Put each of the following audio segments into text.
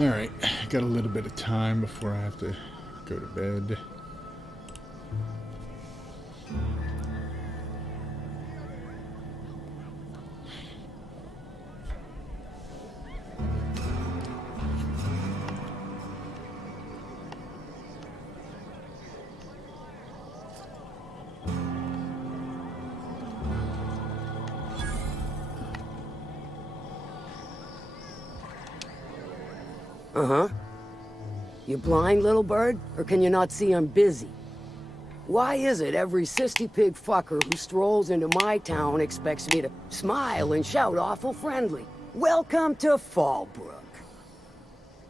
Alright, got a little bit of time before I have to go to bed. Uh-huh. You blind, little bird? Or can you not see I'm busy? Why is it every sissy pig fucker who strolls into my town expects me to smile and shout awful friendly? Welcome to Fallbrook.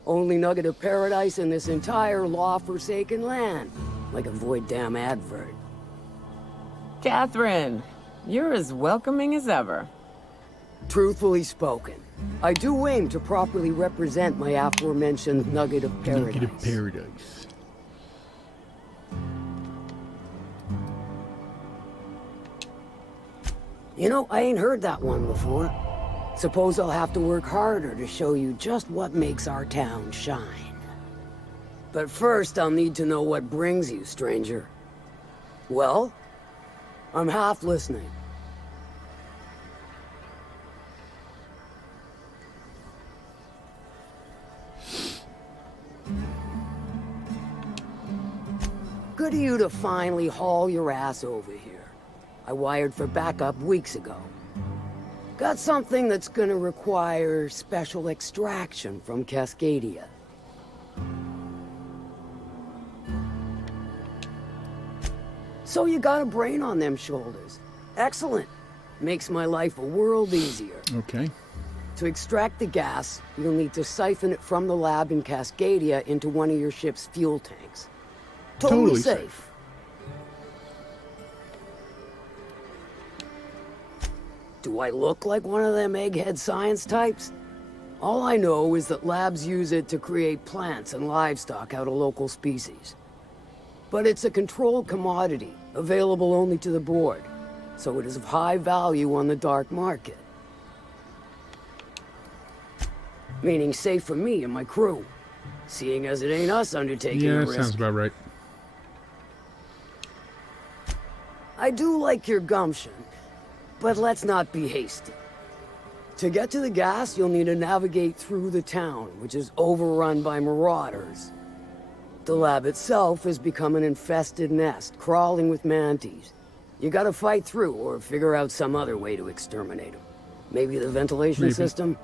Only nugget of paradise in this entire law-forsaken land. Like a void damn advert. Catherine, you're as welcoming as ever. Truthfully spoken, I do aim to properly represent my aforementioned nugget of paradise. Nugget of paradise. You know, I ain't heard that one before. Suppose I'll have to work harder to show you just what makes our town shine. But first, I'll need to know what brings you, stranger. Well? I'm half listening. Good of you to finally haul your ass over here. I wired for backup weeks ago. Got something that's gonna require special extraction from Cascadia. So you got a brain on them shoulders. Excellent. Makes my life a world easier. Okay. To extract the gas, you'll need to siphon it from the lab in Cascadia into one of your ship's fuel tanks. Totally safe. Do I look like one of them egghead science types? All I know is that labs use it to create plants and livestock out of local species. But it's a controlled commodity, available only to the board, so it is of high value on the dark market. Meaning safe for me and my crew, seeing as it ain't us undertaking the Yeah, risk. sounds about right. I do like your gumption, but let's not be hasty. To get to the gas, you'll need to navigate through the town, which is overrun by marauders. The lab itself has become an infested nest, crawling with manties. You gotta fight through, or figure out some other way to exterminate them. Maybe the ventilation system?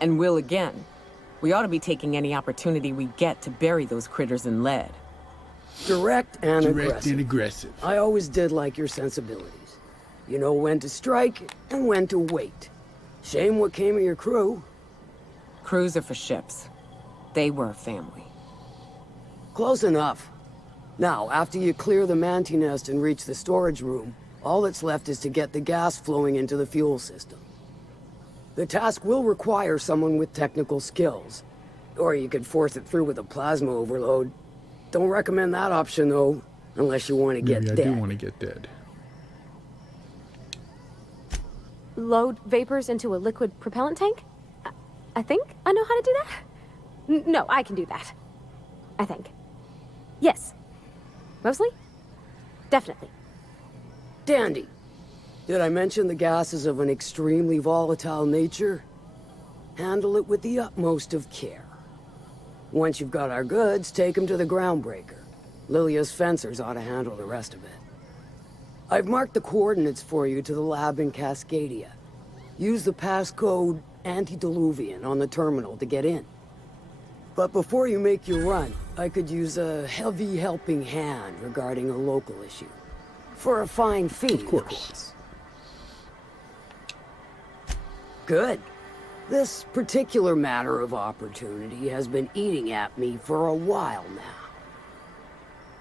And will again. We ought to be taking any opportunity we get to bury those critters in lead. Direct and Direct aggressive. and aggressive. I always did like your sensibilities. You know when to strike and when to wait. Shame what came of your crew. Crews are for ships. They were a family. Close enough. Now, after you clear the mantis nest and reach the storage room, all that's left is to get the gas flowing into the fuel system. The task will require someone with technical skills. Or you could force it through with a plasma overload. Don't recommend that option, though, unless you want to get Maybe dead. I do want to get dead. Load vapors into a liquid propellant tank? I think I know how to do that. No, I can do that. I think. Yes. Mostly? Definitely. Dandy. Did I mention the gas is of an extremely volatile nature? Handle it with the utmost of care. Once you've got our goods, take them to the groundbreaker. Lilia's fencers ought to handle the rest of it. I've marked the coordinates for you to the lab in Cascadia. Use the passcode Antediluvian on the terminal to get in. But before you make your run, I could use a heavy helping hand regarding a local issue. For a fine fee, of course. Good. This particular matter of opportunity has been eating at me for a while now.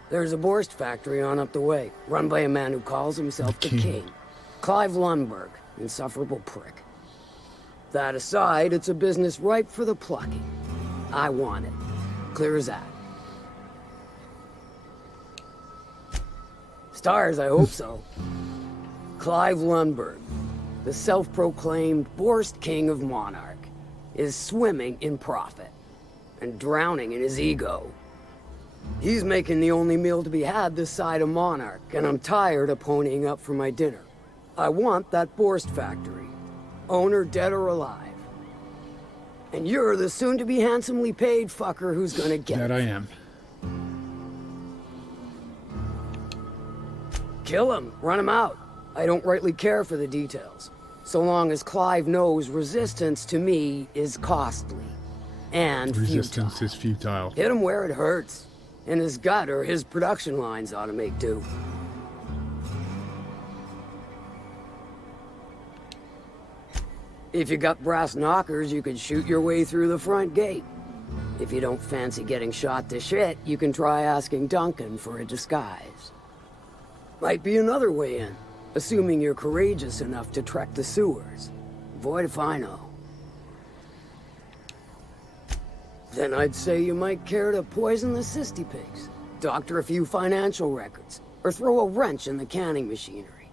There's a Borst factory on up the way, run by a man who calls himself the King. Clive Lundberg, insufferable prick. That aside, it's a business ripe for the plucking. I want it. Clear as that. Stars, I hope so. Clive Lundberg, the self-proclaimed Borst King of Monarch, is swimming in profit and drowning in his ego. He's making the only meal to be had this side of Monarch, and I'm tired of ponying up for my dinner. I want that Borst factory, owner dead or alive. And you're the soon-to-be handsomely paid fucker who's gonna get That it. I am. Kill him, run him out. I don't rightly care for the details, so long as Clive knows resistance to me is costly and Resistance futile. is futile. Hit him where it hurts. In his gut, or his production lines ought to make do. If you got brass knockers, you could shoot your way through the front gate. If you don't fancy getting shot to shit, you can try asking Duncan for a disguise. Might be another way in, assuming you're courageous enough to trek the sewers. Void if I know. Then I'd say you might care to poison the cysty pigs, doctor a few financial records, or throw a wrench in the canning machinery.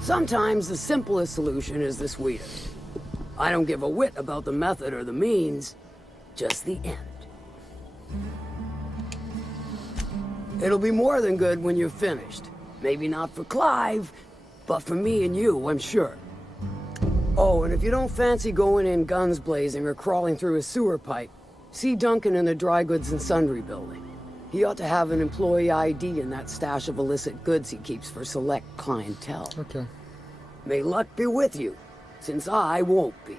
Sometimes the simplest solution is the sweetest. I don't give a whit about the method or the means, just the end. It'll be more than good when you're finished. Maybe not for Clive, but for me and you, I'm sure. Oh, and if you don't fancy going in guns blazing or crawling through a sewer pipe, see Duncan in the dry goods and sundry building. He ought to have an employee ID in that stash of illicit goods he keeps for select clientele. Okay. May luck be with you, since I won't be.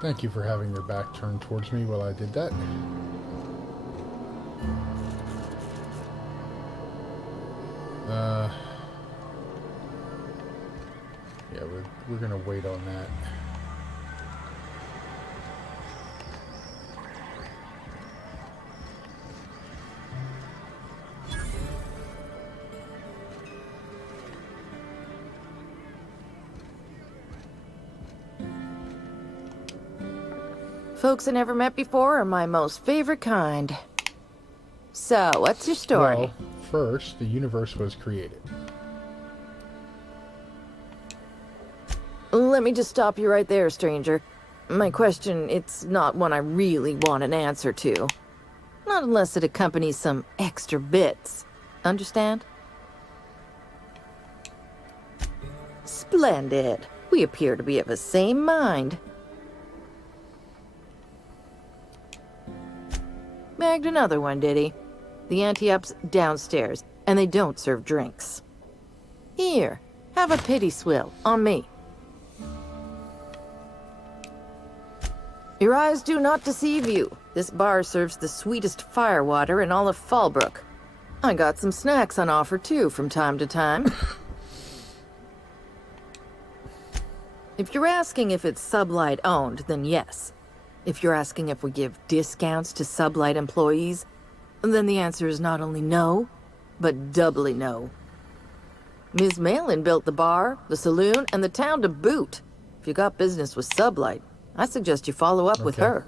Thank you for having your back turned towards me while I did that. Yeah, we're gonna wait on that. Folks I never met before are my most favorite kind. So, what's your story? Well, first, the universe was created. Let me just stop you right there, stranger. My question, it's not one I really want an answer to. Not unless it accompanies some extra bits. Understand? Splendid. We appear to be of the same mind. Bagged another one, did he? The anti-up's downstairs, and they don't serve drinks. Here, have a pity swill, on me. Your eyes do not deceive you. This bar serves the sweetest firewater in all of Fallbrook. I got some snacks on offer, too, from time to time. If you're asking if it's Sublight owned, then yes. If you're asking if we give discounts to Sublight employees, then the answer is not only no, but doubly no. Ms. Malin built the bar, the saloon, and the town to boot. If you got business with Sublight, I suggest you follow up with her.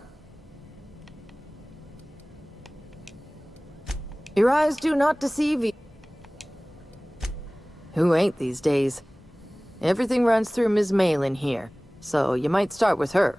Your eyes do not deceive you. Who ain't these days? Everything runs through Ms. Malin here, so you might start with her.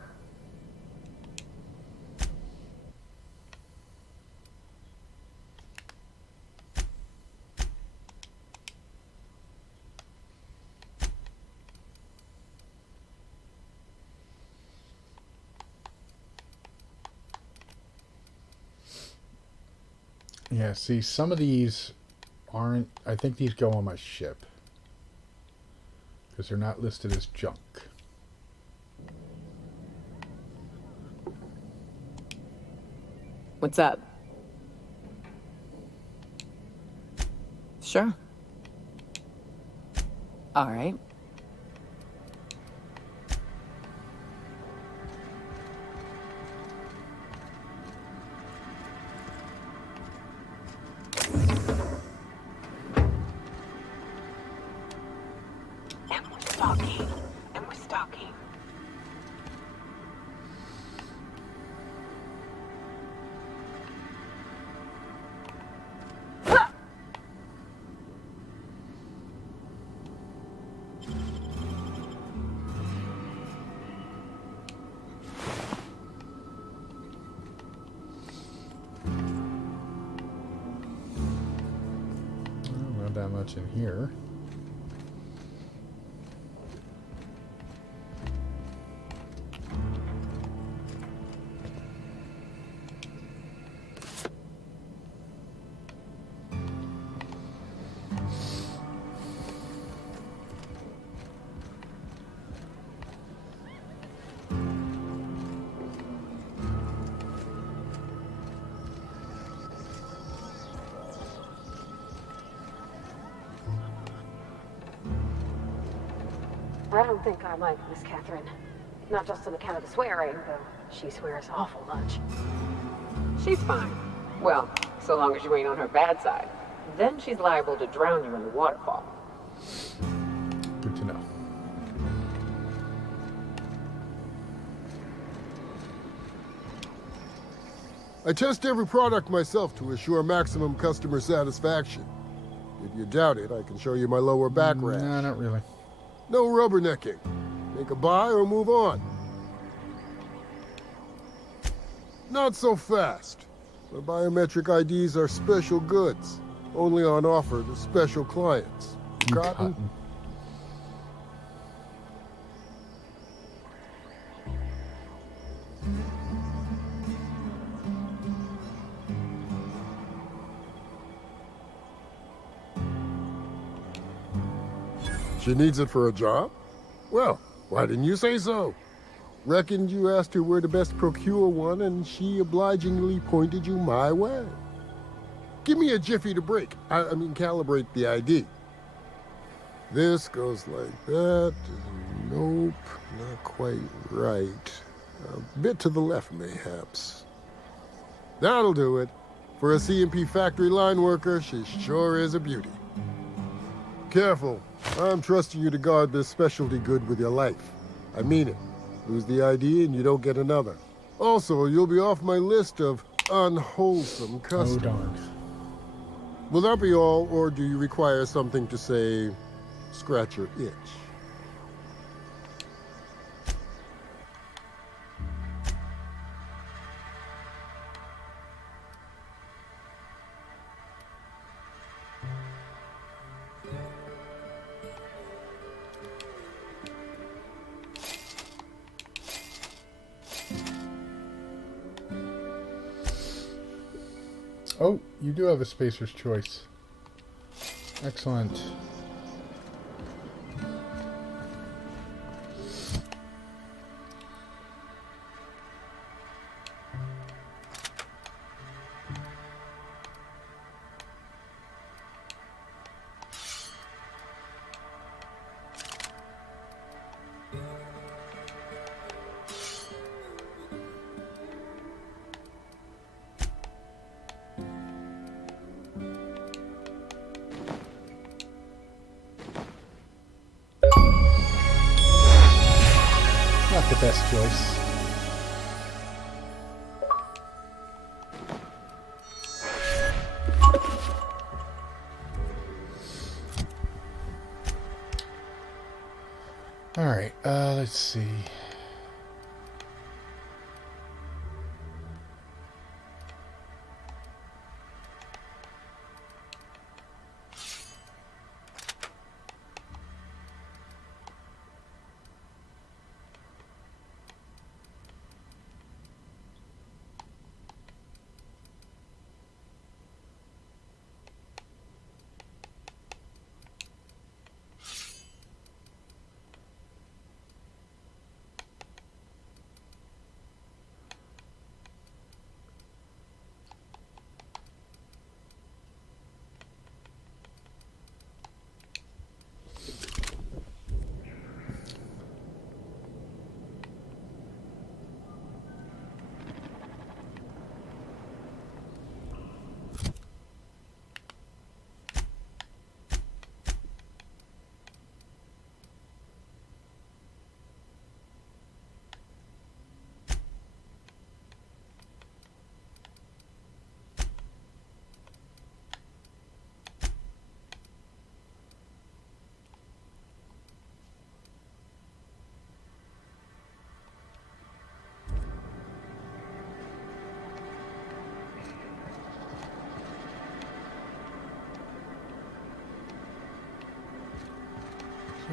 Yeah, see, some of these aren't... I think these go on my ship. Because they're not listed as junk. What's up? Sure. All right. much in here. I don't think I like Miss Catherine. Not just on account of the swearing, though she swears awful much. She's fine. Well, so long as you ain't on her bad side. Then she's liable to drown you in the waterfall. Good to know. I test every product myself to assure maximum customer satisfaction. If you doubt it, I can show you my lower back rash. No, not really. No rubbernecking. Make a buy or move on. Not so fast. The biometric IDs are special goods, only on offer to special clients. Cotton? She needs it for a job? Well, why didn't you say so? Reckoned you asked her where to best procure one, and she obligingly pointed you my way. Give me a jiffy to break. I mean, calibrate the ID. This goes like that. Nope, not quite right. A bit to the left, mayhaps. That'll do it. For a CMP factory line worker, she sure is a beauty. Careful. I'm trusting you to guard this specialty good with your life. I mean it. Lose the ID and you don't get another. Also, you'll be off my list of unwholesome Oh, customers. darn. Will that be all, or do you require something to say, scratch your itch? Oh, you do have a spacer's choice. Excellent. Not the best choice. All right, let's see.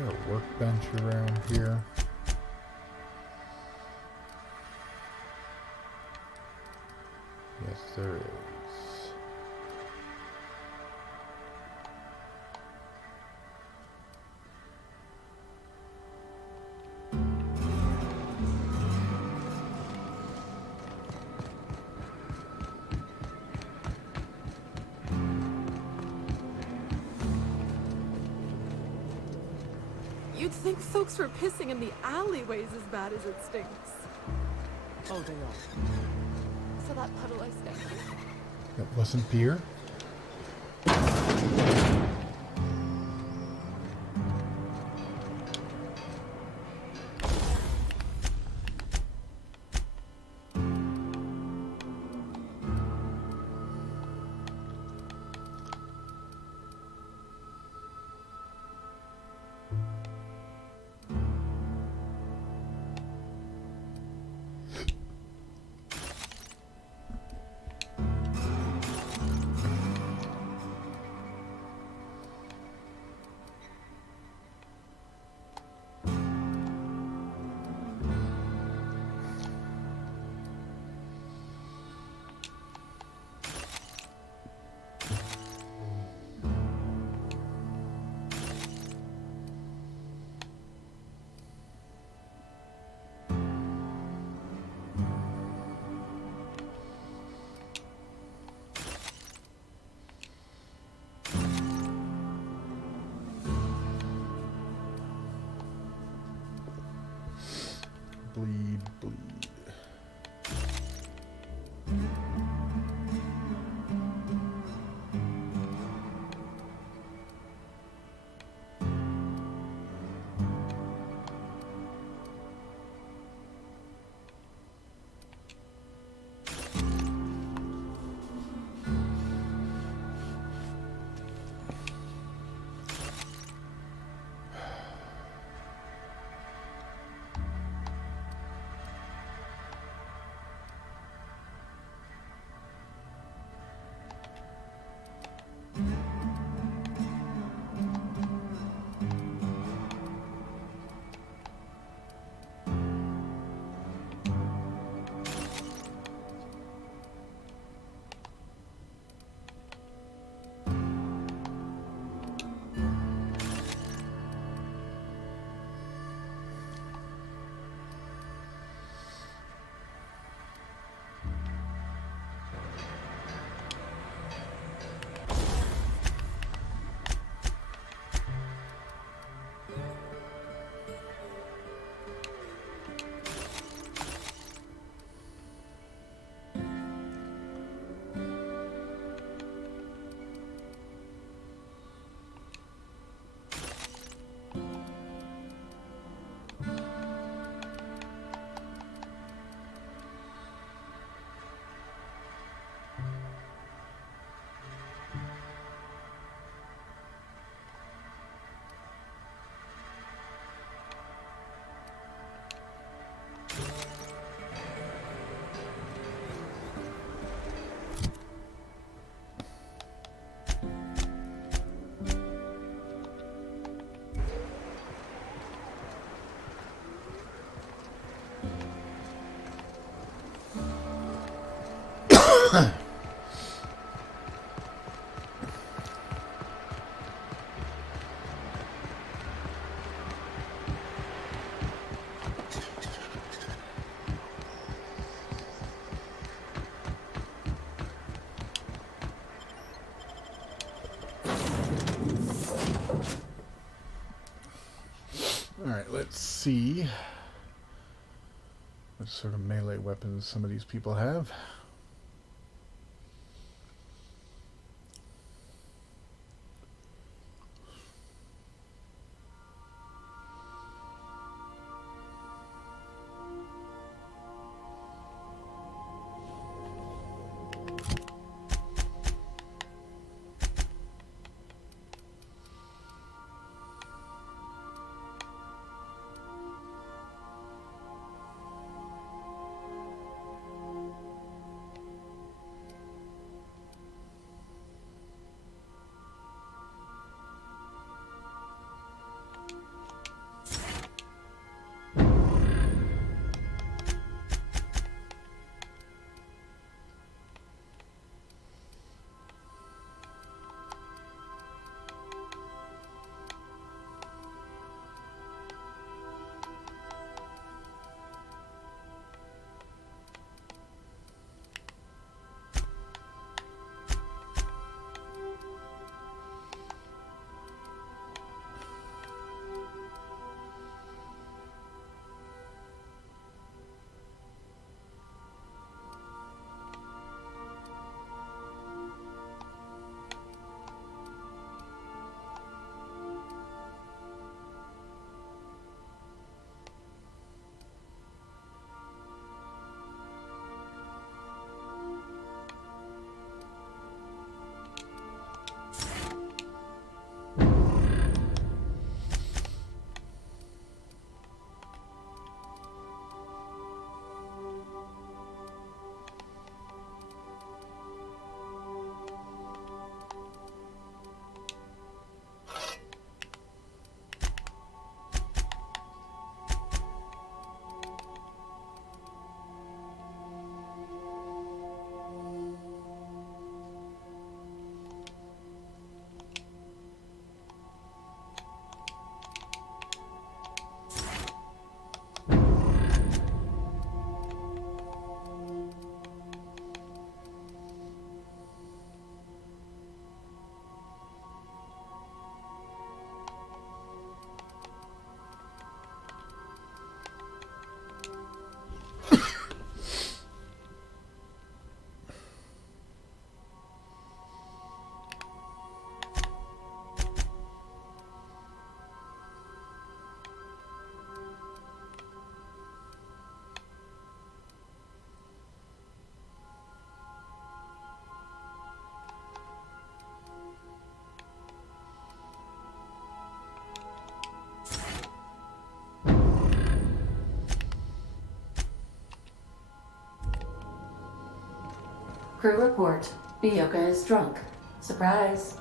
there a workbench around here? Yes, there is. You'd think folks were pissing in the alleyways as bad as it stinks. Oh, they are. So that puddle I stepped in. That wasn't beer? Bleed, bleed. Alright, let's see what sort of melee weapons some of these people have. Crew report. Bioka is drunk. Surprise.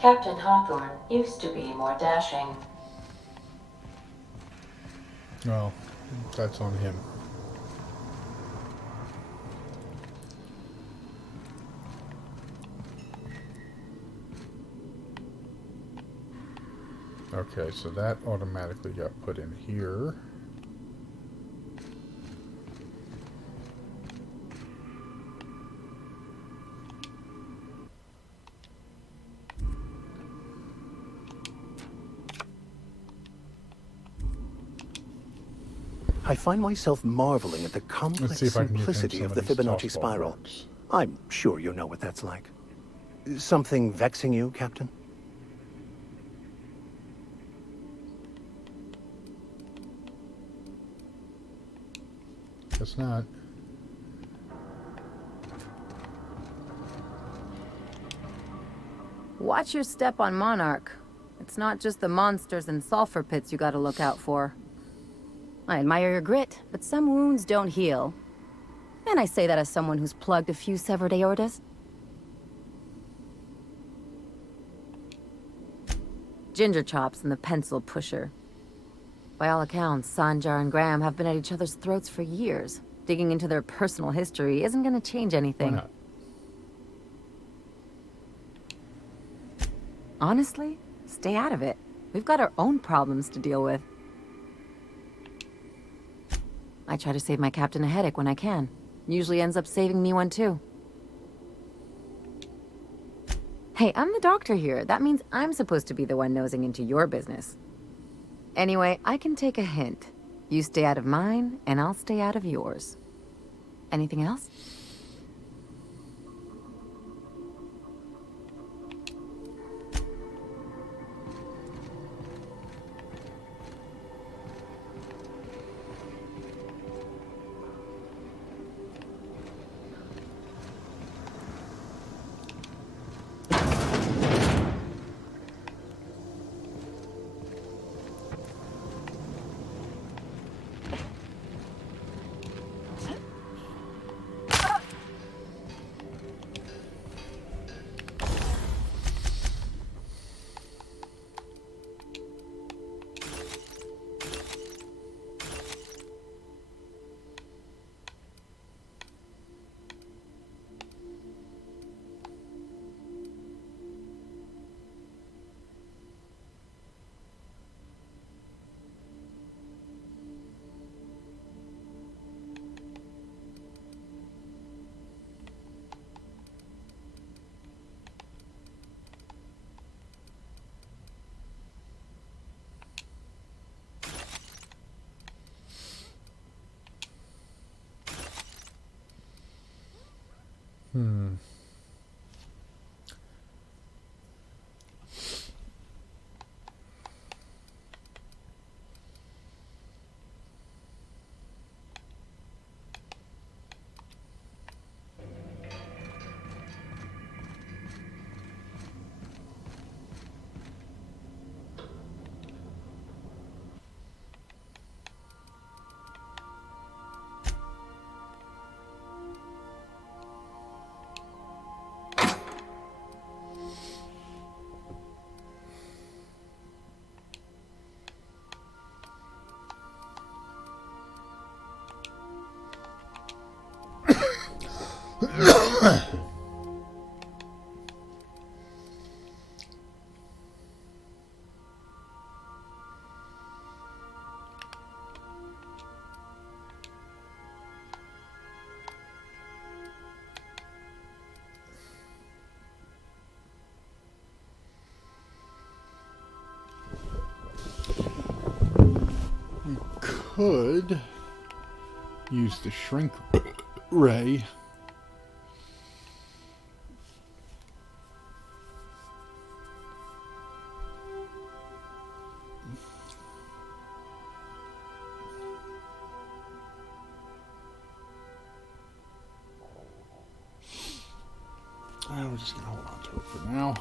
Captain Hawthorne used to be more dashing. Well, that's on him. Okay, so that automatically got put in here. I find myself marveling at the Let's complex see if I can give him simplicity of some the of these Fibonacci softball spiral. drugs. I'm sure you know what that's like. Something vexing you, Captain? Guess not. Watch your step on Monarch. It's not just the monsters and sulfur pits you gotta look out for. I admire your grit, but some wounds don't heal. And I say that as someone who's plugged a few severed aortas. Ginger Chops and the Pencil Pusher. By all accounts, Sanjar and Graham have been at each other's throats for years. Digging into their personal history isn't gonna change anything. Why not? Honestly, stay out of it. We've got our own problems to deal with. I try to save my captain a headache when I can. Usually ends up saving me one too. Hey, I'm the doctor here. That means I'm supposed to be the one nosing into your business. Anyway, I can take a hint. You stay out of mine, and I'll stay out of yours. Anything else? Could use the shrink ray. We're just gonna hold on to it for now.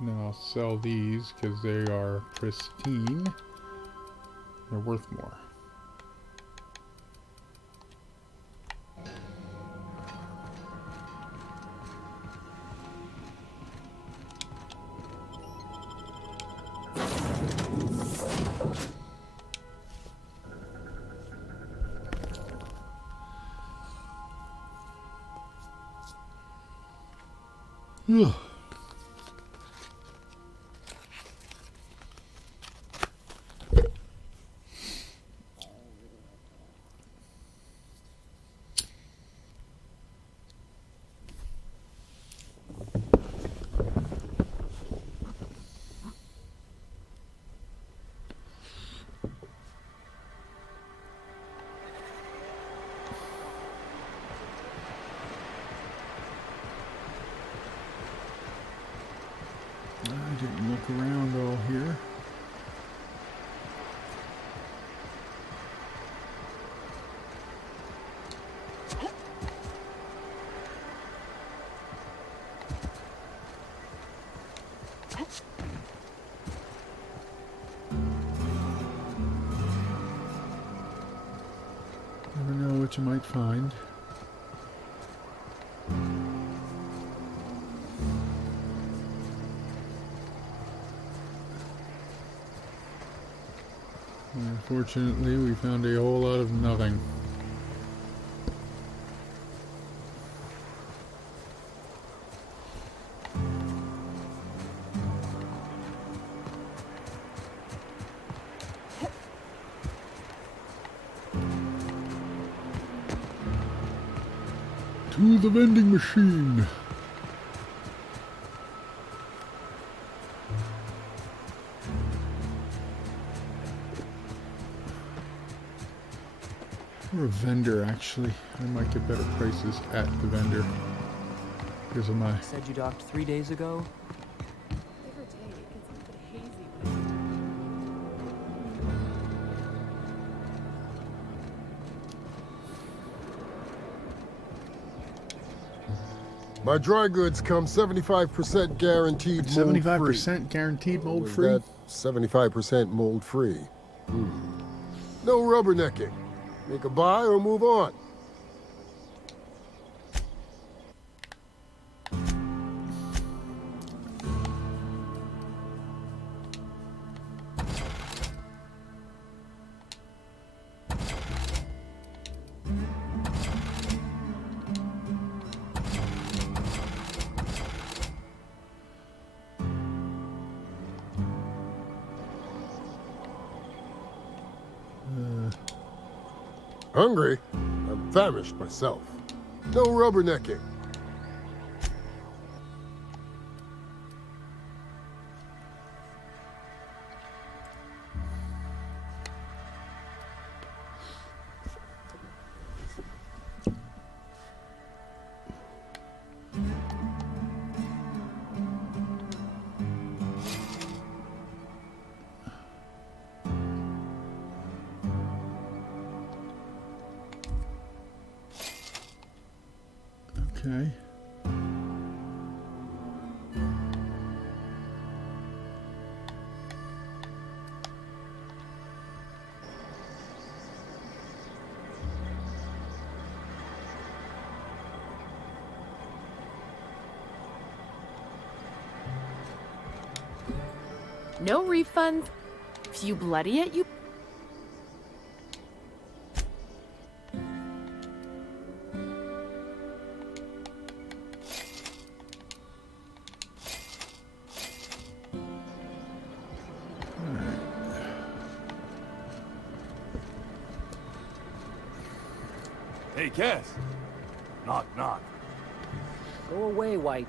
And then I'll sell these because they are pristine. They're worth more. Ugh. I didn't look around all here. Never know what you might find. Unfortunately, we found a whole lot of nothing. To the vending machine. Or a vendor, actually. I might get better prices at the vendor because of my... Said you docked 3 days ago? Give or take, it's a bit hazy. My dry goods come 75% guaranteed mold-free. 75% guaranteed mold-free? That 75% mold-free. No rubbernecking. Make a buy or move on. Hungry? I'm famished myself. No rubbernecking. Okay. No refund. If you bloody it, you... Hey, Cass. Knock, knock. Go away, White.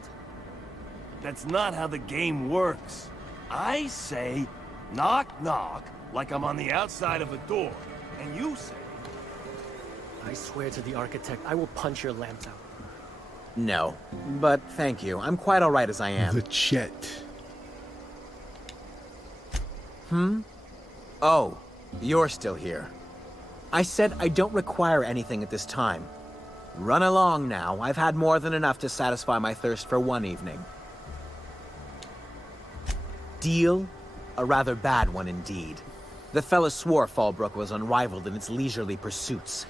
That's not how the game works. I say, knock, knock, like I'm on the outside of a door. And you say... I swear to the architect, I will punch your lamps out. No, but thank you. I'm quite alright as I am. The Chet. Oh, you're still here. I said I don't require anything at this time. Run along now. I've had more than enough to satisfy my thirst for one evening. Deal? A rather bad one indeed. The fella swore Fallbrook was unrivaled in its leisurely pursuits.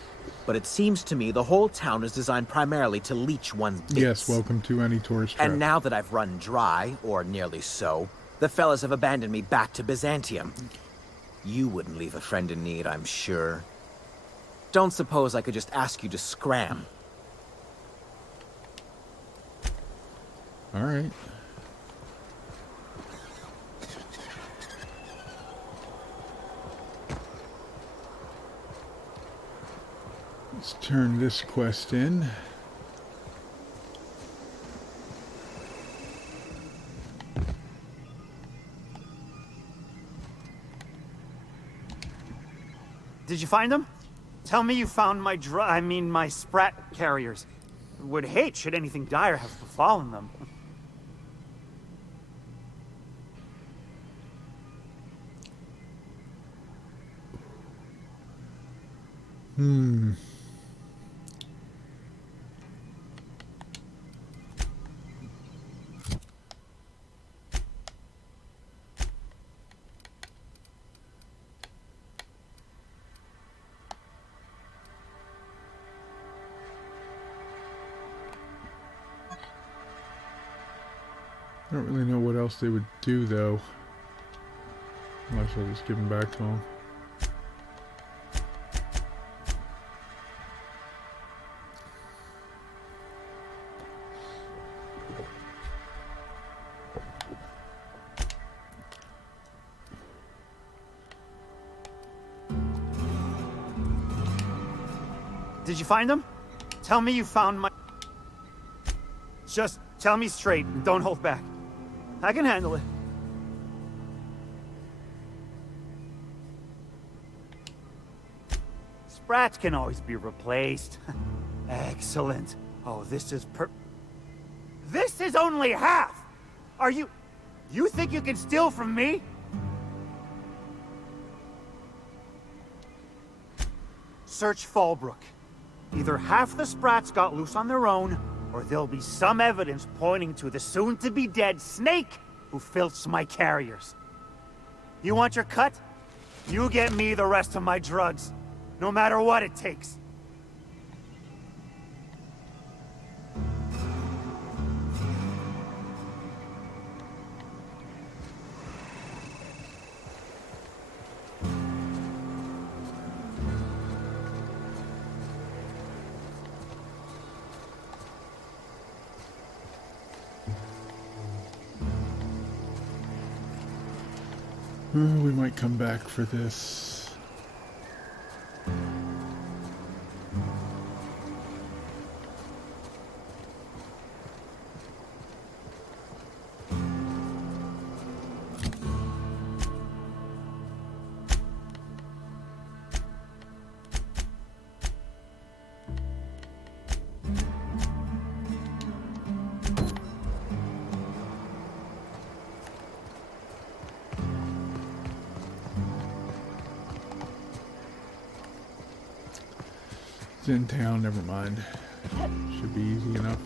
But it seems to me the whole town is designed primarily to leech one's bits. Yes, welcome to any tourist trap. And now that I've run dry, or nearly so, the fellas have abandoned me back to Byzantium. You wouldn't leave a friend in need, I'm sure. Don't suppose I could just ask you to scram. All right. Let's turn this quest in. Did you find them? Tell me you found my my Sprat carriers. Would hate should anything dire have befallen them. I don't really know what else they would do, though. Unless I'll just give them back to them. Did you find them? Tell me you found my... Just tell me straight and don't hold back. I can handle it. Sprats can always be replaced. Excellent. Oh, this is This is only half! Are you... You think you can steal from me? Search Fallbrook. Either half the Sprats got loose on their own, or there'll be some evidence pointing to the soon-to-be-dead Snake who filched my carriers. You want your cut? You get me the rest of my drugs, no matter what it takes. We might come back for this. It's in town, never mind. Should be easy enough.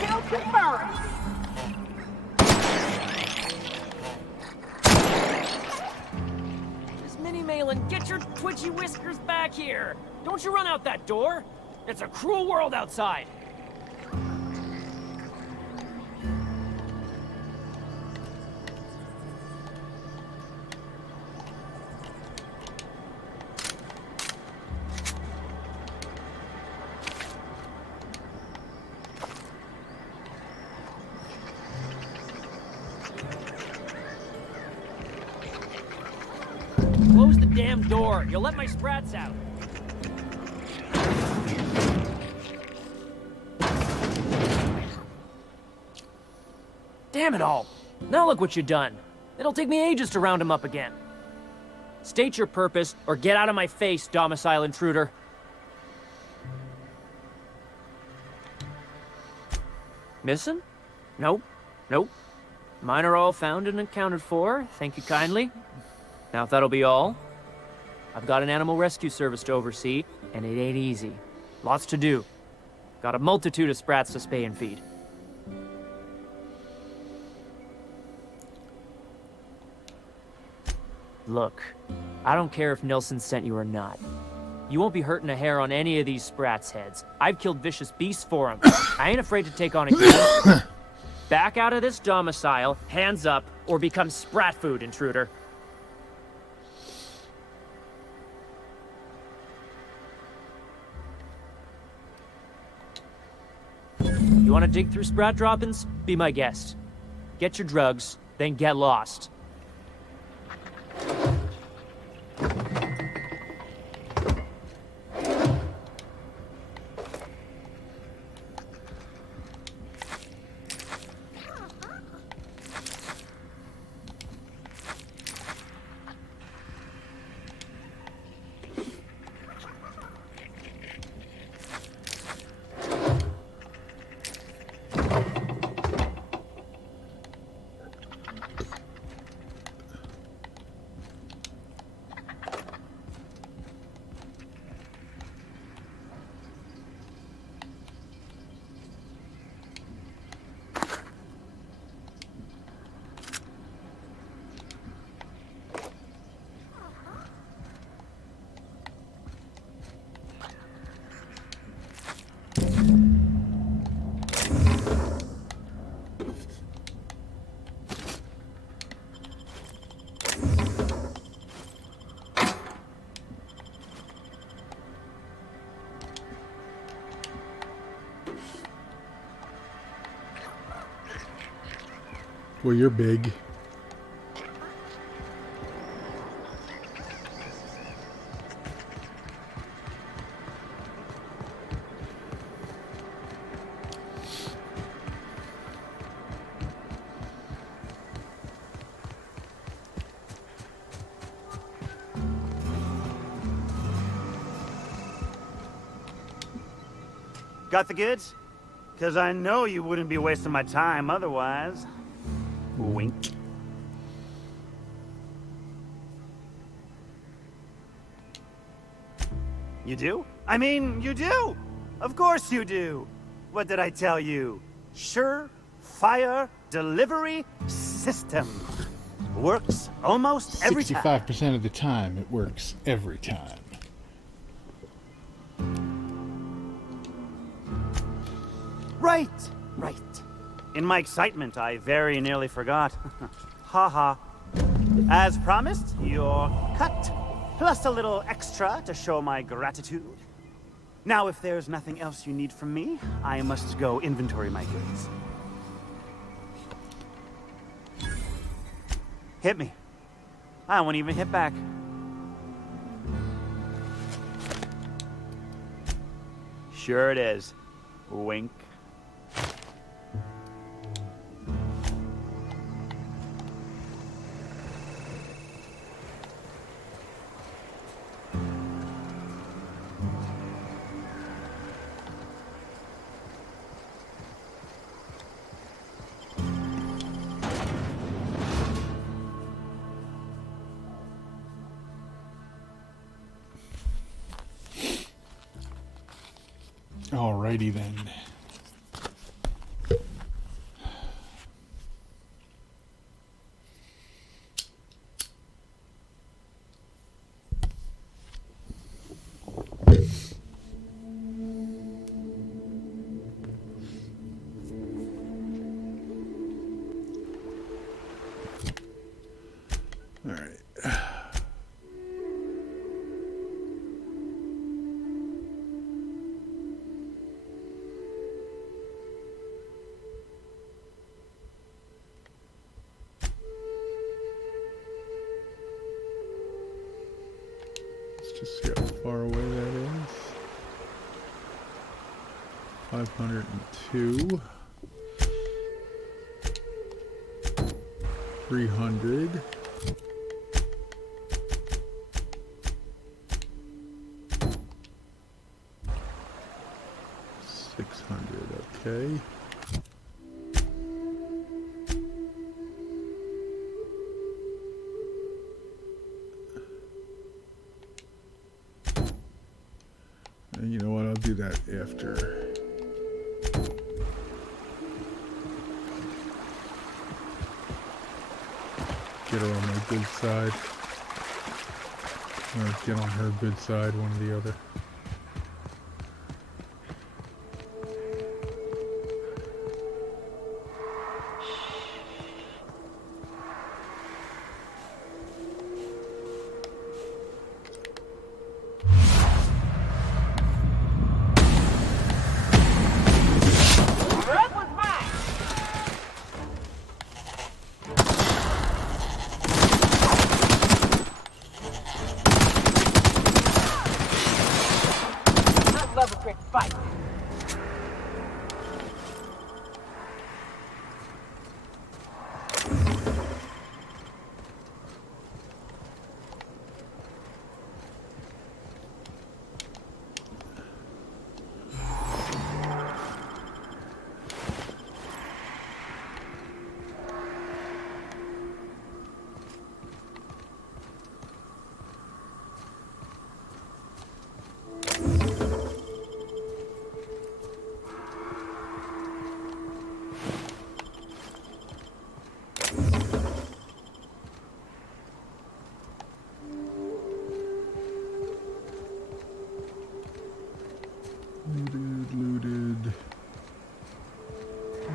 Kill confirmed. Miss Minnie Malin, get your twitchy whiskers back here! Don't you run out that door! It's a cruel world outside! Close the damn door! You'll let my sprats out! Damn it all! Now look what you've done. It'll take me ages to round him up again. State your purpose, or get out of my face, domicile intruder. Missing? Nope. Nope. Mine are all found and accounted for. Thank you kindly. Now, if that'll be all, I've got an animal rescue service to oversee, and it ain't easy. Lots to do. Got a multitude of sprats to spay and feed. Look, I don't care if Nilsson sent you or not. You won't be hurting a hair on any of these sprats' heads. I've killed vicious beasts for them. I ain't afraid to take on a game. Back out of this domicile, hands up, or become sprat food, intruder. You want to dig through sprat droppings? Be my guest. Get your drugs, then get lost. Well, you're big. Got the goods? Because I know you wouldn't be wasting my time otherwise. Wink. You do? I mean, you do! Of course you do! What did I tell you? Sure-fire delivery system. Works almost every time. 65% of the time, it works every time. Right! Right. In my excitement, I very nearly forgot. Ha. As promised, your cut, plus a little extra to show my gratitude. Now, if there's nothing else you need from me, I must go inventory my goods. Hit me. I won't even hit back. Sure it is. Wink. Alrighty then. Just see how far away that is. 502. 300. 600. Okay. You know what, I'll do that after. Get her on my good side. Or get on her good side, one or the other.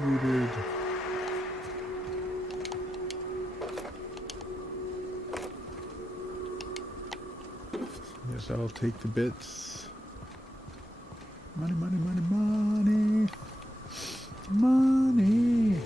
Looted. Yes, I'll take the bits. Money, money, money, money. Money.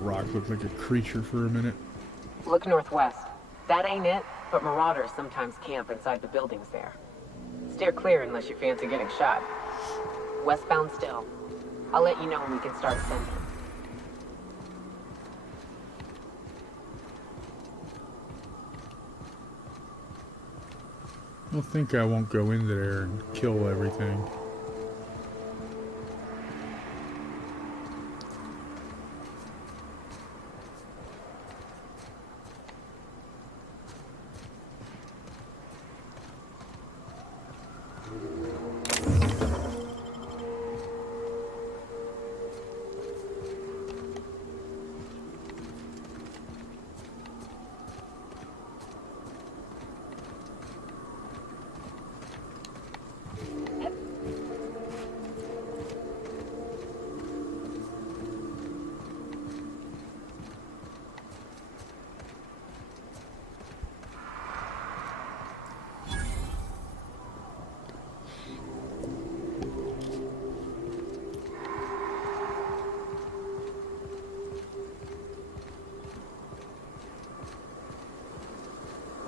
Rock looked like a creature for a minute. Look northwest. That ain't it, but marauders sometimes camp inside the buildings there. Steer clear unless you fancy getting shot. Westbound still. I'll let you know when we can start sending. I think I won't go into there and kill everything.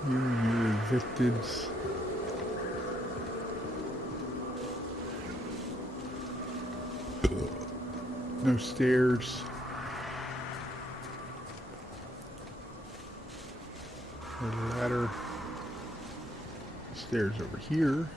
You and your evicteds. No stairs. No ladder. Stairs over here.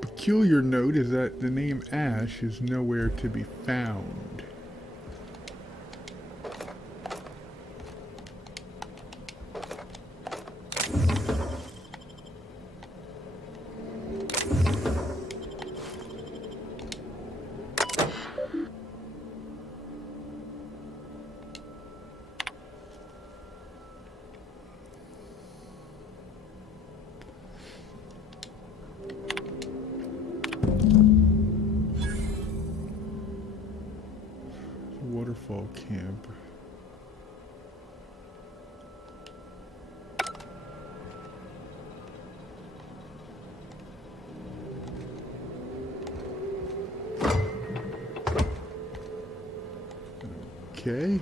Peculiar note is that the name Ash is nowhere to be found. Waterfall camp. Okay.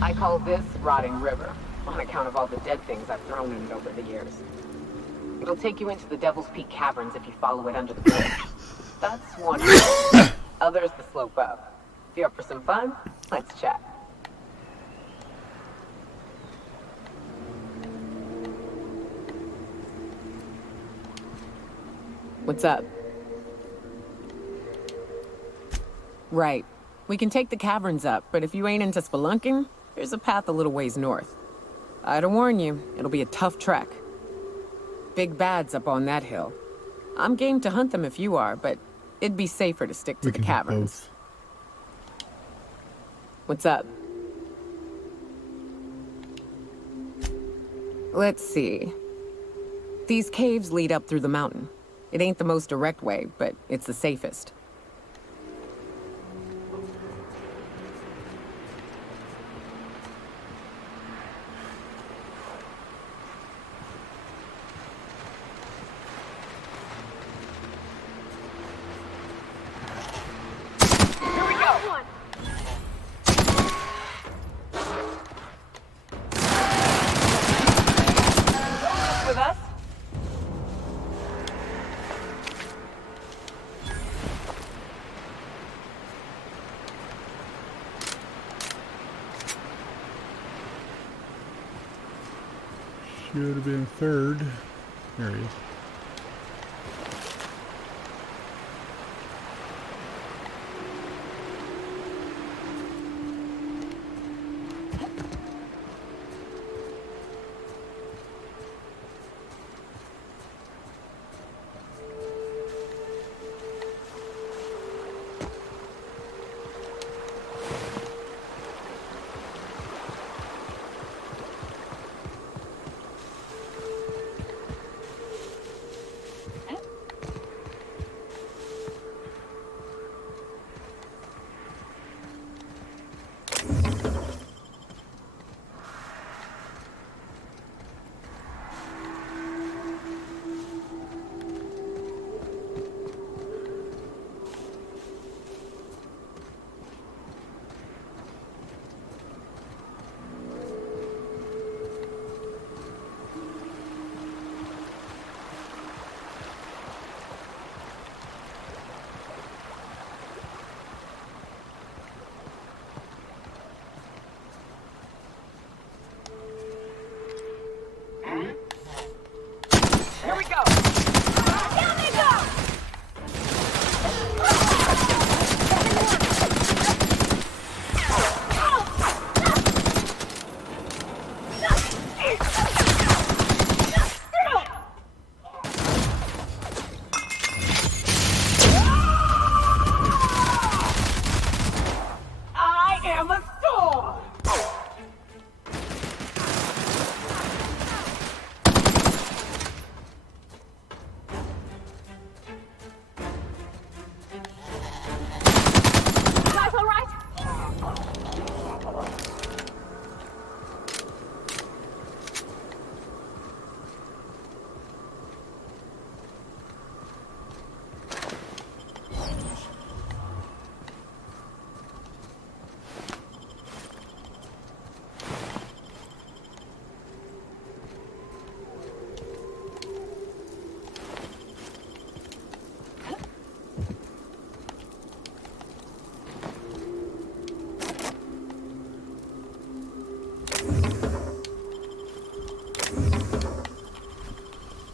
I call this Rotting River, on account of all the dead things I've thrown in it over the years. It'll take you into the Devil's Peak Caverns if you follow it under the bridge. That's one road. Other's the slope up. If you're up for some fun, let's chat. What's up? Right. We can take the caverns up, but if you ain't into spelunking, there's a path a little ways north. I'd warn you, it'll be a tough trek. Big bad's up on that hill. I'm game to hunt them if you are, but it'd be safer to stick to the caverns. What's up? Let's see. These caves lead up through the mountain. It ain't the most direct way, but it's the safest. Should have been third. There he is.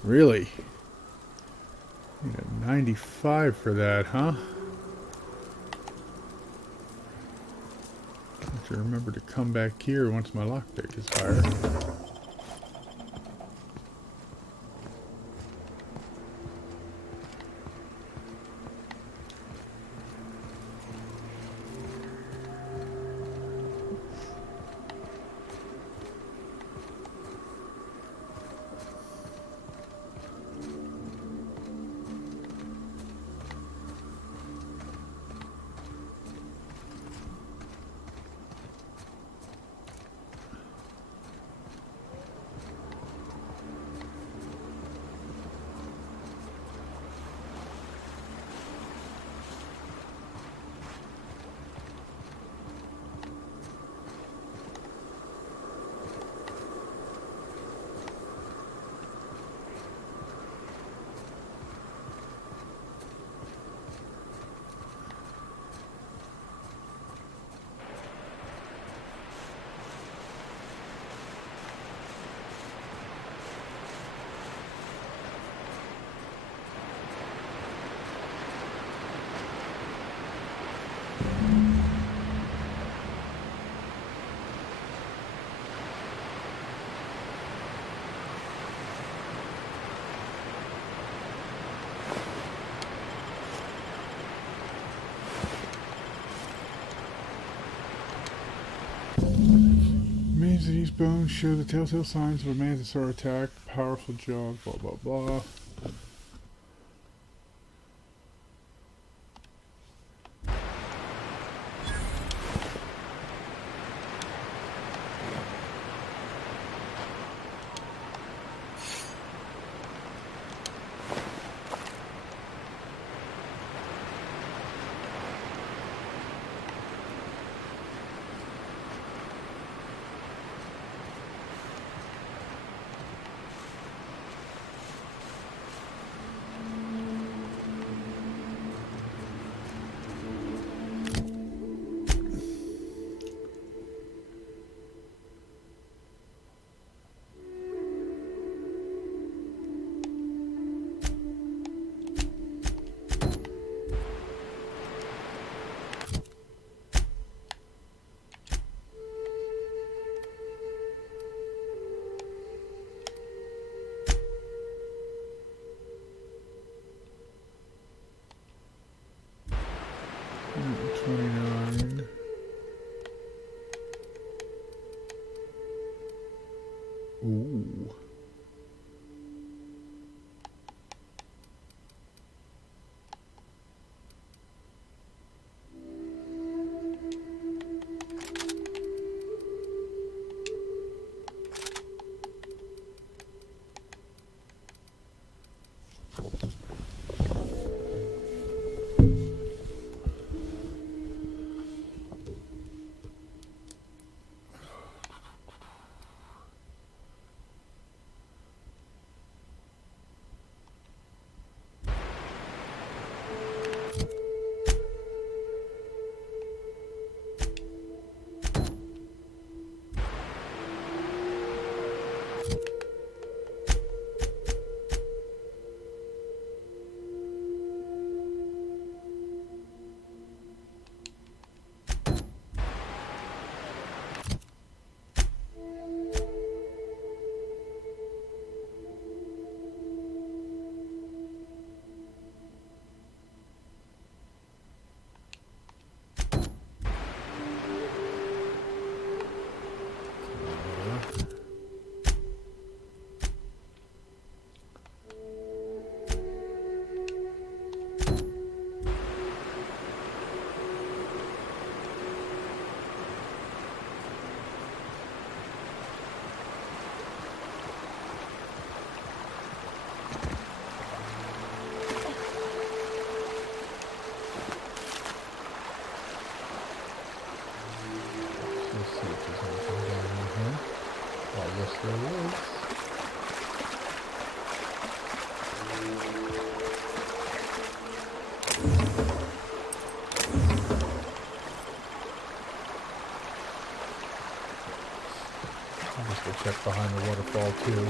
Really? Need a 95 for that, huh? Have to remember to come back here once my lockpick is higher. Means that these bones show the telltale signs of a Mantisaur attack. Powerful jaw, blah blah blah. Ooh. Check behind the waterfall too.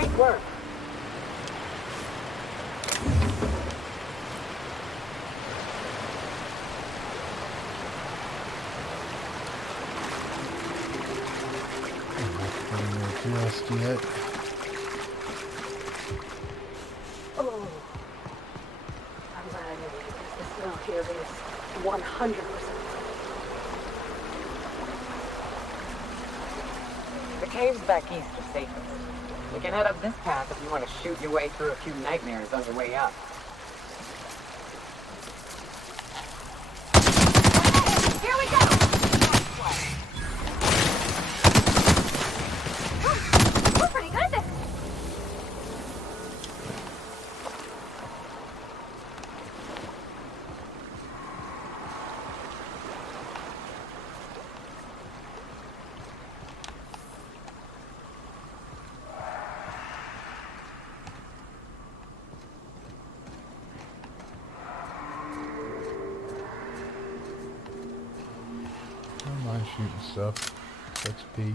Great work. Just yet. Oh. I'm glad I knew it, because the smell here is 100%. The caves back east are safest. You can head up this path if you want to shoot your way through a few nightmares on your way up. Here we go! We're pretty good at this. I don't mind shooting stuff. XP.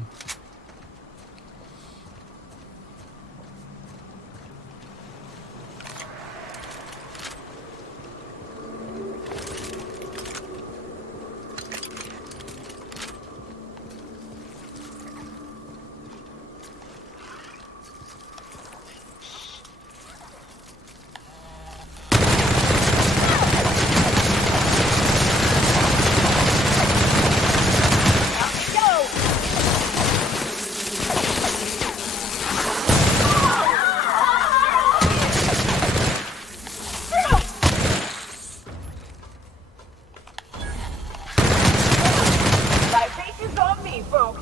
Libations on me, folks.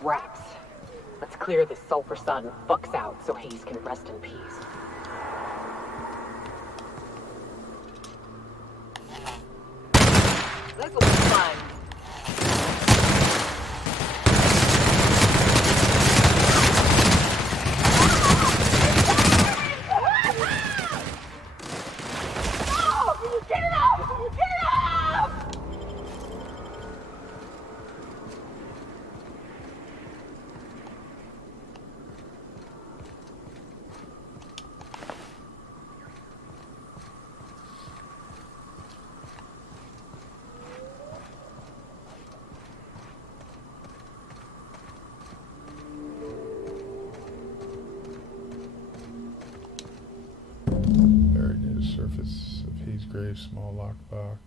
Raps. Let's clear this sulfur sun fucks out so Hayes can rest in peace. This'll be fun. Get it off! Get it off! Buried near the surface of Hayes' grave, small lockbox.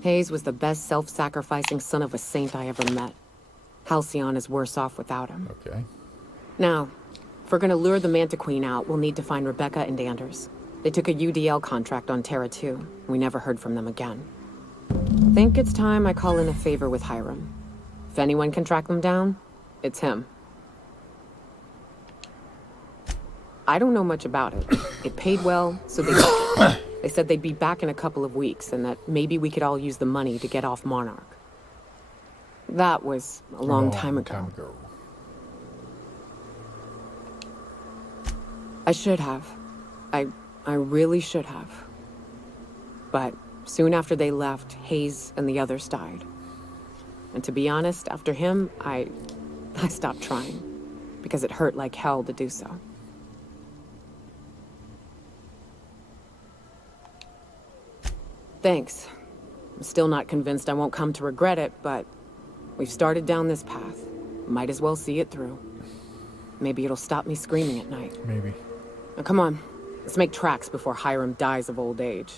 Hayes was the best self-sacrificing son of a saint I ever met. Halcyon is worse off without him. Okay. Now, if we're gonna lure the Manta Queen out, we'll need to find Rebecca and Anders. They took a UDL contract on Terra 2. We never heard from them again. Think it's time I call in a favor with Hiram. If anyone can track them down, it's him. I don't know much about it. It paid well, so they took it. They said they'd be back in a couple of weeks, and that maybe we could all use the money to get off Monarch. That was a long time ago. I should have. I really should have. But soon after they left, Hayes and the others died. And to be honest, after him, I stopped trying. Because it hurt like hell to do so. Thanks. I'm still not convinced I won't come to regret it, but we've started down this path. Might as well see it through. Maybe it'll stop me screaming at night. Maybe. Now, come on. Let's make tracks before Hiram dies of old age.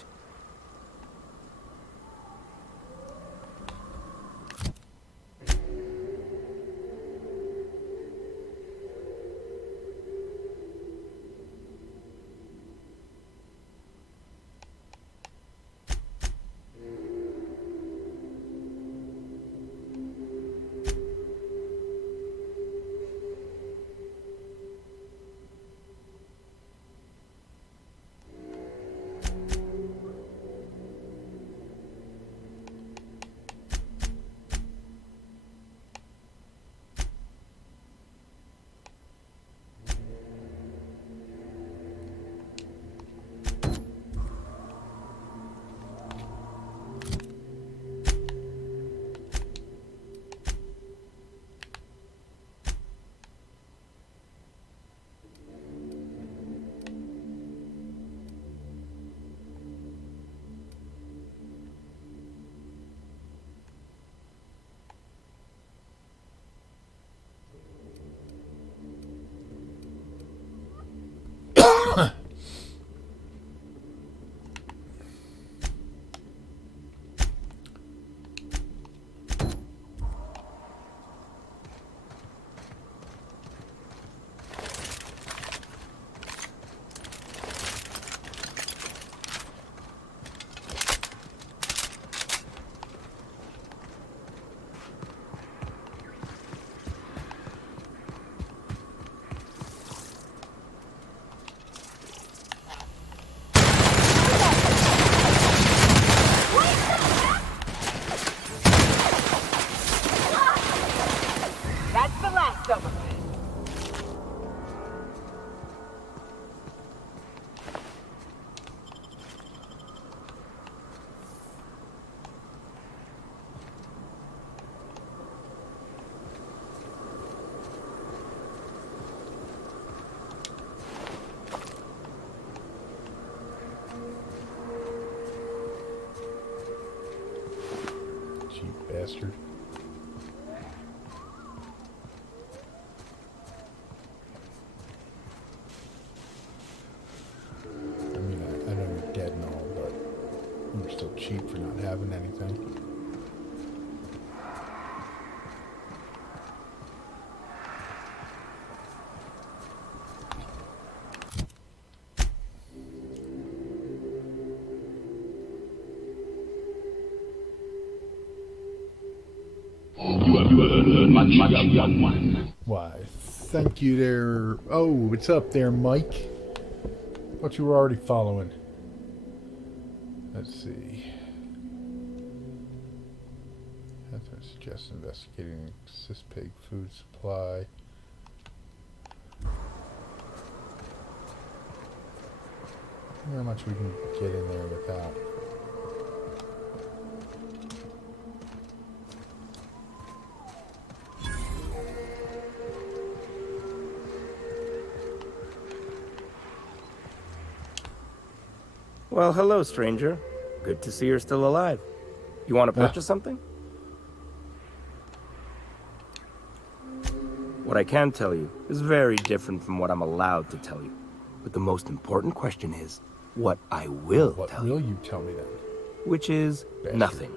That's the last of them. Cheap bastard. I mean, I know you're dead and all, but you're still cheap for not having anything. Why, thank you there. Oh, what's up there, Mike? Thought you were already following. Let's see. That's what I suggest investigating Cispig food supply. How much we can get in there without. Well, hello, stranger. Good to see you're still alive. You want to purchase something? What I can tell you is very different from what I'm allowed to tell you. But the most important question is, what I will tell you. What will you tell me then? Which is nothing.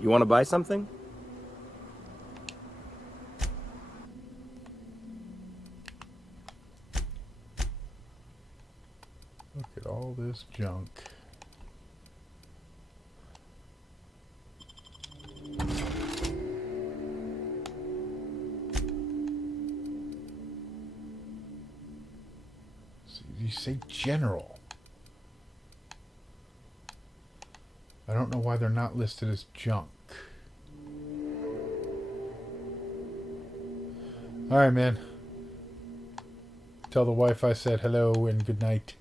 You want to buy something? Look at all this junk. So you say general. I don't know why they're not listed as junk. Alright, man. Tell the wife I said hello and good night.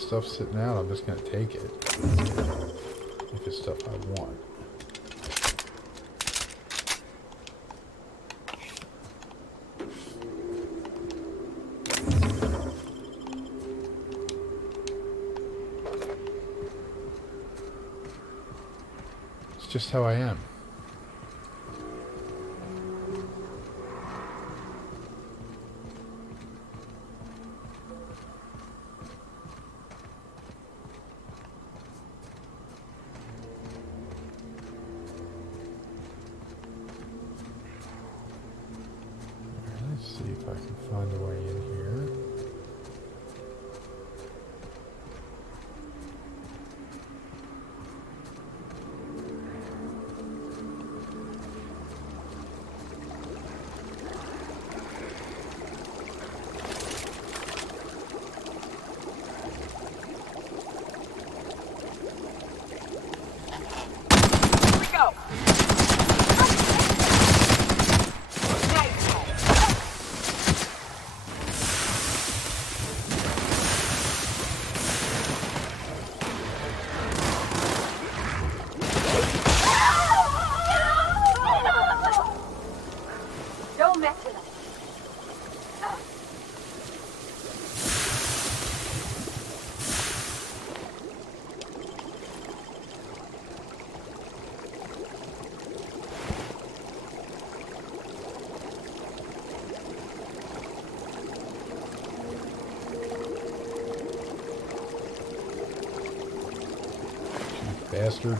this stuff sitting out, I'm just gonna take it. If it's stuff I want. It's just how I am. Let's see if I can find a way in here. Don't mess with us. Bastard.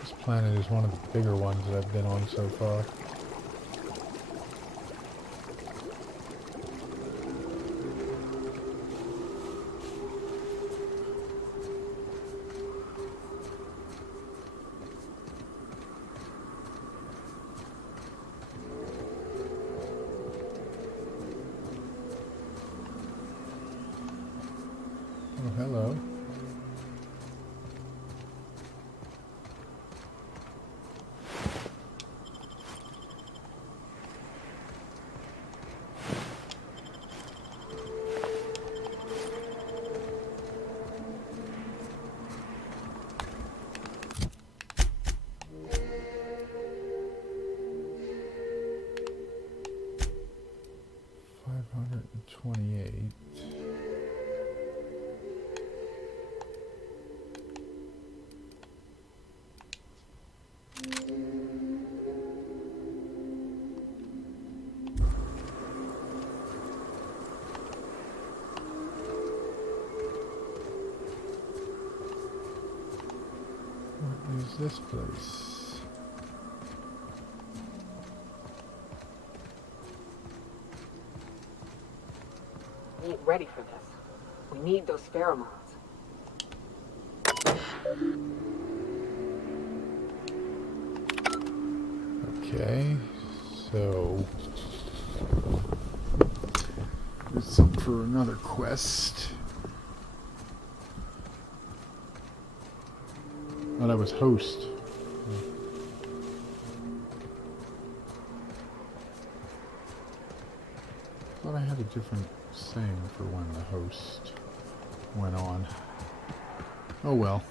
This planet is one of the bigger ones that I've been on so far. Oh, hello. $528. What is this place? We ain't ready for this. We need those pheromones. Okay, so it's up for another quest. Oh, that was host. Thought I had a different saying for when the host went on. Oh well.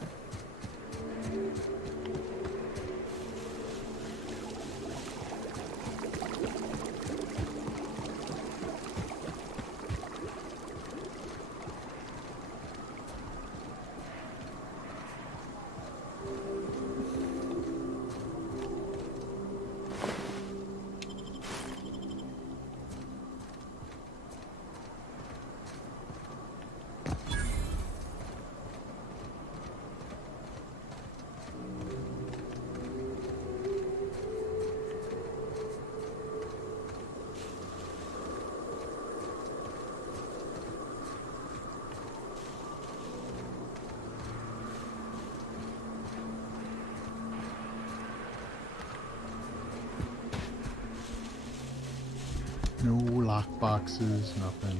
No lock boxes, nothing.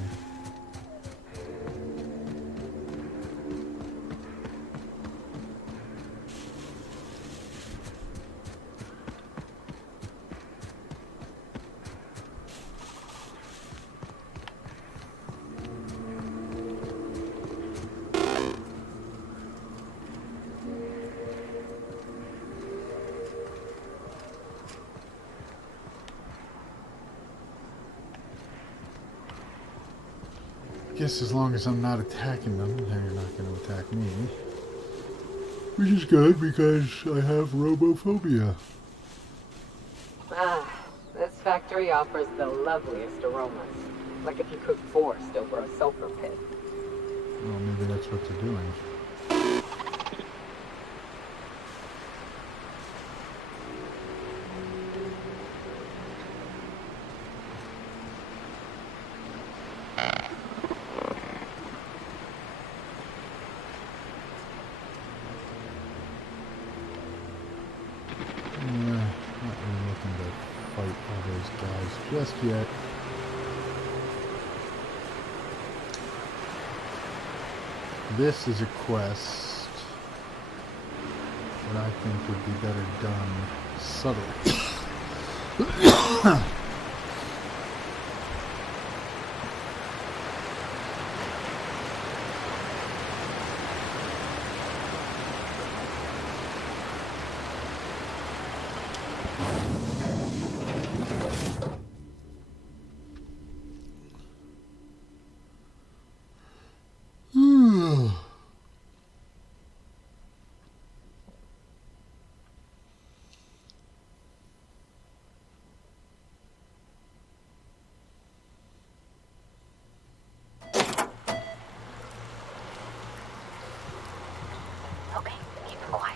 Guess as long as I'm not attacking them, they're not going to attack me. Which is good because I have robophobia. Ah, this factory offers the loveliest aromas. Like if you cooked forest over a sulfur pit. Well, maybe that's what they're doing. Not really looking to fight all those guys just yet. This is a quest that I think would be better done subtly. Okay, keep it quiet.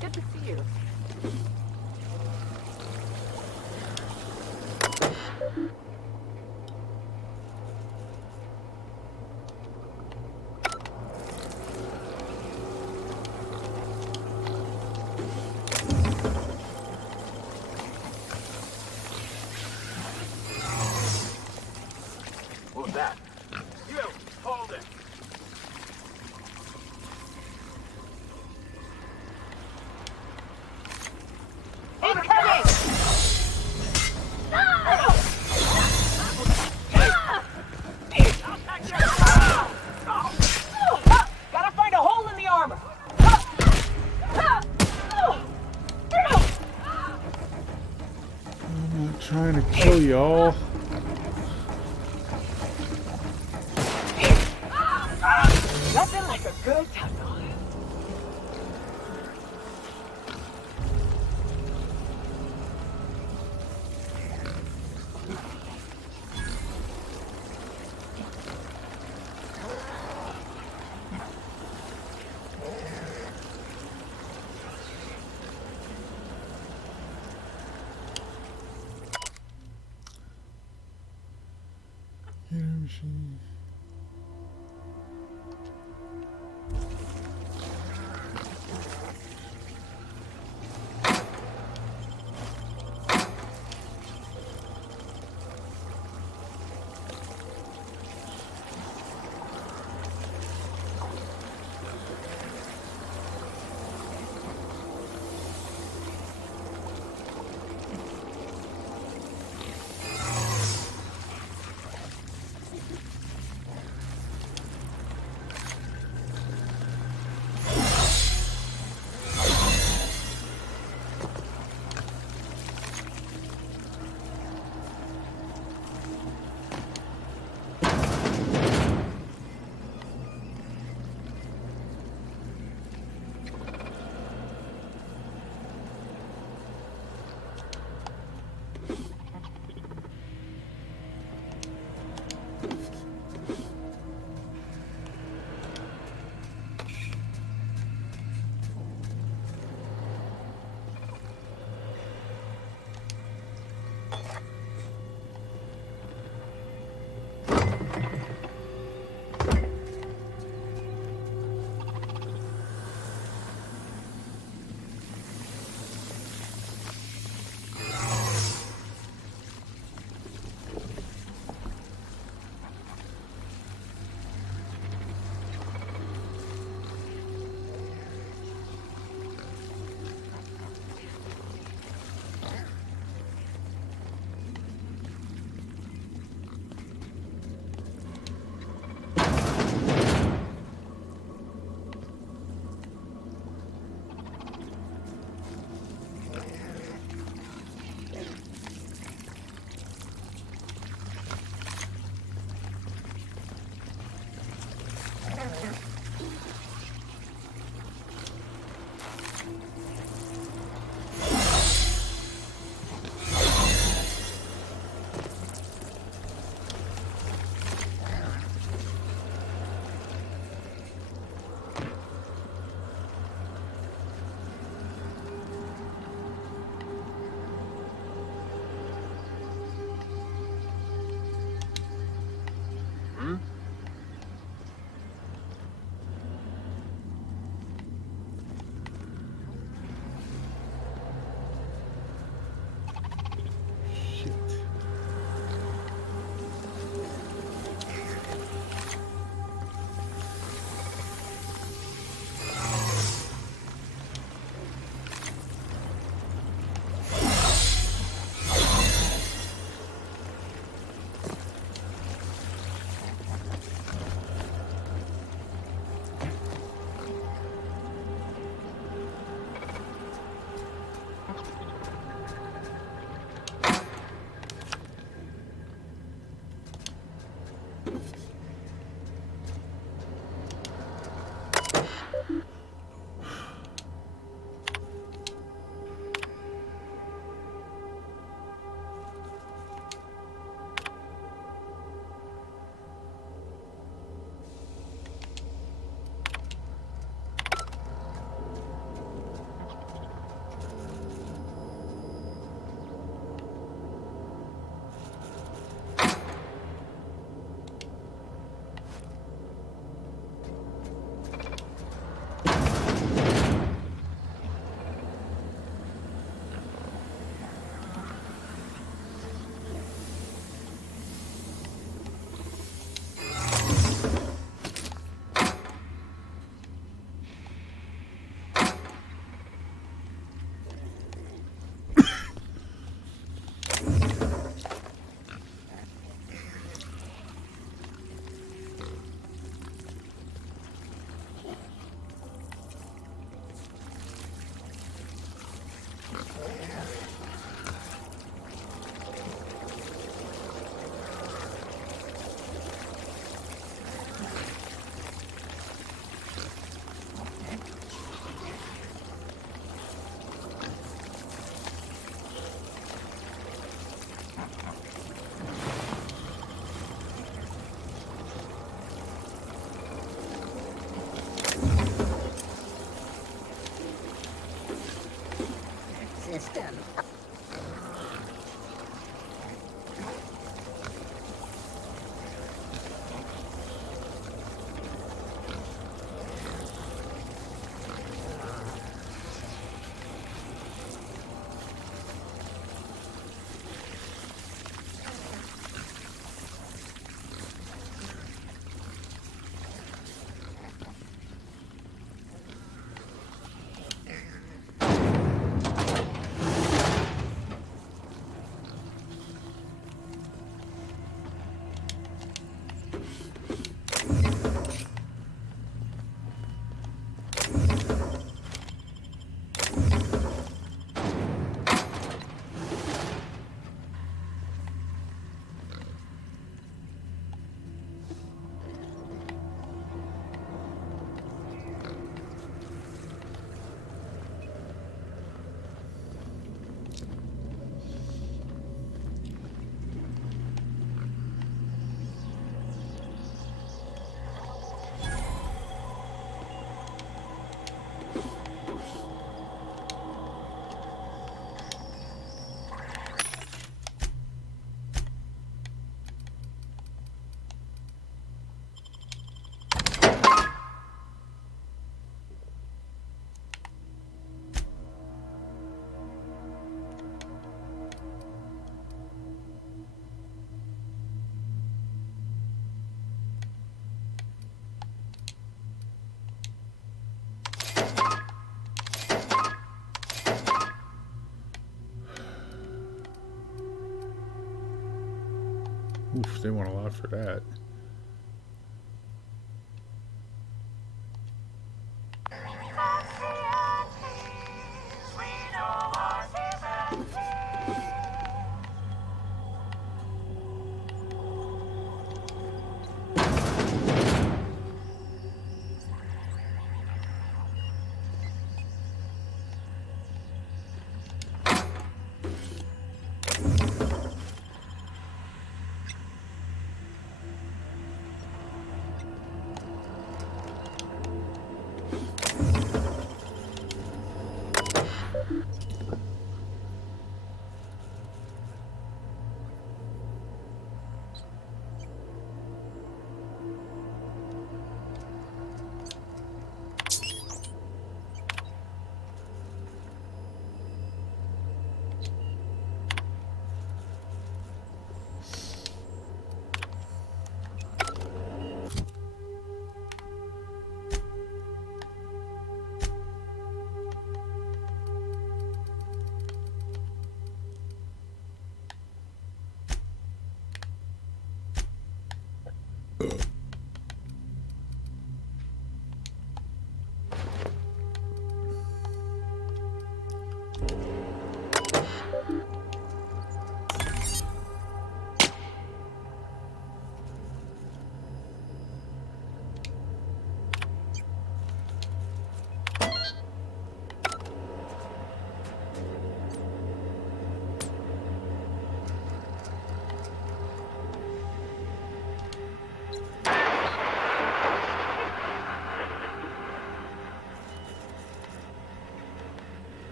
Good to see you. What was that? You, hold it. Gotta find a hole in the armor. I'm not trying to kill y'all. Nothing like a good tunnel. Machine. Oof, they want a lot for that.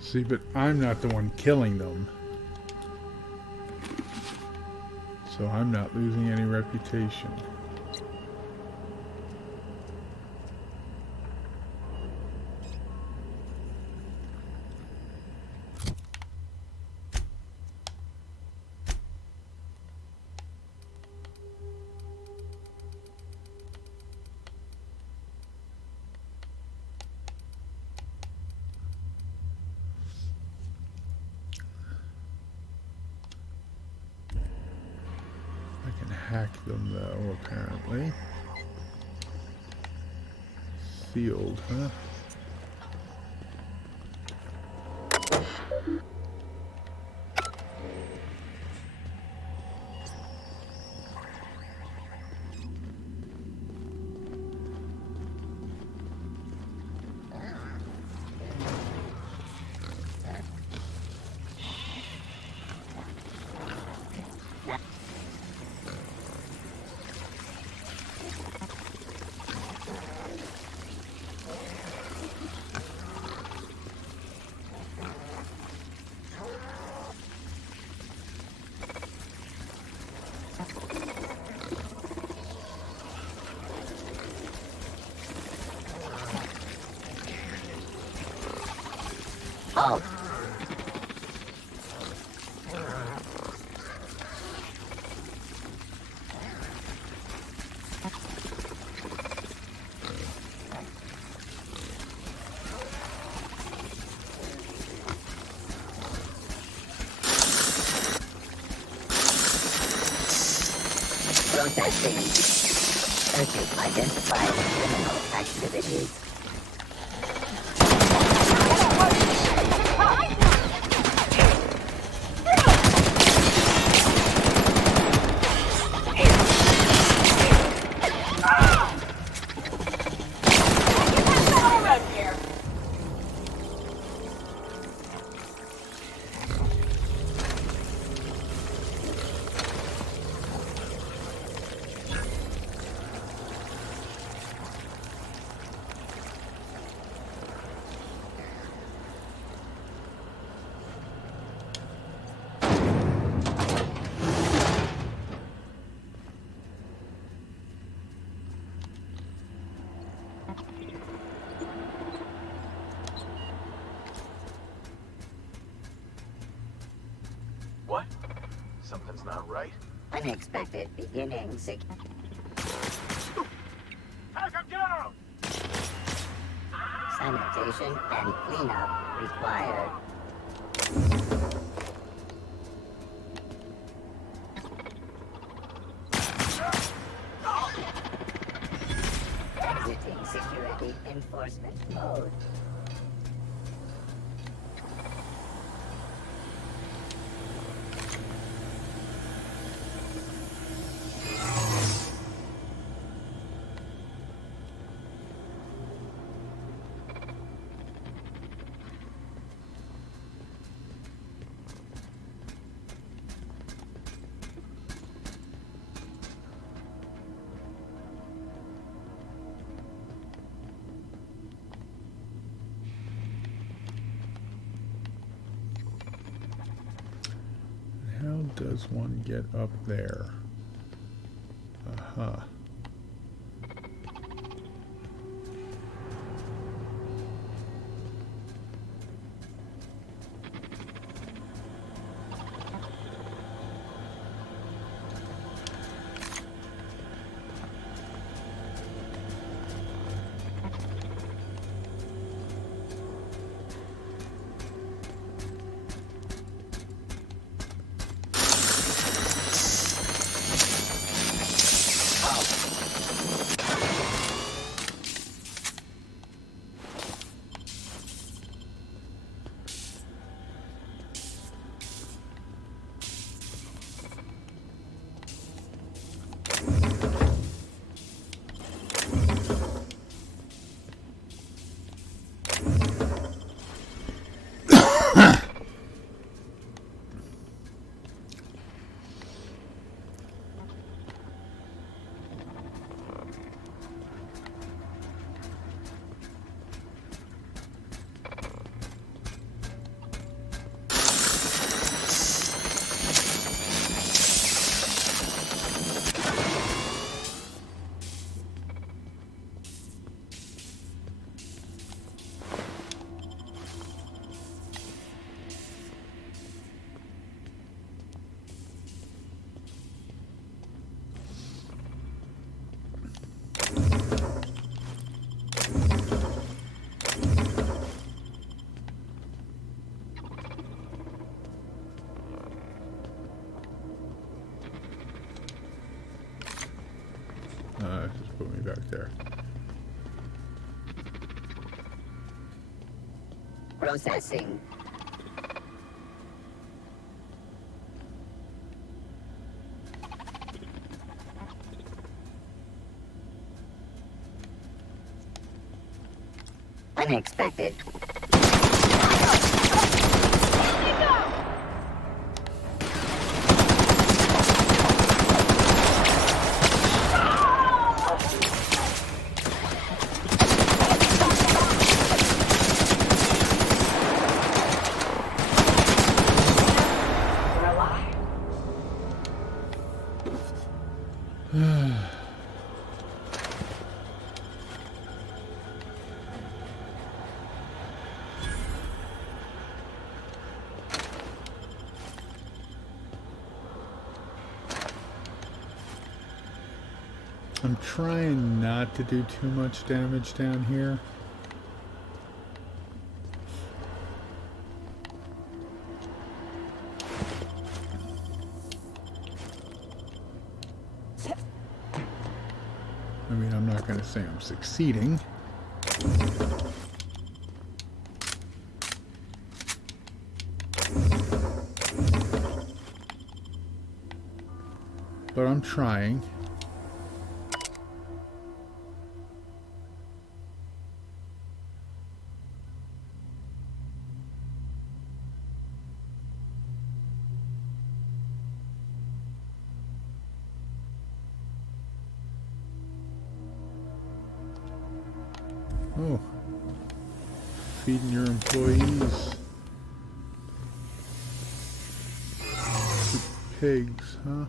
See, but I'm not the one killing them. So I'm not losing any reputation. Hack them though, apparently. Sealed, huh? Halt! Protesting. Searches identified criminal activities. What? Something's not right. Unexpected beginning. Take him down! Sanitation and cleanup required. Exiting security enforcement mode. How does one get up there? Uh-huh. Just put me back there. Processing. Unexpected. I'm trying not to do too much damage down here. I mean, I'm not going to say I'm succeeding. But I'm trying. Oh, feeding your employees to pigs, huh?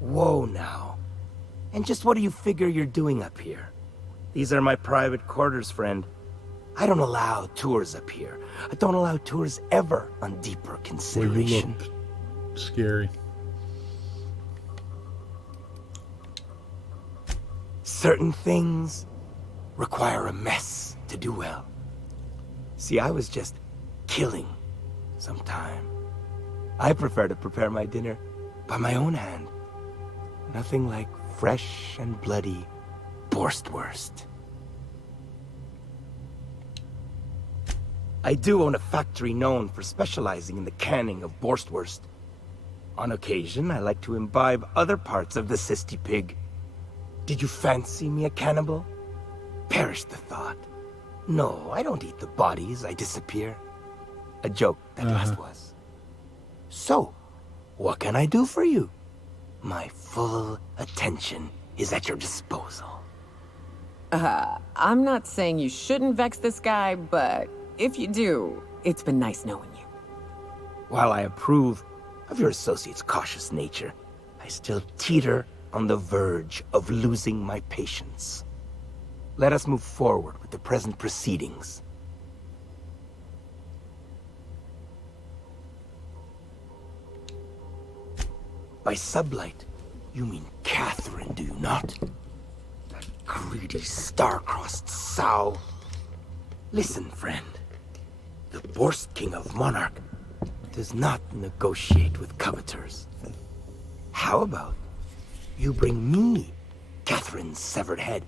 Whoa now. And just what do you figure you're doing up here? These are my private quarters, friend. I don't allow tours up here. I don't allow tours ever on deeper consideration. Well, you look scary. Certain things require a mess to do well. See, I was just killing some time. I prefer to prepare my dinner by my own hand. Nothing like fresh and bloody Borstwurst. I do own a factory known for specializing in the canning of Borstwurst. On occasion, I like to imbibe other parts of the Sisti pig. Did you fancy me a cannibal? Perish the thought. No, I don't eat the bodies, I disappear. A joke, that last was. So, what can I do for you? My full attention is at your disposal. I'm not saying you shouldn't vex this guy, but if you do, it's been nice knowing you. While I approve of your associate's cautious nature, I still teeter on the verge of losing my patience. Let us move forward with the present proceedings. By sublight, you mean Catherine, do you not? That greedy, star-crossed sow. Listen, friend. The Borst King of Monarch does not negotiate with coveters. How about you bring me Catherine's severed head,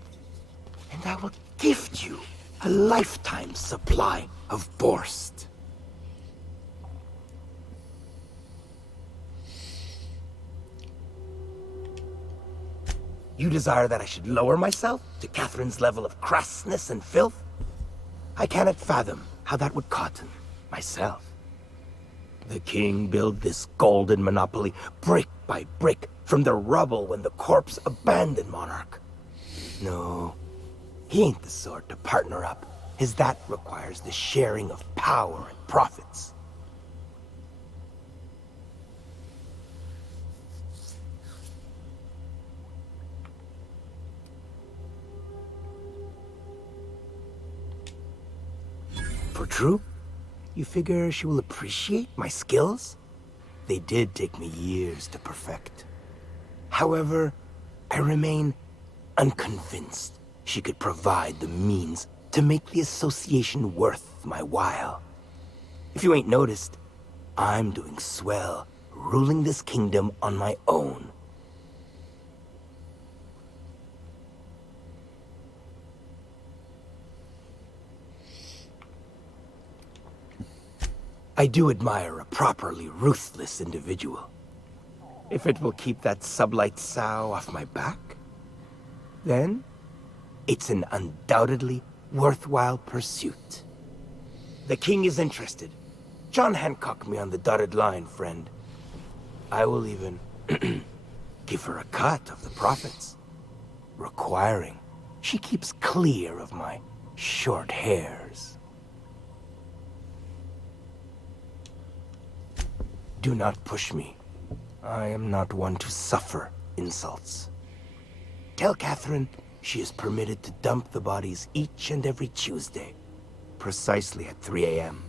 and I will gift you a lifetime supply of Borst. You desire that I should lower myself to Catherine's level of crassness and filth? I cannot fathom how that would cotton myself. The king built this golden monopoly brick by brick from the rubble when the corpse abandoned Monarch. No, he ain't the sort to partner up, as that requires the sharing of power and profits. For true, You figure she will appreciate my skills? They did take me years to perfect. However, I remain unconvinced she could provide the means to make the association worth my while. If you ain't noticed, I'm doing swell, ruling this kingdom on my own. I do admire a properly ruthless individual. If it will keep that sublight sow off my back, then it's an undoubtedly worthwhile pursuit. The king is interested. John Hancock me on the dotted line, friend. I will even give her a cut of the profits, requiring she keeps clear of my short hairs. Do not push me. I am not one to suffer insults. Tell Catherine she is permitted to dump the bodies each and every Tuesday, precisely at 3 a.m.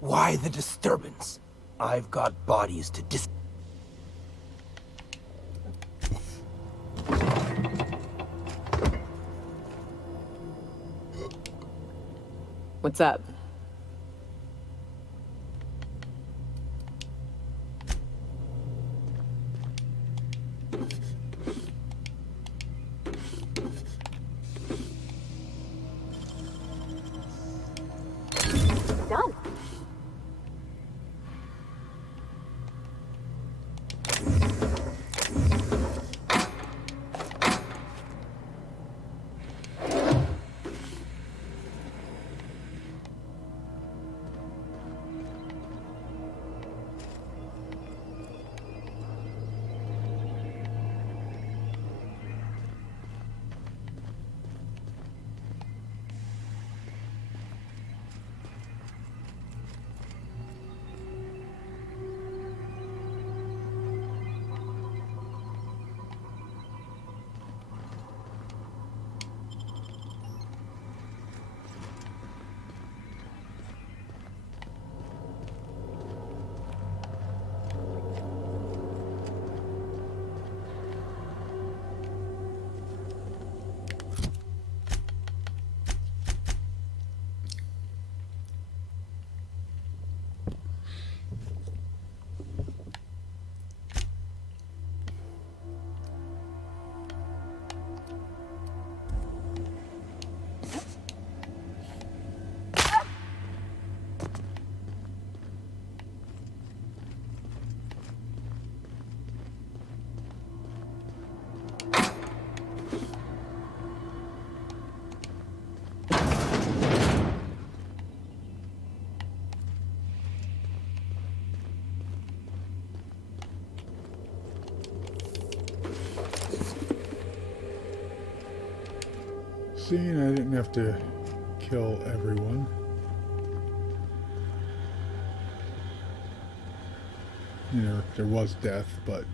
Why the disturbance? I've got bodies to What's up? Done. Seeing I didn't have to kill everyone. You know, there was death, but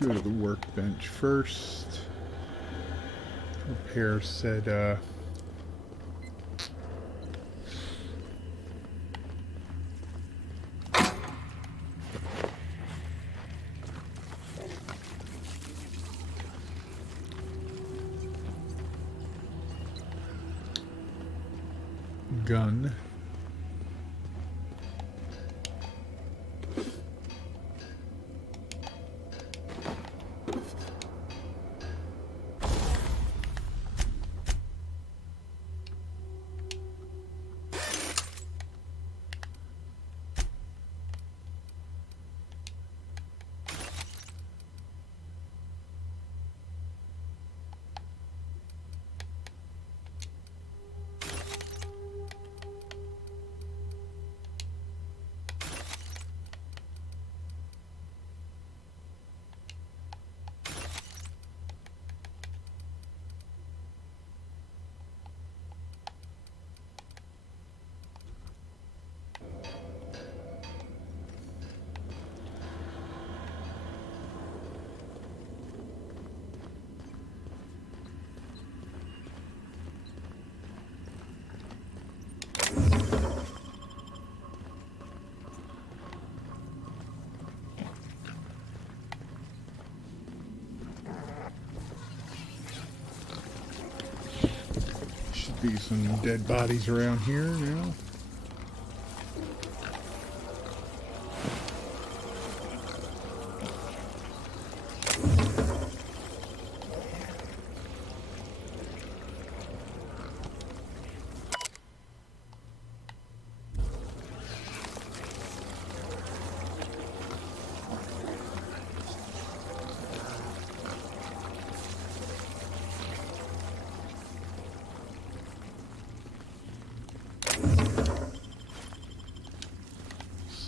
Let's go to the workbench first. Repair said, gun. Be some dead bodies around here now.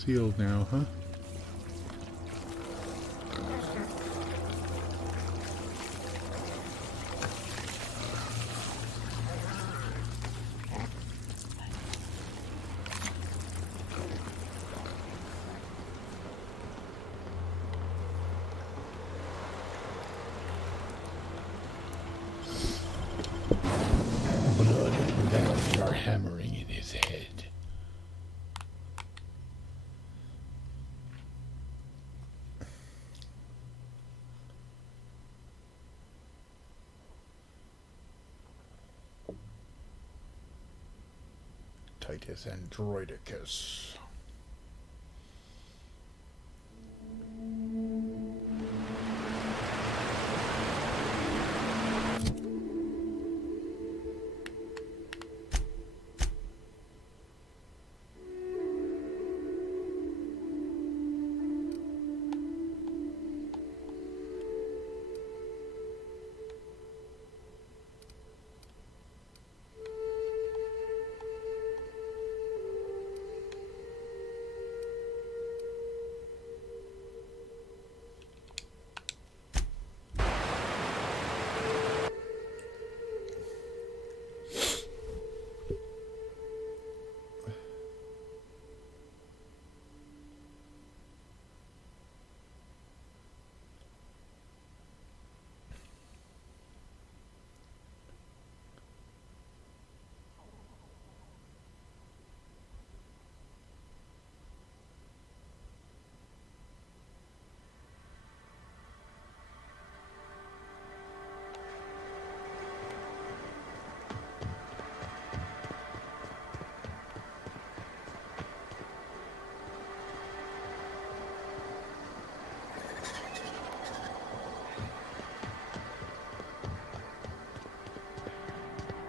Sealed now, huh? Blood and veins are hammering in his head. Titus Androidicus.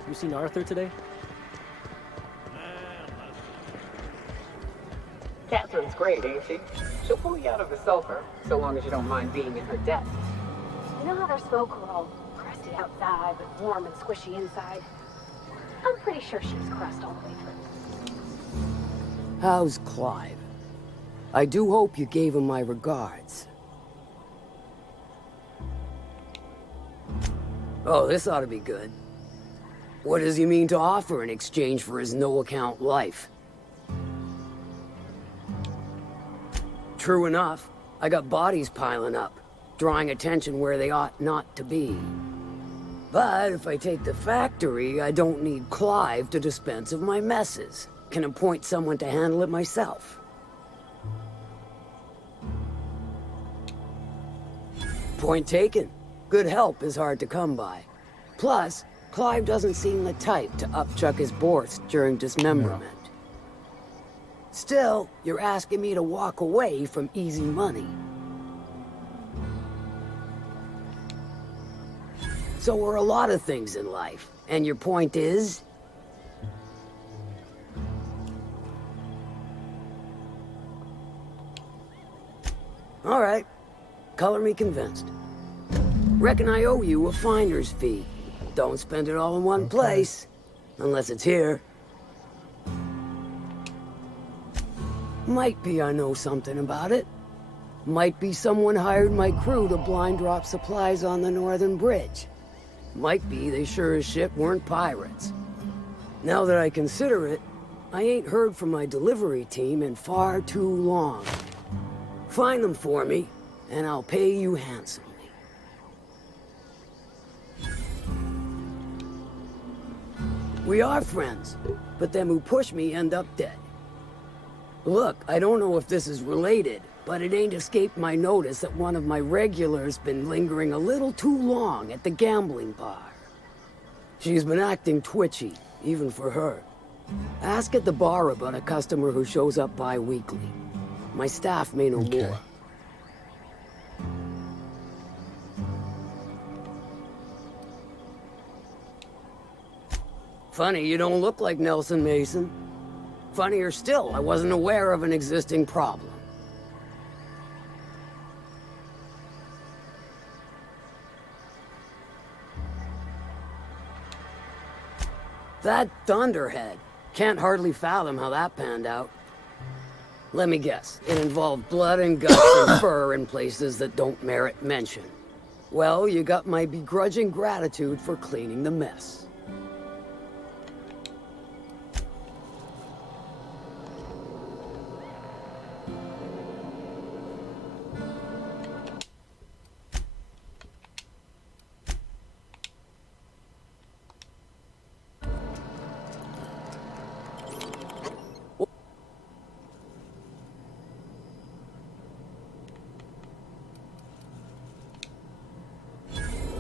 You seen Arthur today? Catherine's great, ain't she? She'll pull you out of the sulfur, so long as you don't mind being in her debt. You know how their smoke are all crusty outside, but warm and squishy inside? I'm pretty sure she's crust all the way through. How's Clive? I do hope you gave him my regards. Oh, this ought to be good. What does he mean to offer in exchange for his no-account life? True enough, I got bodies piling up. drawing attention where they ought not to be. But if I take the factory, I don't need Clive to dispense of my messes. Can appoint someone to handle it myself. Point taken. Good help is hard to come by. Plus, Clive doesn't seem the type to upchuck his boards during dismemberment. Still, you're asking me to walk away from easy money. So are a lot of things in life. And your point is? All right. Color me convinced. Reckon I owe you a finder's fee. Don't spend it all in one place. Unless it's here. Might be I know something about it. Might be someone hired my crew to blind drop supplies on the Northern Bridge. Might be they sure as shit weren't pirates. Now that I consider it, I ain't heard from my delivery team in far too long. Find them for me, and I'll pay you handsomely. We are friends, but them who push me end up dead. Look, I don't know if this is related, but it ain't escaped my notice that one of my regulars been lingering a little too long at the gambling bar. She's been acting twitchy, even for her. Ask at the bar about a customer who shows up bi-weekly. My staff may know more. Funny, you don't look like Nelson Mason. Funnier still, I wasn't aware of an existing problem. That Thunderhead. Can't hardly fathom how that panned out. Let me guess, it involved blood and guts and fur in places that don't merit mention. Well, you got my begrudging gratitude for cleaning the mess.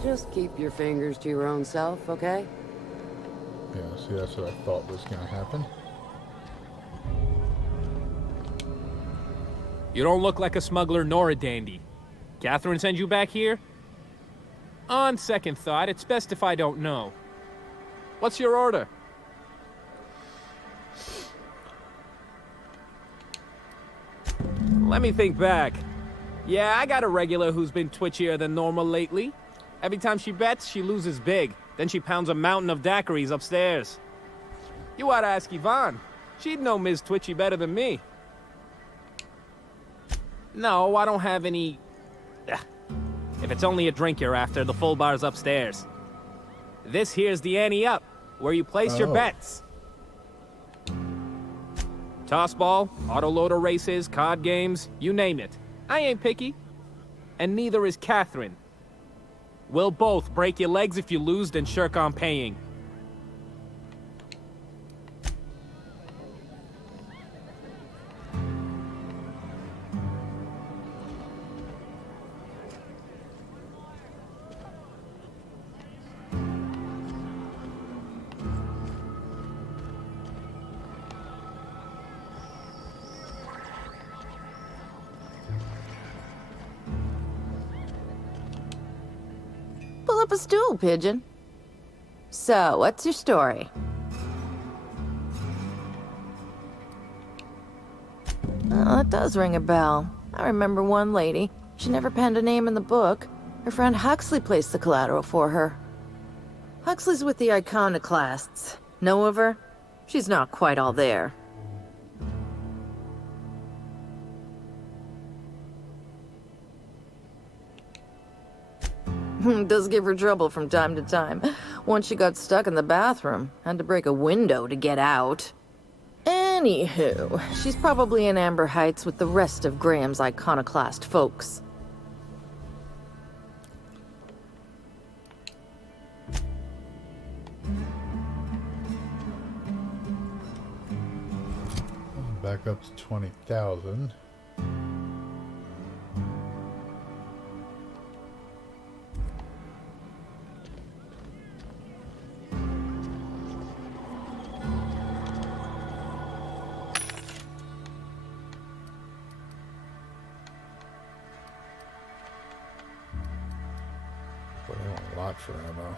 Just keep your fingers to your own self, okay? Yeah, see, that's what I thought was gonna happen. You don't look like a smuggler nor a dandy. Catherine send you back here? On second thought, it's best if I don't know. What's your order? Let me think back. Yeah, I got a regular who's been twitchier than normal lately. Every time she bets, she loses big. Then she pounds a mountain of daiquiris upstairs. You ought to ask Yvonne. She'd know Ms. Twitchy better than me. No, I don't have any... If it's only a drink you're after, the full bar's upstairs. This here's the ante up, where you place your bets. Tossball, autoloader races, card games, you name it. I ain't picky. And neither is Catherine. We'll both break your legs if you lose, then shirk on paying. Pull up a stool, Pigeon. So, what's your story? Oh, that does ring a bell. I remember one lady. She never penned a name in the book. Her friend Huxley placed the collateral for her. Huxley's with the Iconoclasts. Know of her? She's not quite all there. Does give her trouble from time to time. Once she got stuck in the bathroom. Had to break a window to get out. Anywho, she's probably in Amber Heights with the rest of Graham's Iconoclast folks. back up to 20,000. Boy, they want a lot for ammo.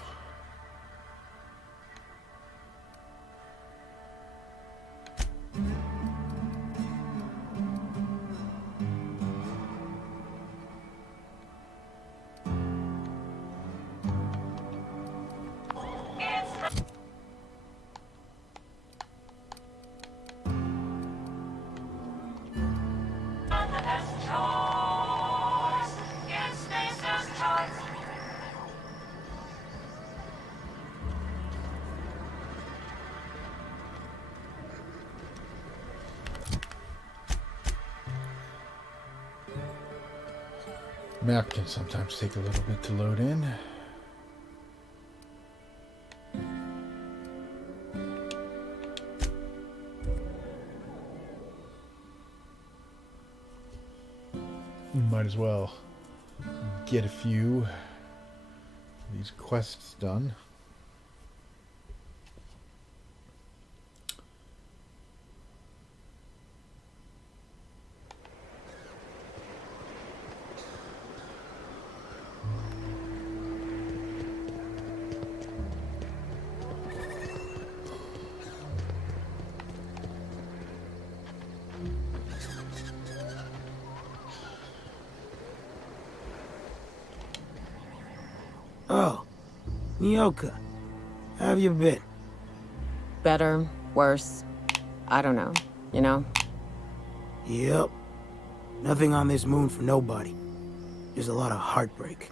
Map can sometimes take a little bit to load in. Might as well get a few of these quests done. Oh, Nyoka, how have you been? Better, worse, I don't know, you know? Yep. Nothing on this moon for nobody. Just a lot of heartbreak.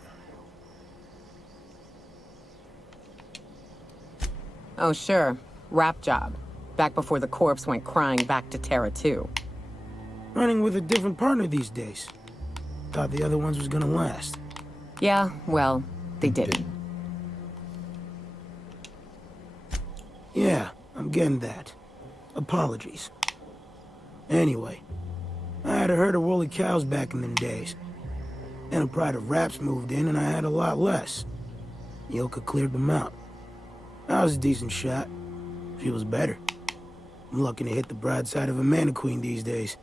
Oh, sure. Rap job. Back before the corpse went crying back to Terra 2. Running with a different partner these days. Thought the other ones was gonna last. Yeah, well, they didn't. Yeah, I'm getting that. Apologies. Anyway, I had a herd of woolly cows back in them days. Then a pride of raps moved in and I had a lot less. Nyoka cleared them out. I was a decent shot. She was better. I'm lucky to hit the broadside of a mana queen these days.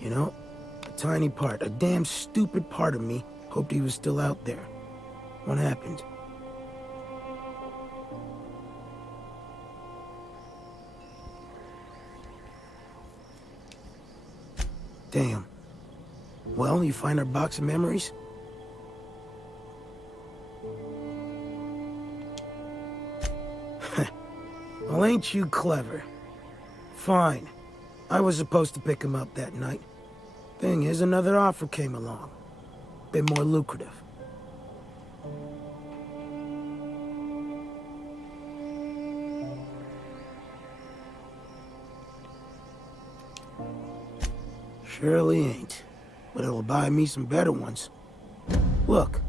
You know, a tiny part, a damn stupid part of me hoped he was still out there. What happened? Damn. Well, you find our box of memories? Well, ain't you clever? Fine. I was supposed to pick him up that night. Thing is, another offer came along. Bit more lucrative. Surely ain't. But it'll buy me some better ones. Look,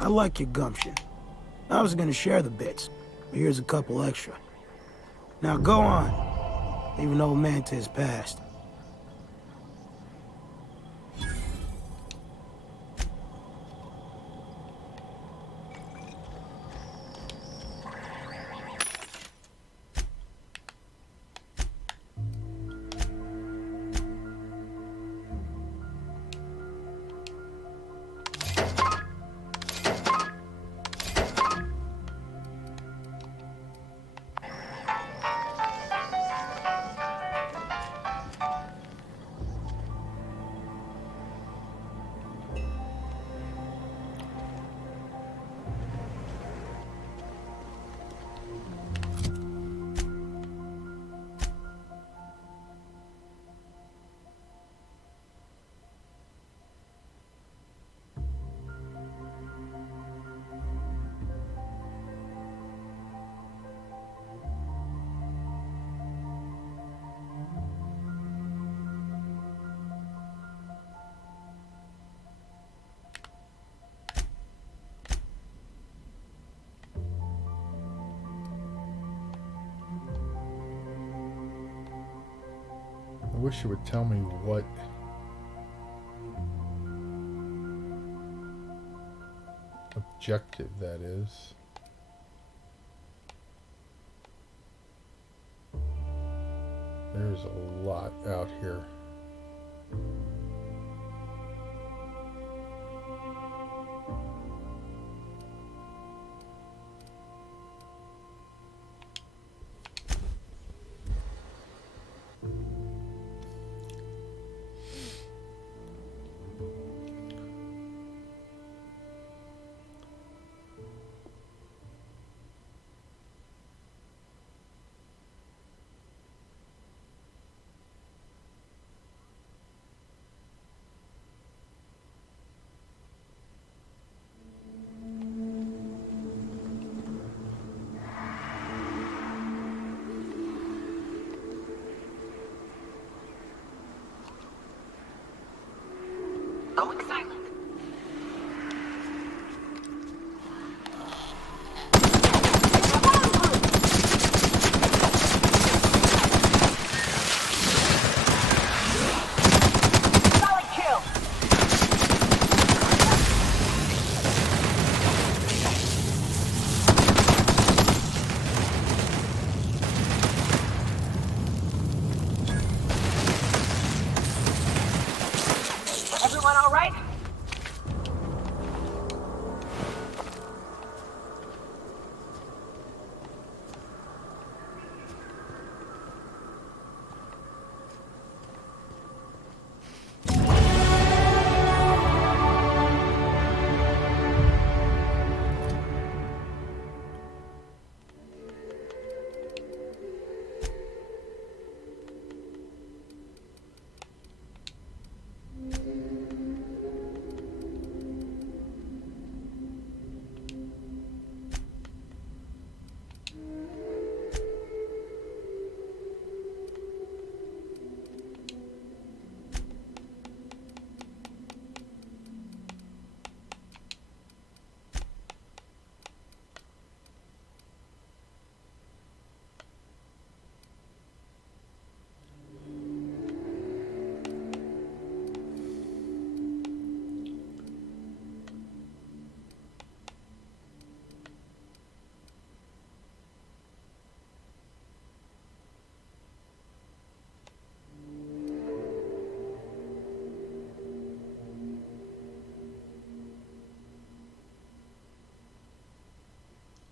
I like your gumption. I was gonna share the bits, but here's a couple extra. Now go on. Even old Mantis passed. wish it would tell me what objective that is. There's a lot out here. Going silent. Solid kill. Everyone all right?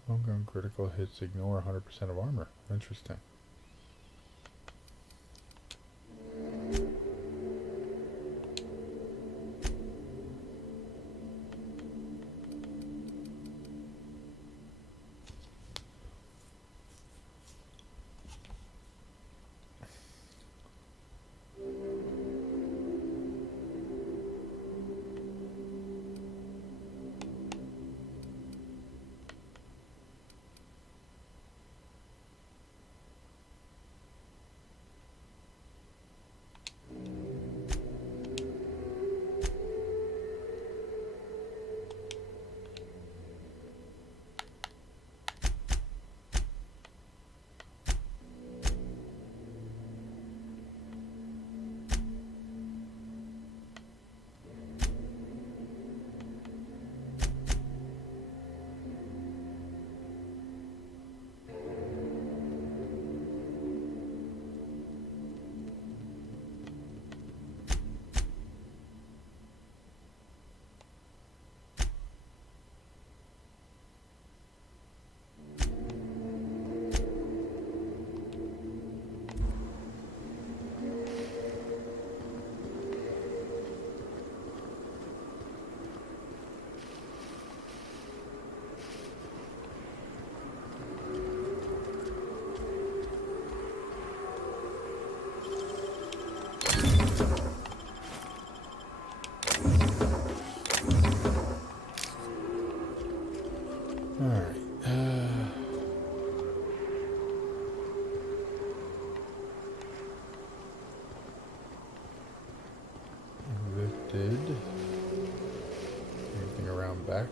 Homegrown critical hits ignore 100% of armor. Interesting. Lifted. Anything around back?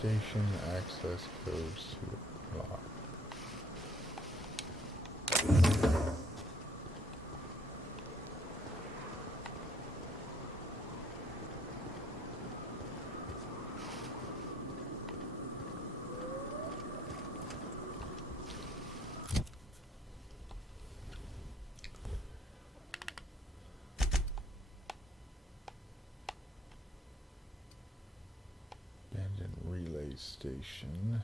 station access codes to lock. Abandoned relay station.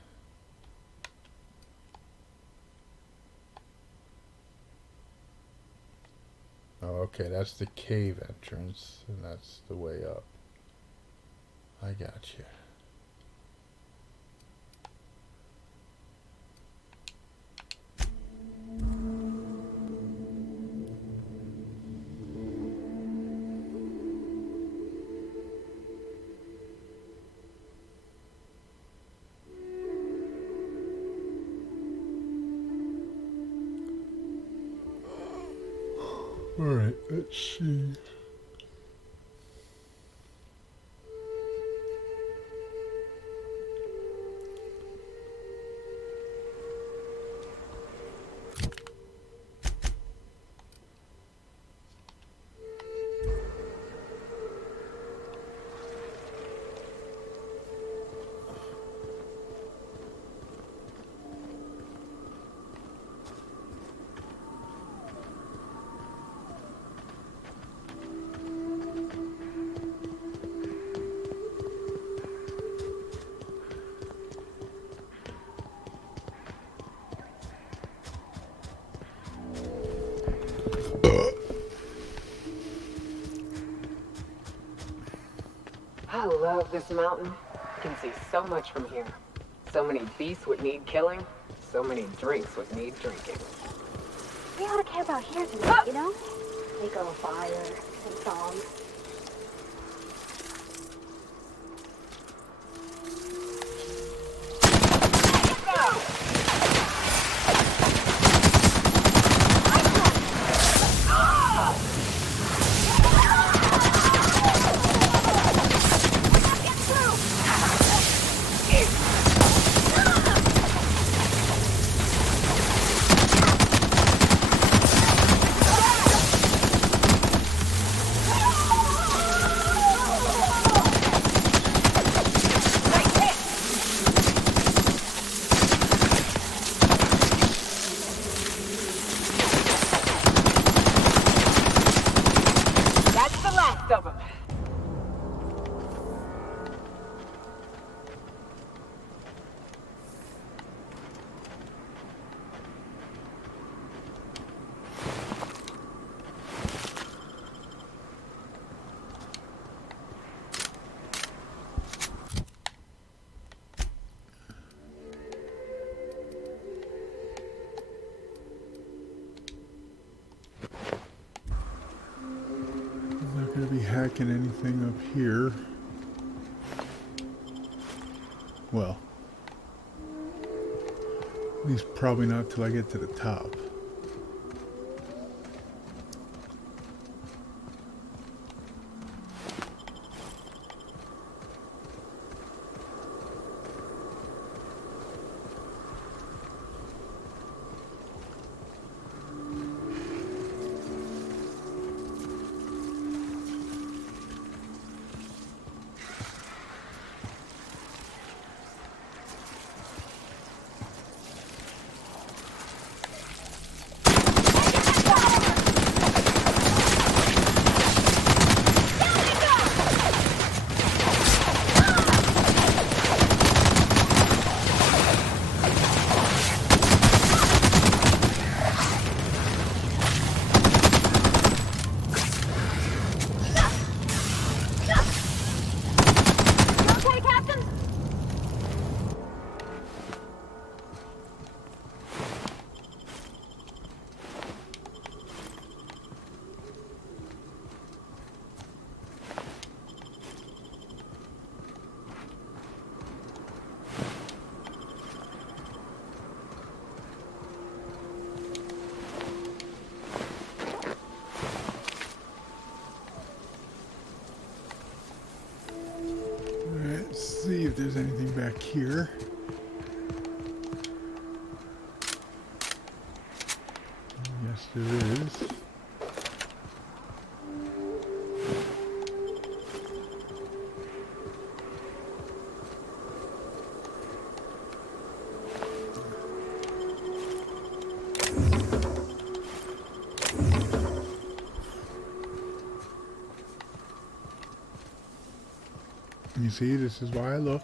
Oh, okay, that's the cave entrance, and that's the way up. I got you. All right, let's see. I love this mountain. You can see so much from here. So many beasts would need killing. So many drinks would need drinking. We ought to camp out here tonight, you know? Make a fire, some songs. That's the last of them. I'm not going to be hacking anything up here. Well, at least probably not till I get to the top. if there's anything back here. Yes, there is. You see, this is why I look.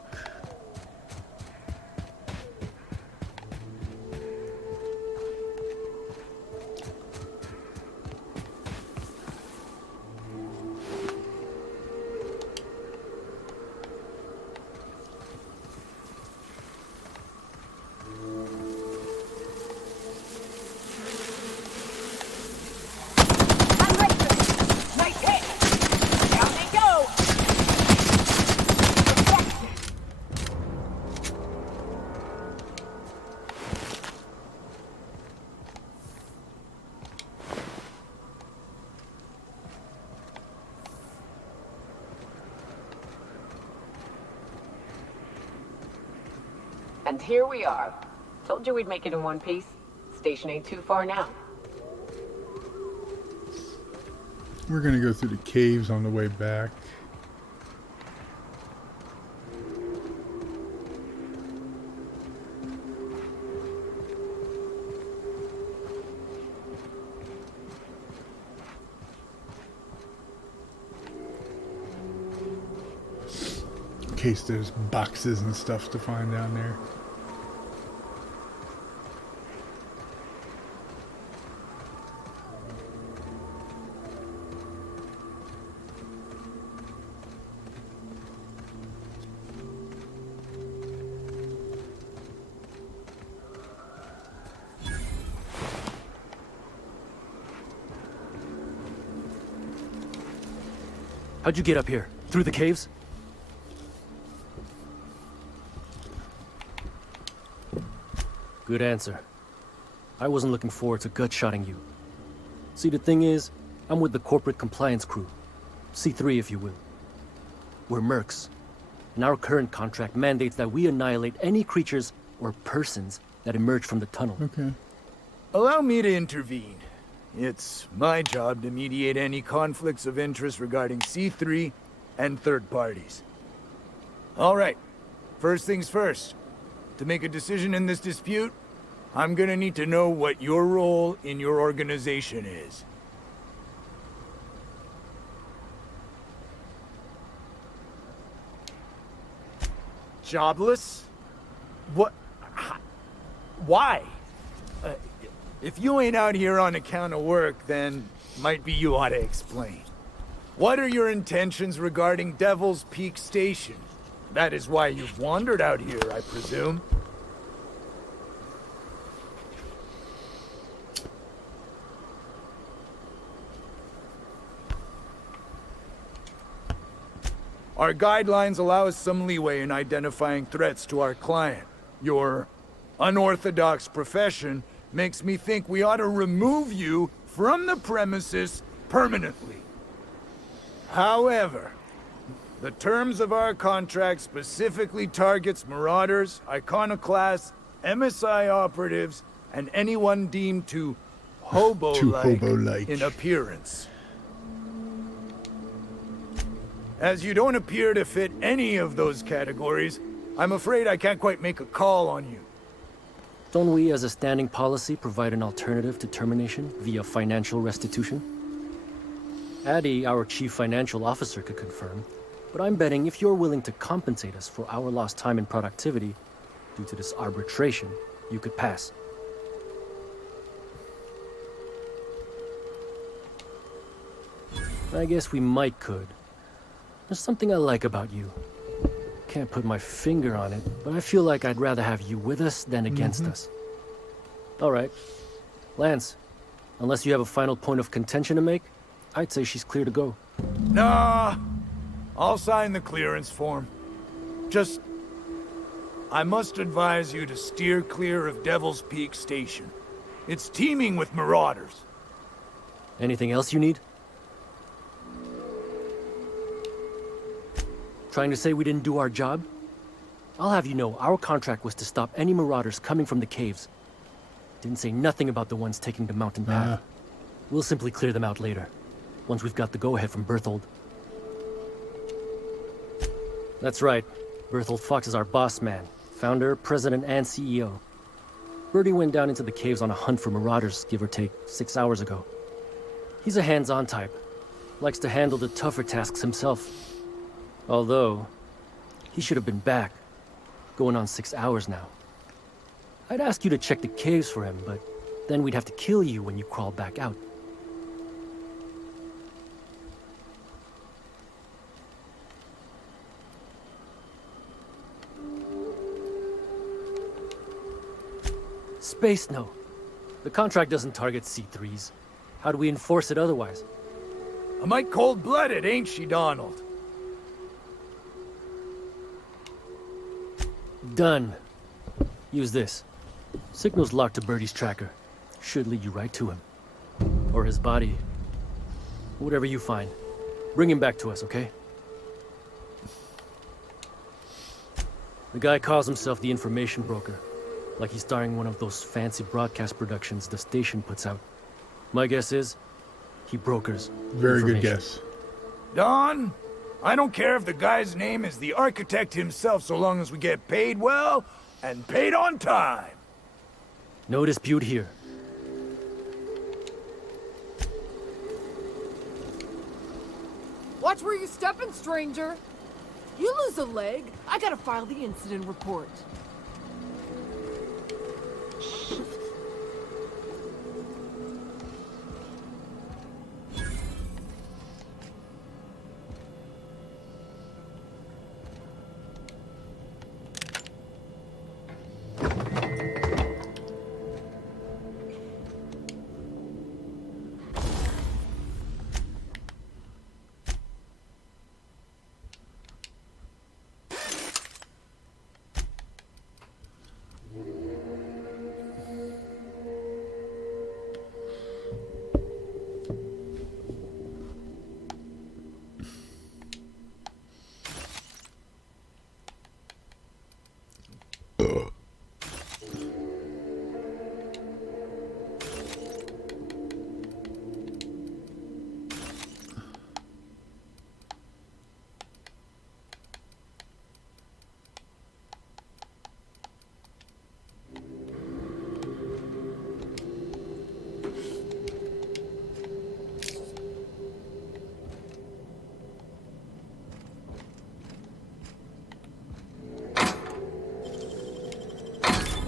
And here we are. Told you we'd make it in one piece. Station ain't too far now. We're gonna go through the caves on the way back. In case there's boxes and stuff to find down there. How'd you get up here? Through the caves? Good answer. I wasn't looking forward to gut-shotting you. See, the thing is, I'm with the corporate compliance crew. C3, if you will. We're mercs, and our current contract mandates that we annihilate any creatures or persons that emerge from the tunnel. Okay. Allow me to intervene. It's my job to mediate any conflicts of interest regarding C3 and third parties. All right, first things first. To make a decision in this dispute, I'm gonna need to know what your role in your organization is. Jobless? What? Why? If you ain't out here on account of work, then might be you ought to explain. What are your intentions regarding Devil's Peak Station? That is why you've wandered out here, I presume. Our guidelines allow us some leeway in identifying threats to our client. Your unorthodox profession makes me think we ought to remove you from the premises permanently. However, the terms of our contract specifically targets marauders, iconoclasts, MSI operatives, and anyone deemed too hobo-like in appearance. As you don't appear to fit any of those categories, I'm afraid I can't quite make a call on you. Don't we, as a standing policy, provide an alternative to termination via financial restitution? Addie, our chief financial officer, could confirm, but I'm betting if you're willing to compensate us for our lost time and productivity due to this arbitration, you could pass. I guess we might could. There's something I like about you. Can't put my finger on it, but I feel like I'd rather have you with us than against us. All right. Lance, unless you have a final point of contention to make, I'd say she's clear to go. Nah, I'll sign the clearance form. Just, I must advise you to steer clear of Devil's Peak Station. It's teeming with marauders. Anything else you need? Trying to say we didn't do our job? I'll have you know, our contract was to stop any marauders coming from the caves. Didn't say nothing about the ones taking the mountain path. We'll simply clear them out later, once we've got the go-ahead from Berthold. That's right. Berthold Fox is our boss man. Founder, president, and CEO. Bertie went down into the caves on a hunt for marauders, give or take, 6 hours ago. He's a hands-on type. Likes to handle the tougher tasks himself. Although, he should have been back. Going on 6 hours now. I'd ask you to check the caves for him, but then we'd have to kill you when you crawl back out. Space, no. The contract doesn't target C3s. How do we enforce it otherwise? A mite cold-blooded, ain't she, Donald? Done. Use this. Signal's locked to Bertie's tracker. Should lead you right to him. Or his body. Whatever you find. Bring him back to us, okay? The guy calls himself the information broker. Like he's starring one of those fancy broadcast productions the station puts out. My guess is, he brokers Very good information. guess. Don, I don't care if the guy's name is the architect himself so long as we get paid well and paid on time. No dispute here. Watch where you're stepping, stranger. You lose a leg, I gotta file the incident report.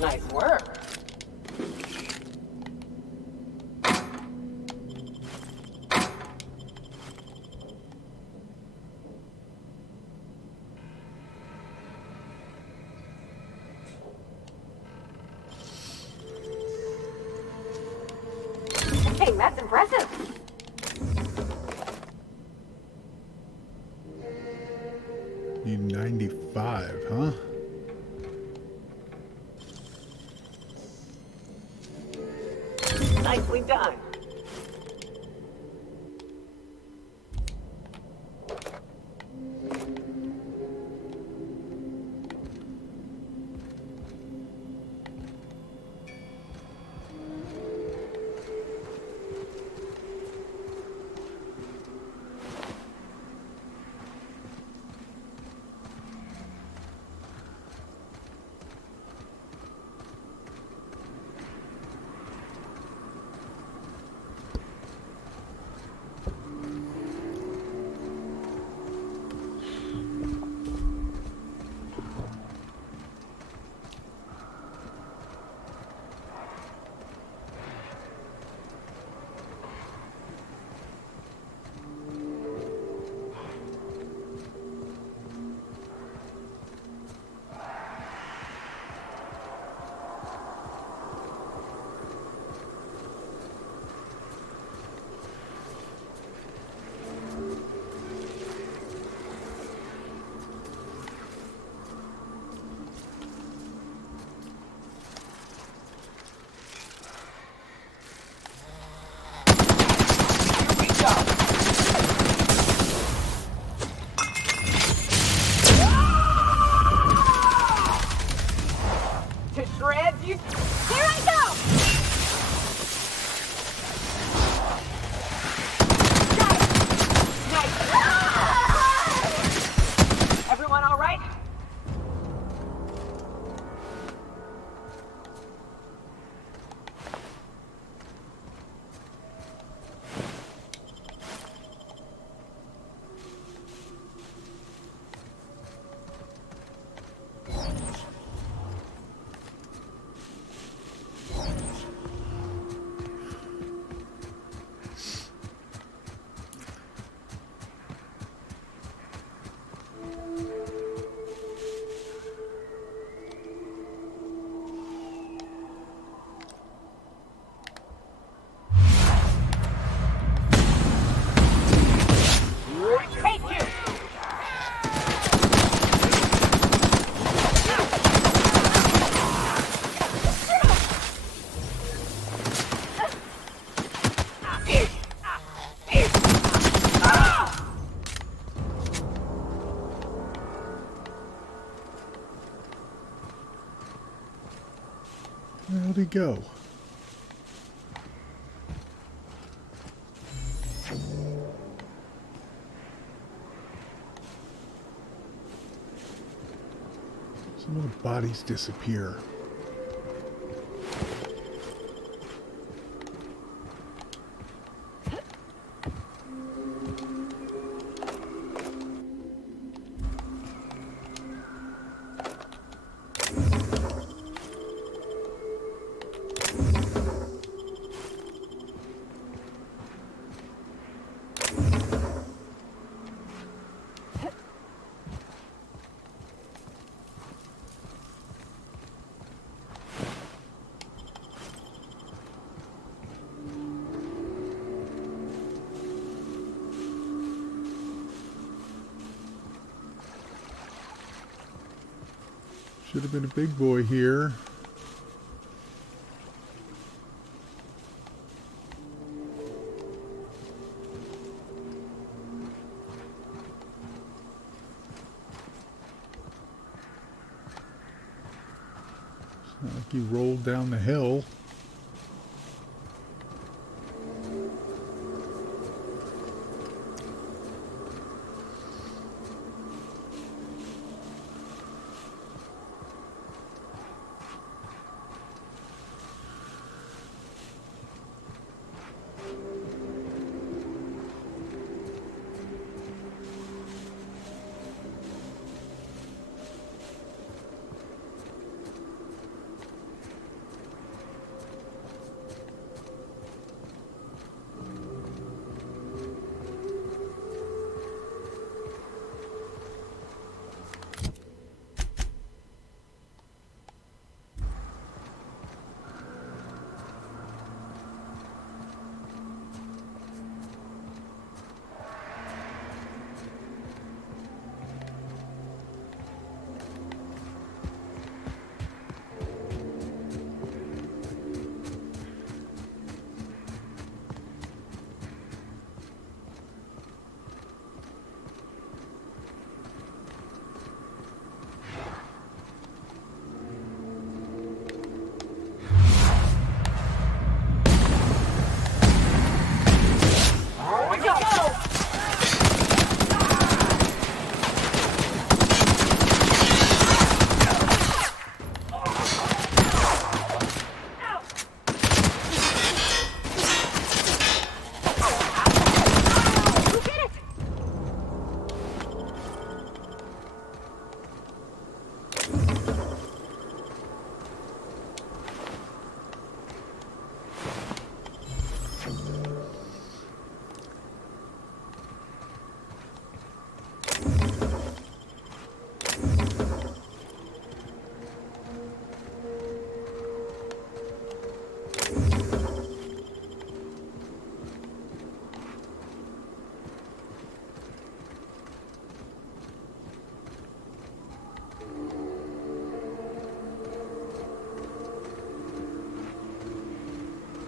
Nice work. Hey, that's impressive. Need 95, huh? Nicely done. Where'd he go? Some of the bodies disappear. Should have been a big boy here. It's not like he rolled down the hill.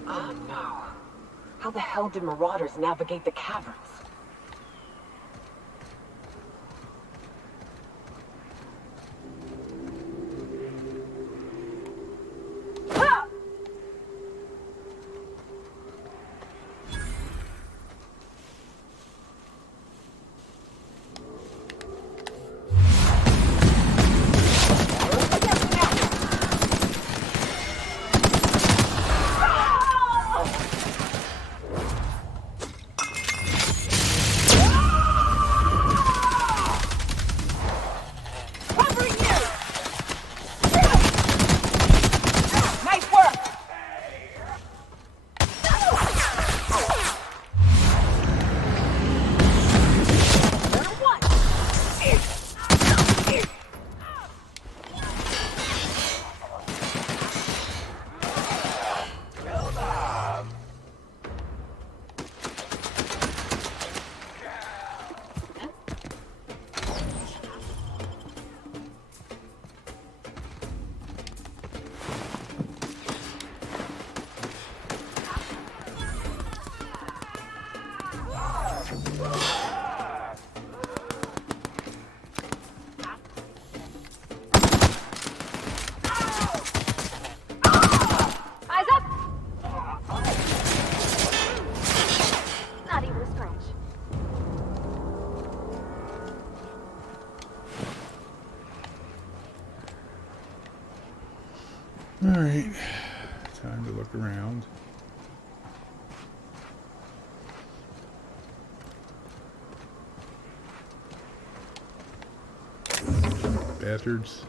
Oh no. How the hell did Marauders navigate the caverns? Alright, time to look around. Bastards.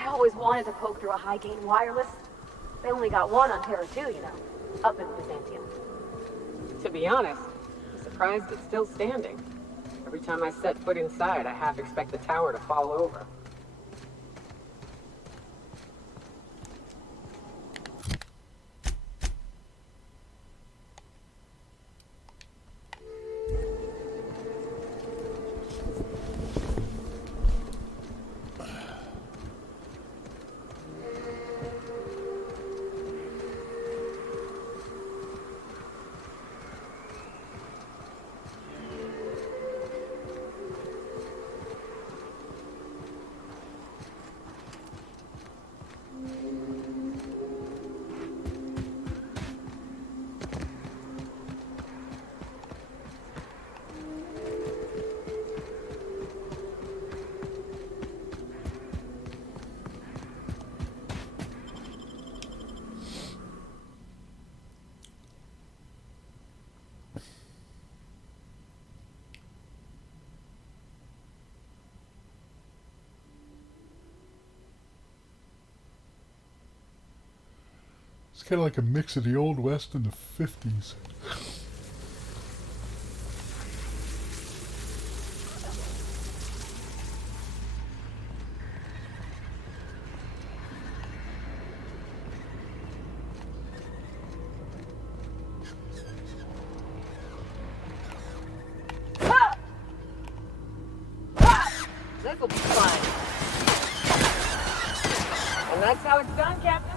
I always wanted to poke through a high-gain wireless. They only got one on Terra 2, you know, up in Byzantium. To be honest, I'm surprised it's still standing. Every time I set foot inside, I half expect the tower to fall over. It's kind of like a mix of the Old West and the 50s. This'll be fun. And that's how it's done, Captain.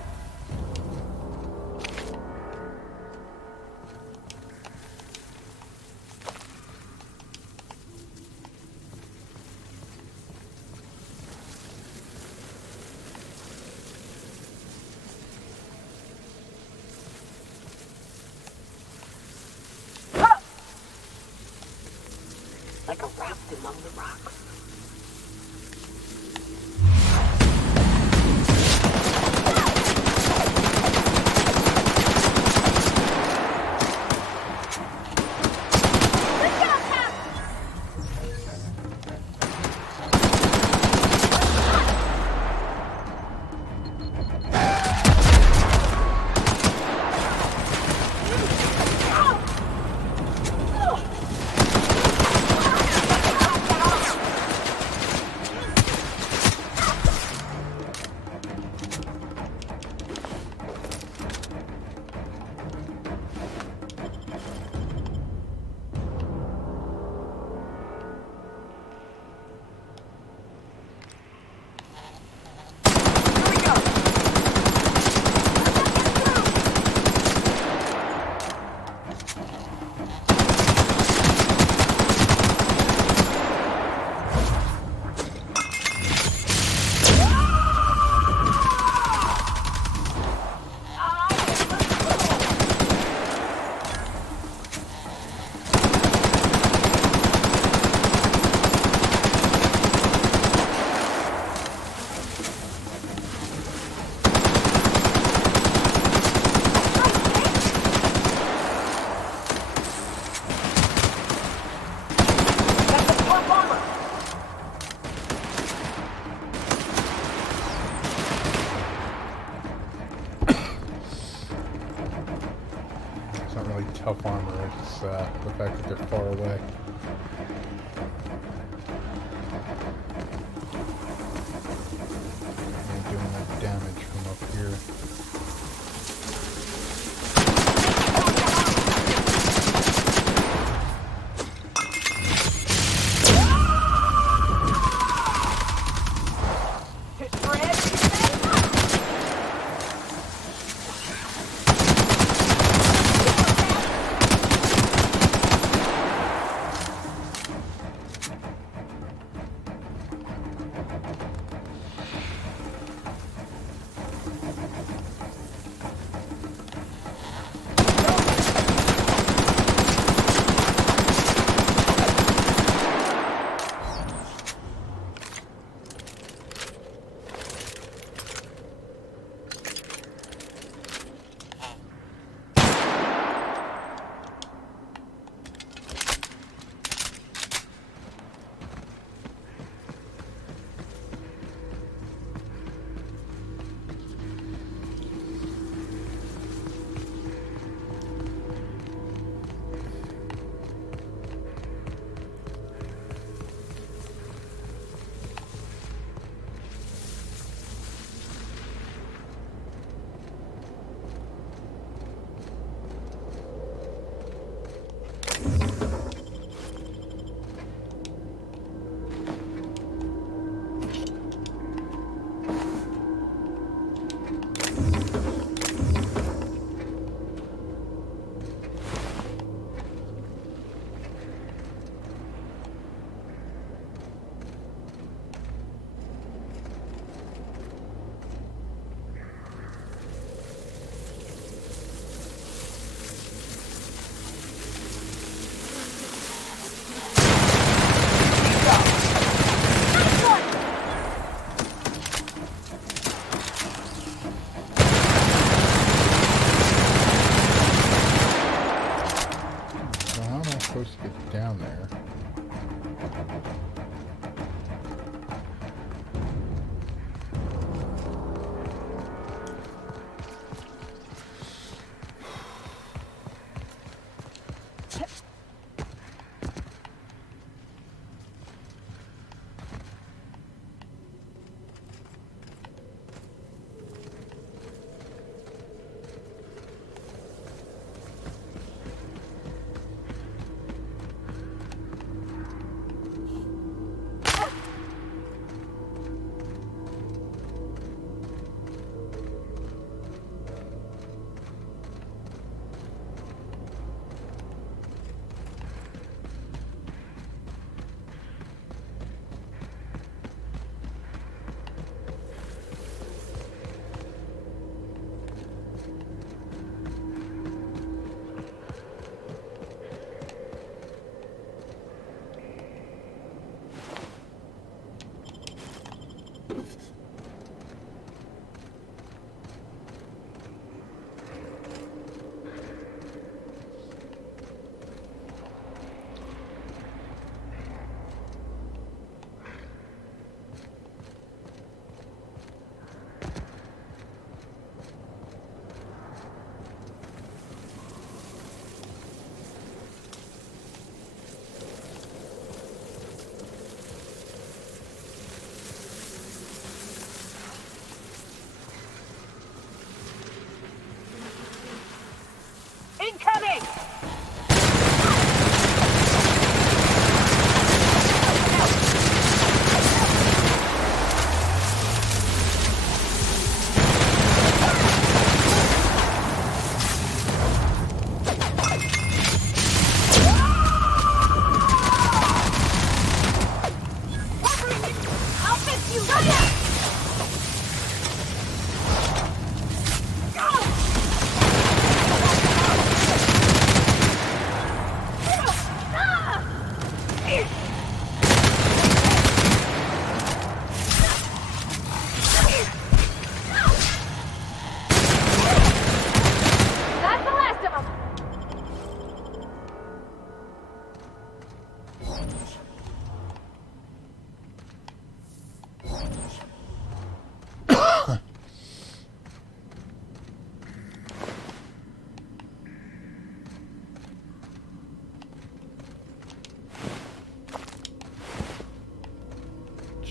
Like a raft among the rocks. Tough armor, it's the fact that they're far away. They're doing that damage from up here.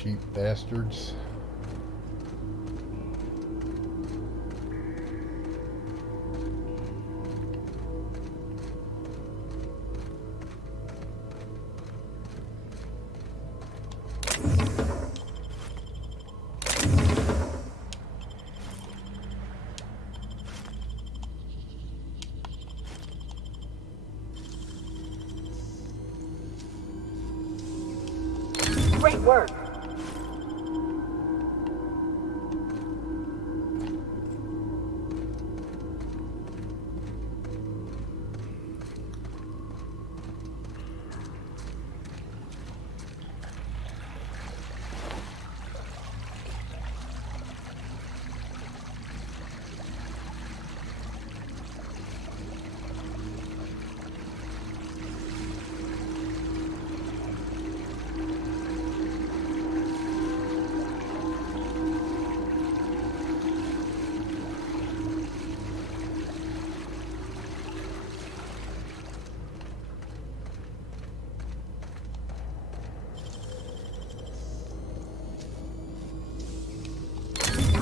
Cheap bastards. Great work.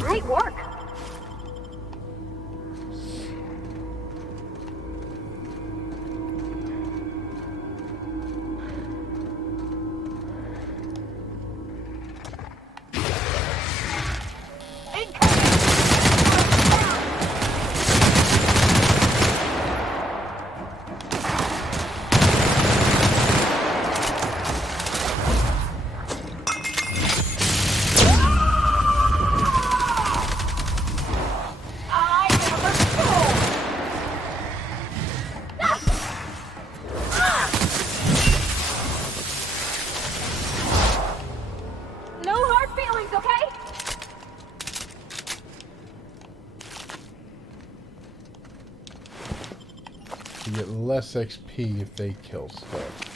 Great work. No hard feelings, okay? You get less XP if they kill stuff.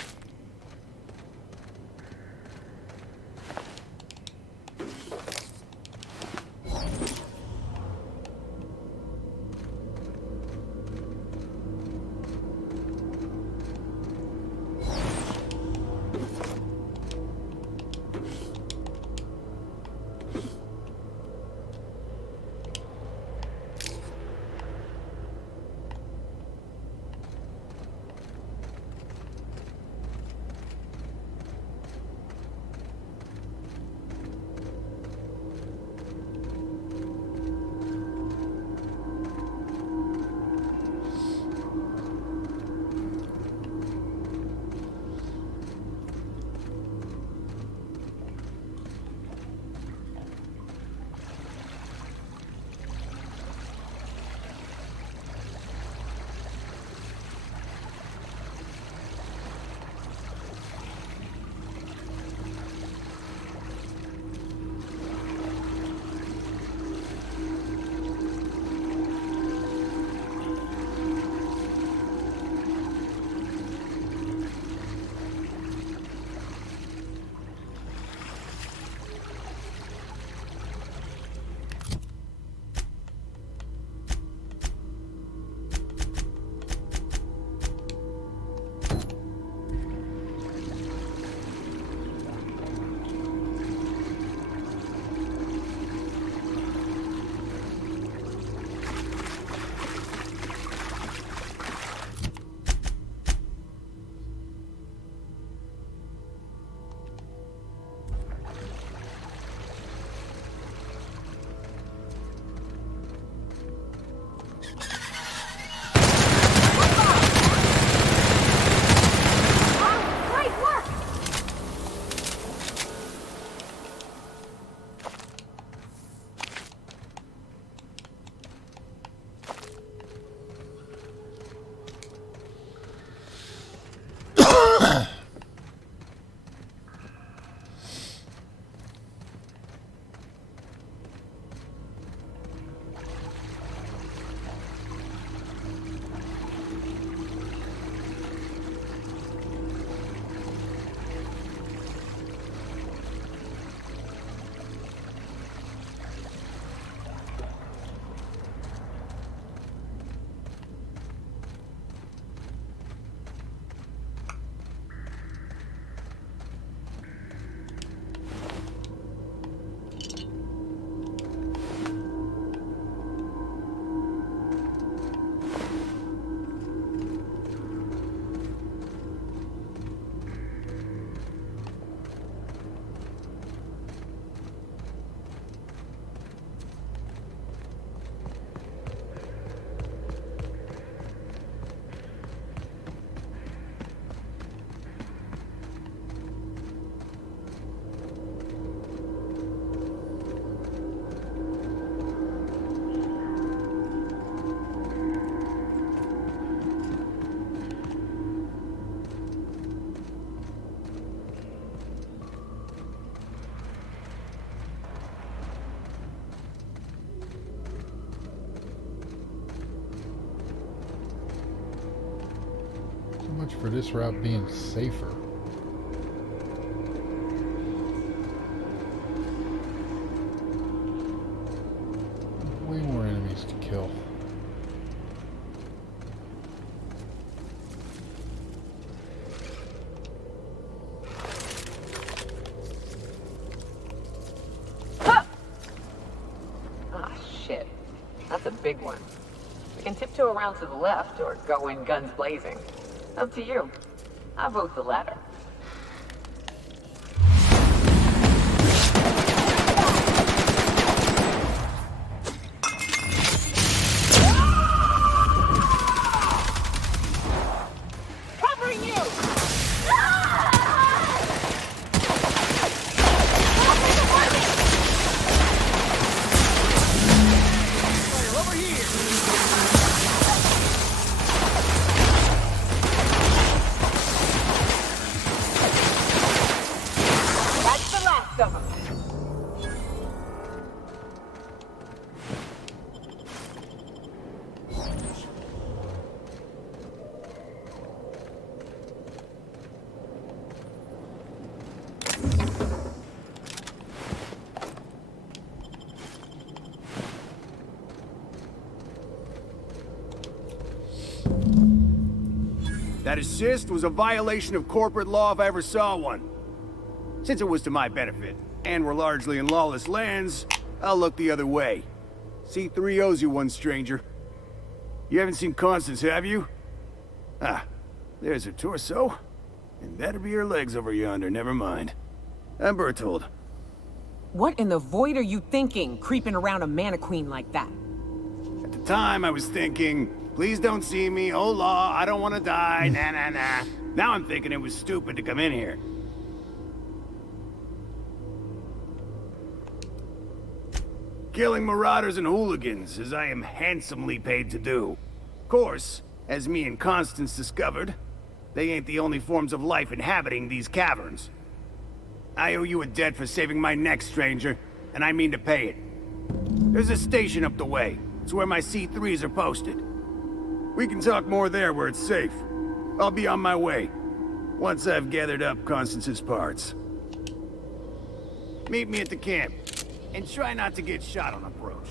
much for this route being safer. Way more enemies to kill. Ah, shit. That's a big one. We can tiptoe around to the left or go in guns blazing. Up to you. I vote the latter. Covering you! Over here! That's the last of them. That assist was a violation of corporate law if I ever saw one. Since it was to my benefit, and we're largely in lawless lands, I'll look the other way. C3 owes you one, stranger. You haven't seen Constance, have you? Ah, there's her torso. And that'll be her legs over yonder, never mind. I'm Bertold. What in the void are you thinking, creeping around a mannequin like that? At the time, I was thinking, please don't see me, oh law, I don't want to die, nah. Now I'm thinking it was stupid to come in here. Killing marauders and hooligans, as I am handsomely paid to do. Of course, as me and Constance discovered, they ain't the only forms of life inhabiting these caverns. I owe you a debt for saving my neck, stranger, and I mean to pay it. There's a station up the way. It's where my C3s are posted. We can talk more there where it's safe. I'll be on my way, once I've gathered up Constance's parts. Meet me at the camp, and try not to get shot on approach.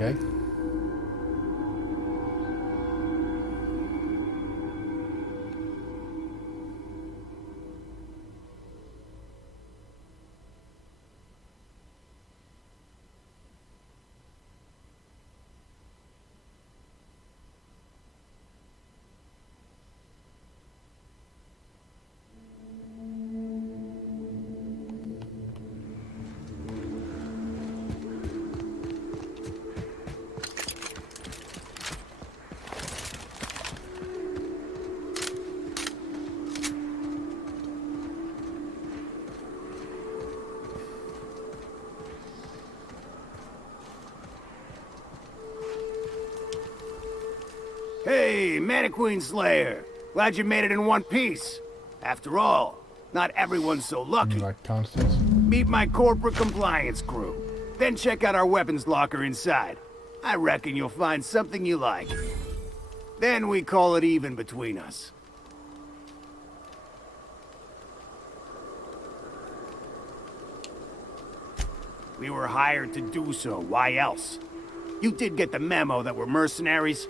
Okay. Hey, Mannequin Slayer! Glad you made it in one piece. After all, not everyone's so lucky. Like Constance? Meet my corporate compliance crew. Then check out our weapons locker inside. I reckon you'll find something you like. Then we call it even between us. We were hired to do so, why else? You did get the memo that we're mercenaries?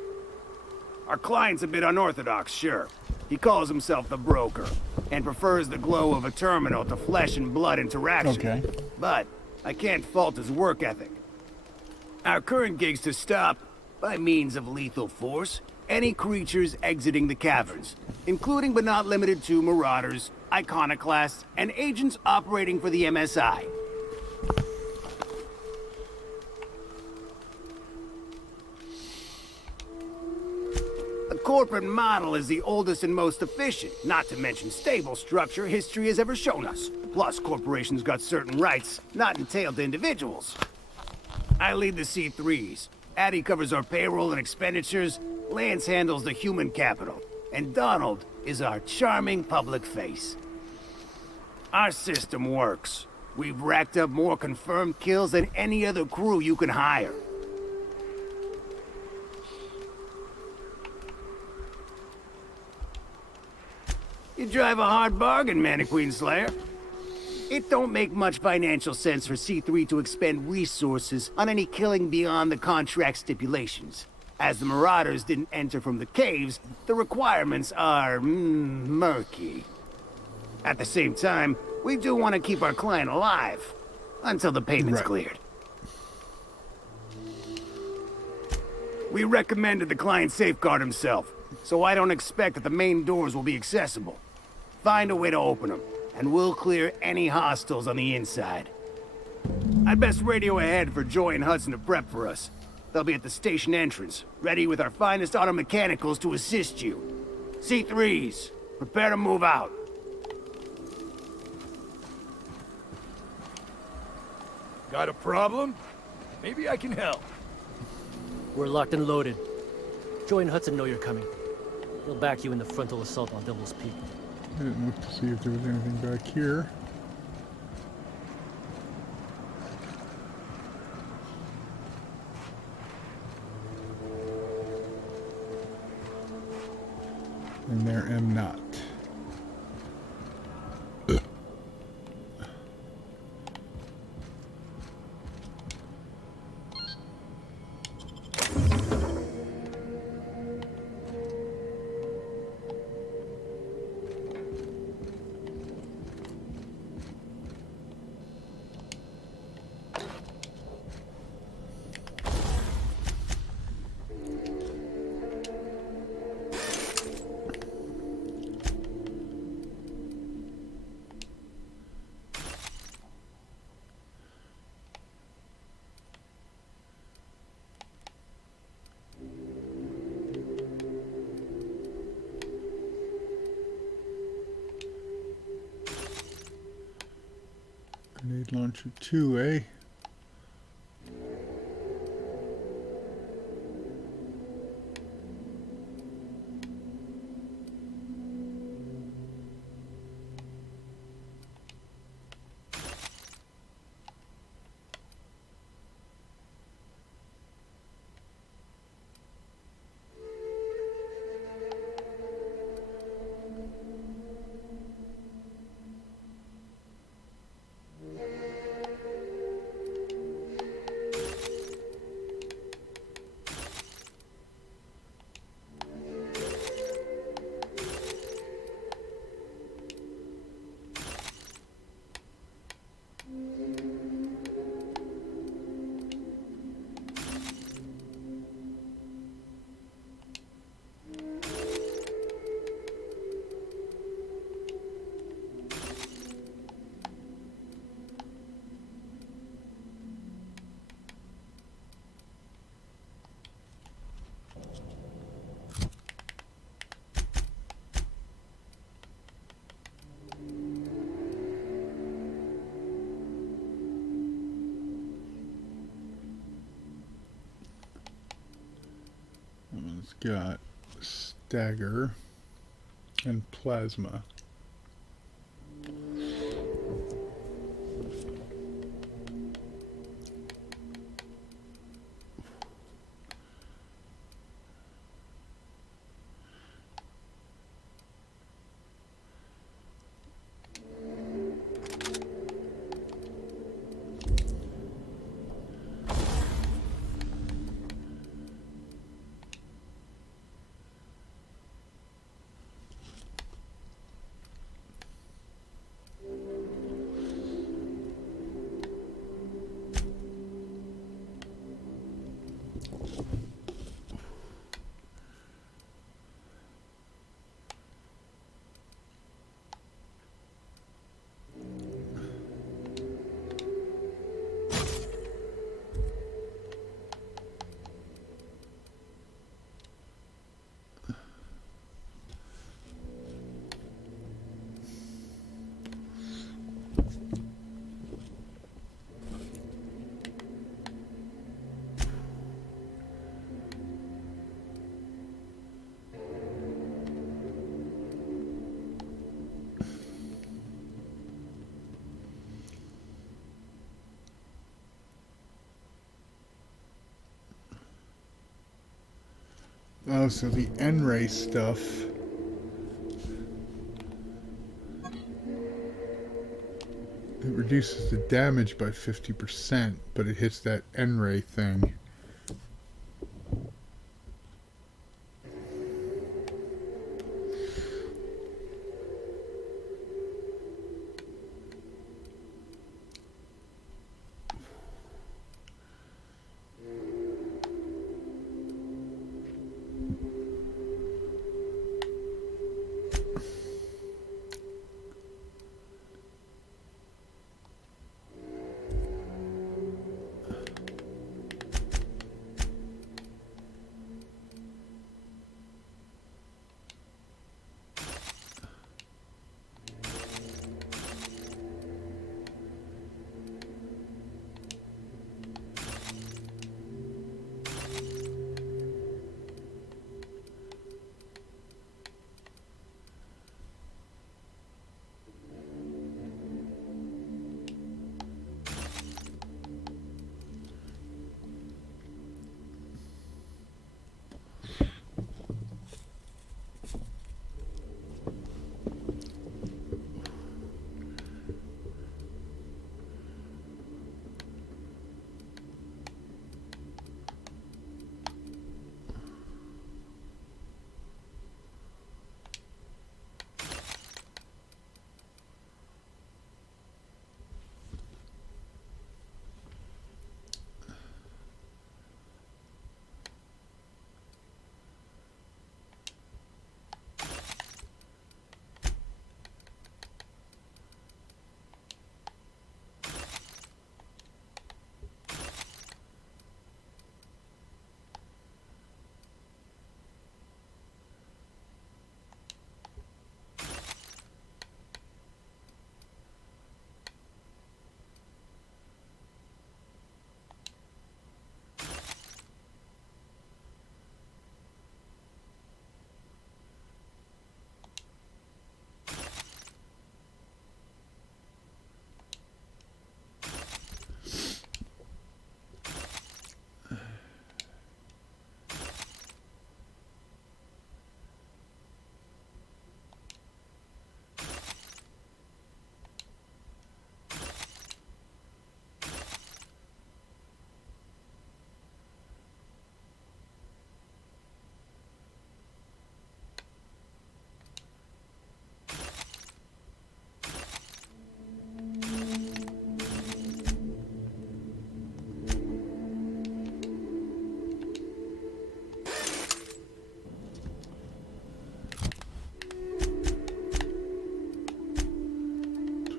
Our client's a bit unorthodox, sure. He calls himself the broker. and prefers the glow of a terminal to flesh and blood interaction. Okay. But I can't fault his work ethic. Our current gig's to stop, by means of lethal force, any creatures exiting the caverns, including but not limited to marauders, iconoclasts, and agents operating for the MSI. The corporate model is the oldest and most efficient, not to mention stable structure history has ever shown us. Plus, corporations got certain rights not entailed to individuals. I lead the C3s. Addie covers our payroll and expenditures, Lance handles the human capital, and Donald is our charming public face. Our system works. We've racked up more confirmed kills than any other crew you can hire. You drive a hard bargain, Mannequin Slayer. It don't make much financial sense for C3 to expend resources on any killing beyond the contract stipulations. As the Marauders didn't enter from the caves, the requirements are murky. At the same time, we do want to keep our client alive until the payment's cleared. We recommended the client safeguard himself, so I don't expect that the main doors will be accessible. Find a way to open them, and we'll clear any hostiles on the inside. I'd best radio ahead for Joy and Hudson to prep for us. They'll be at the station entrance, ready with our finest auto mechanicals to assist you. C3s, prepare to move out. Got a problem? Maybe I can help. We're locked and loaded. Joy and Hudson know you're coming. They'll back you in the frontal assault on Devil's Peak. I didn't look to see if there was anything back here. And there am not. Grenade launcher 2, eh? It's got stagger and plasma. Oh, so the N-ray stuff. It reduces the damage by 50%, but it hits that N-ray thing.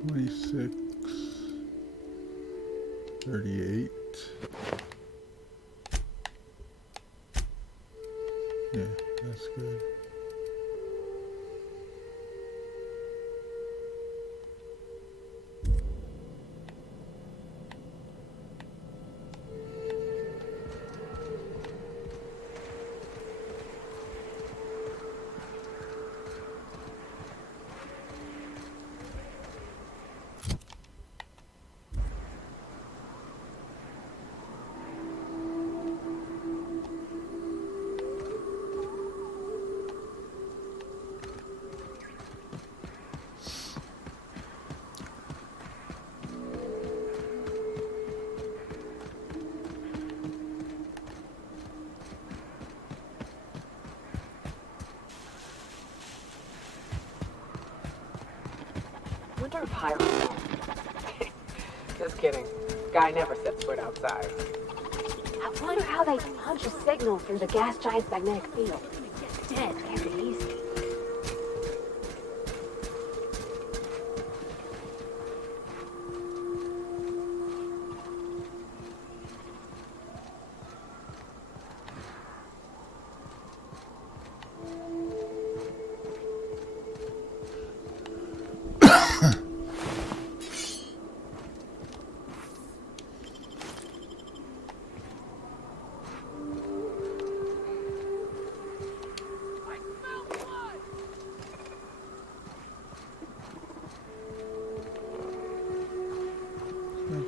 $26, $38. Yeah, that's good. Wonder if Hiram knows. Just kidding. Guy never sets foot outside. I wonder how they punch a signal through the gas giant's magnetic field. Dead can't be easy.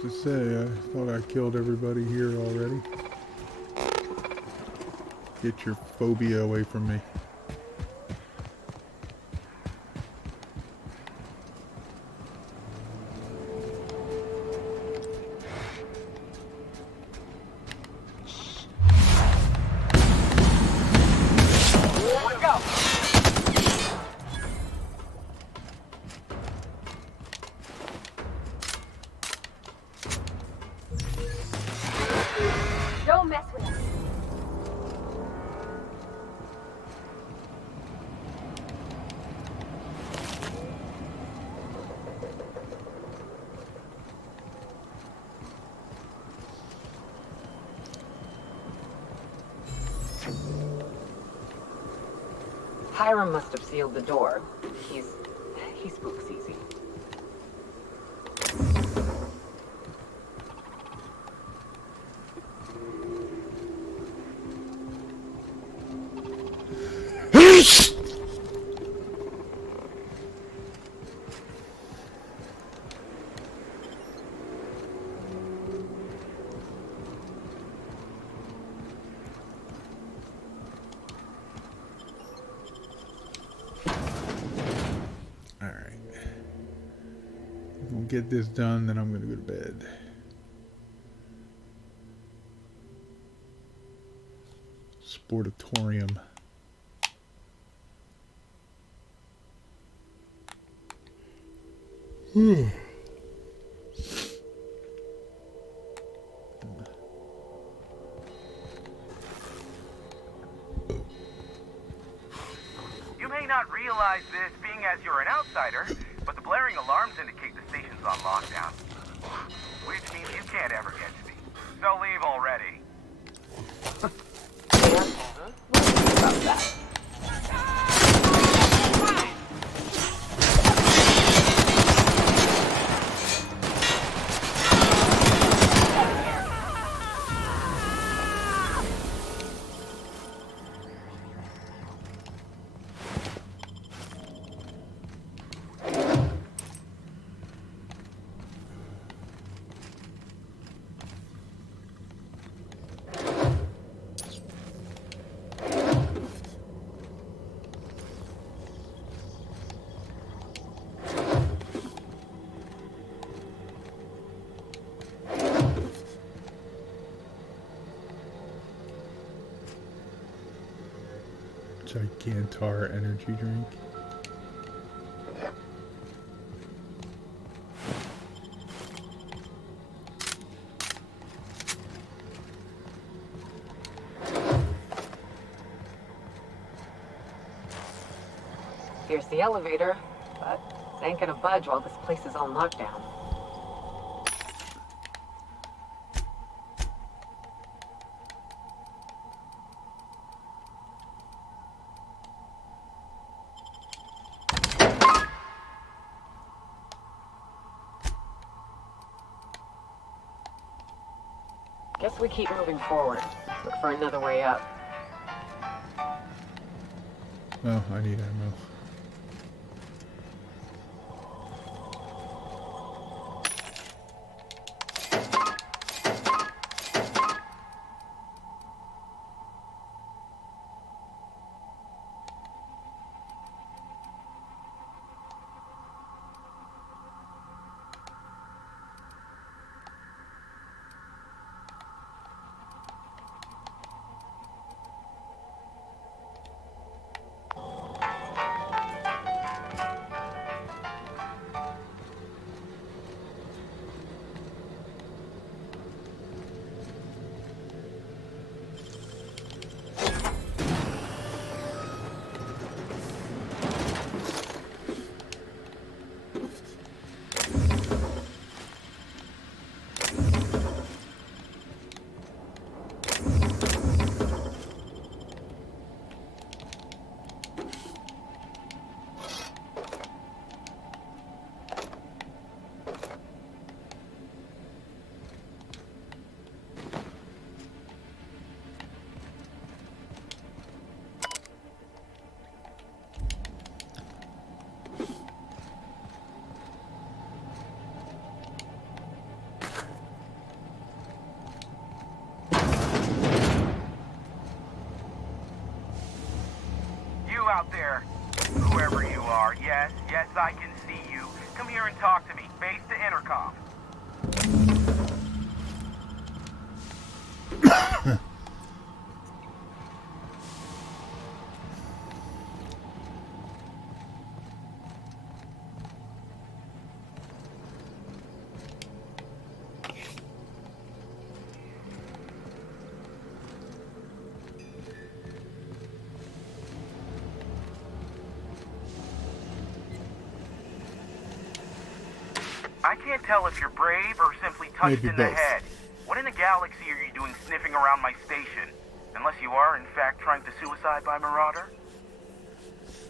To say, I thought I killed everybody here already. Get your phobia away from me. Don't mess with us. Hiram must have sealed the door. He spooks easy. We'll get this done, then I'm gonna go to bed. Sportatorium. You may not realize this, being as you're an outsider, but the blaring alarms indicate the station's on lockdown. Which means you can't ever get to me. So leave already. About that. Gigantar energy drink. Here's the elevator, but it ain't gonna budge while this place is on lockdown. Guess we keep moving forward. Look for another way up. Oh, I need ammo. here and talk to me. Base to intercom. I can't tell if you're brave or simply touched Maybe in the both. head. What in the galaxy are you doing sniffing around my station? Unless you are, in fact, trying to suicide by Marauder?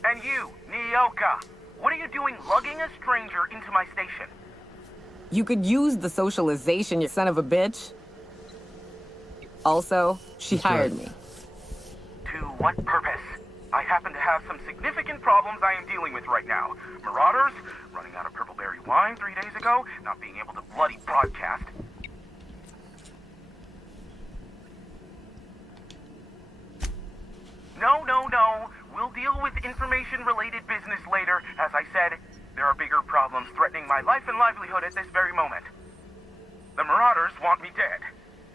And you, Nyoka, what are you doing lugging a stranger into my station? You could use the socialization, you son of a bitch. Also, she hired me. To what purpose? I happen to have some significant problems I am dealing with right now. Marauders, running out of purple berry wine 3 days ago, not being able to bloody broadcast. No. We'll deal with information-related business later. As I said, there are bigger problems threatening my life and livelihood at this very moment. The Marauders want me dead.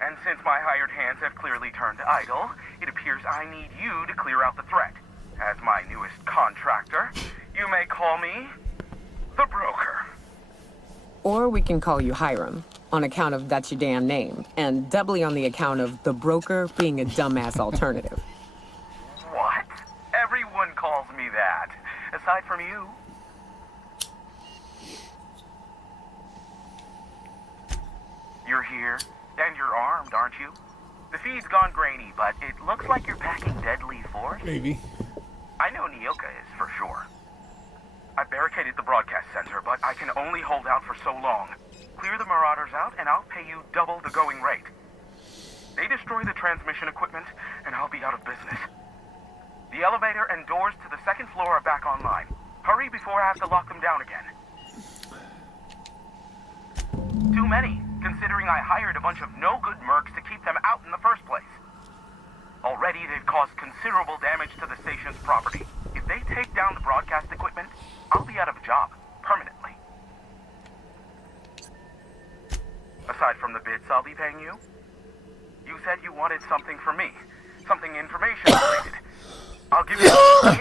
And since my hired hands have clearly turned idle, it appears I need you to clear out the threat. As my newest contractor, you may call me the Broker. Or we can call you Hiram, on account of that's your damn name, and doubly on the account of the Broker being a dumbass alternative. What? Everyone calls me that, aside from you. You're here, and you're armed, aren't you? The feed's gone grainy, but it looks like you're packing deadly force. Maybe. I know Nyoka is, for sure. I barricaded the broadcast center, but I can only hold out for so long. Clear the Marauders out, and I'll pay you double the going rate. They destroy the transmission equipment, and I'll be out of business. The elevator and doors to the second floor are back online. Hurry before I have to lock them down again. Too many, considering I hired a bunch of no-good mercs to keep them out in the first place. Already, they've caused considerable damage to the station's property. If they take down the broadcast equipment, I'll be out of a job, permanently. Aside from the bits I'll be paying you, you said you wanted something from me. Something information-related. I'll give you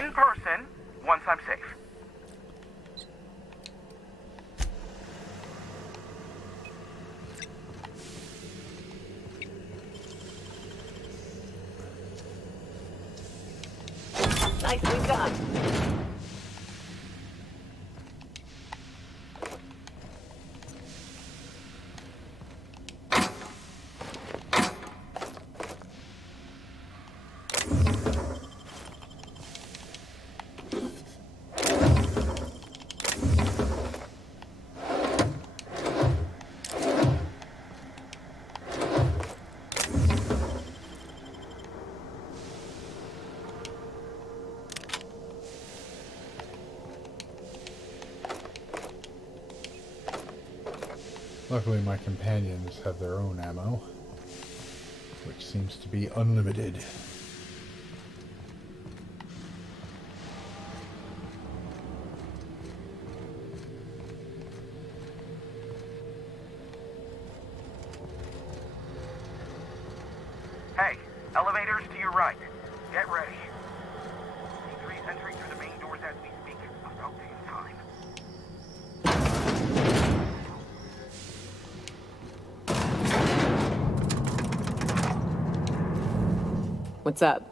in person once I'm safe. Nicely done. Luckily, my companions have their own ammo, which seems to be unlimited. Hey, elevators to your right. Get ready. C3's entering through the main doors as we speak. About damn time. What's up?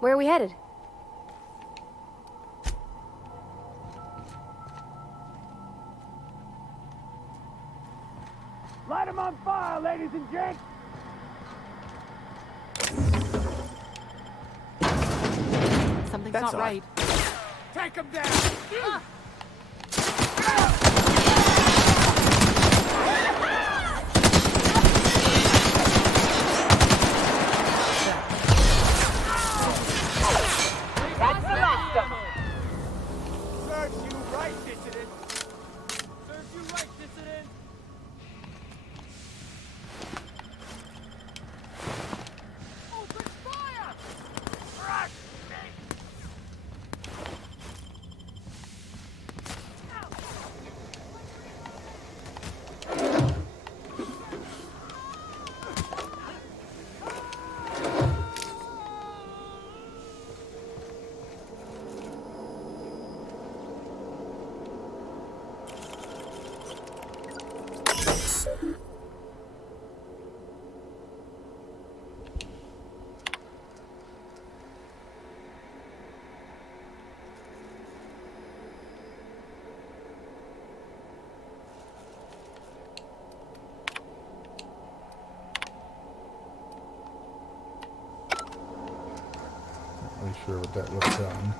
Where are we headed? Light him on fire, ladies and gents! Something's That's not odd. right. Take him down! That's the last of them. Serves you right, dissident! Serves you right, dissident! exactly sure what that looks on.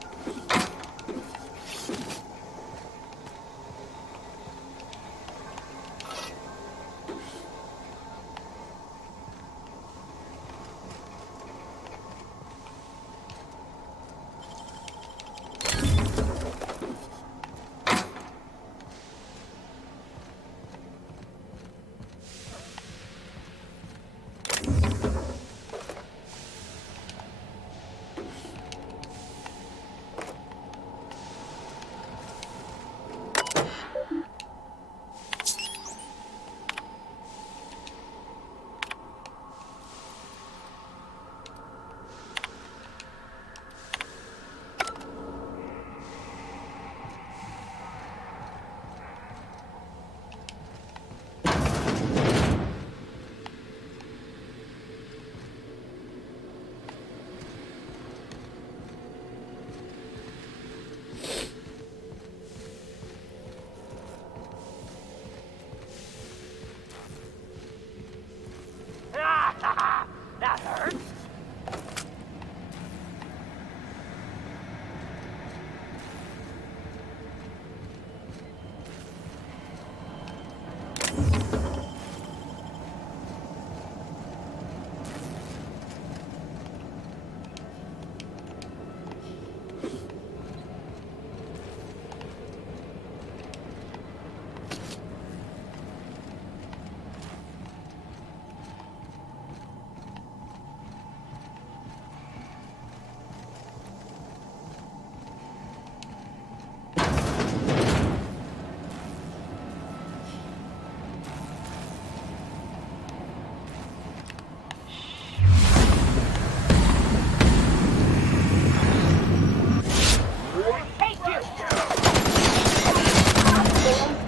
That hurts.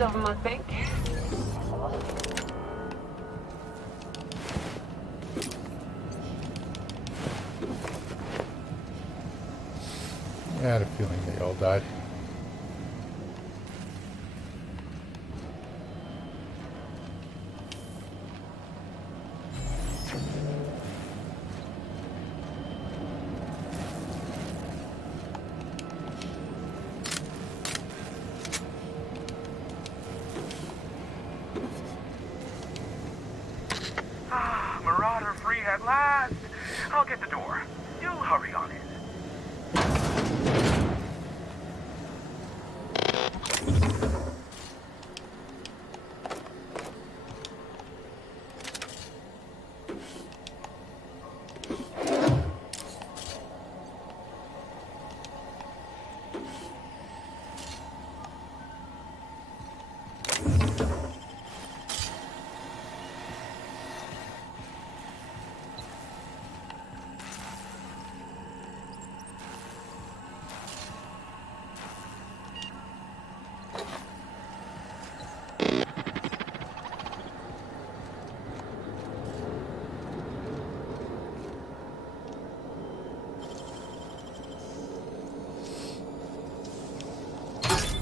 Of them, I think. I had a feeling they all died. Marauder free at last. I'll get the door. You hurry on in.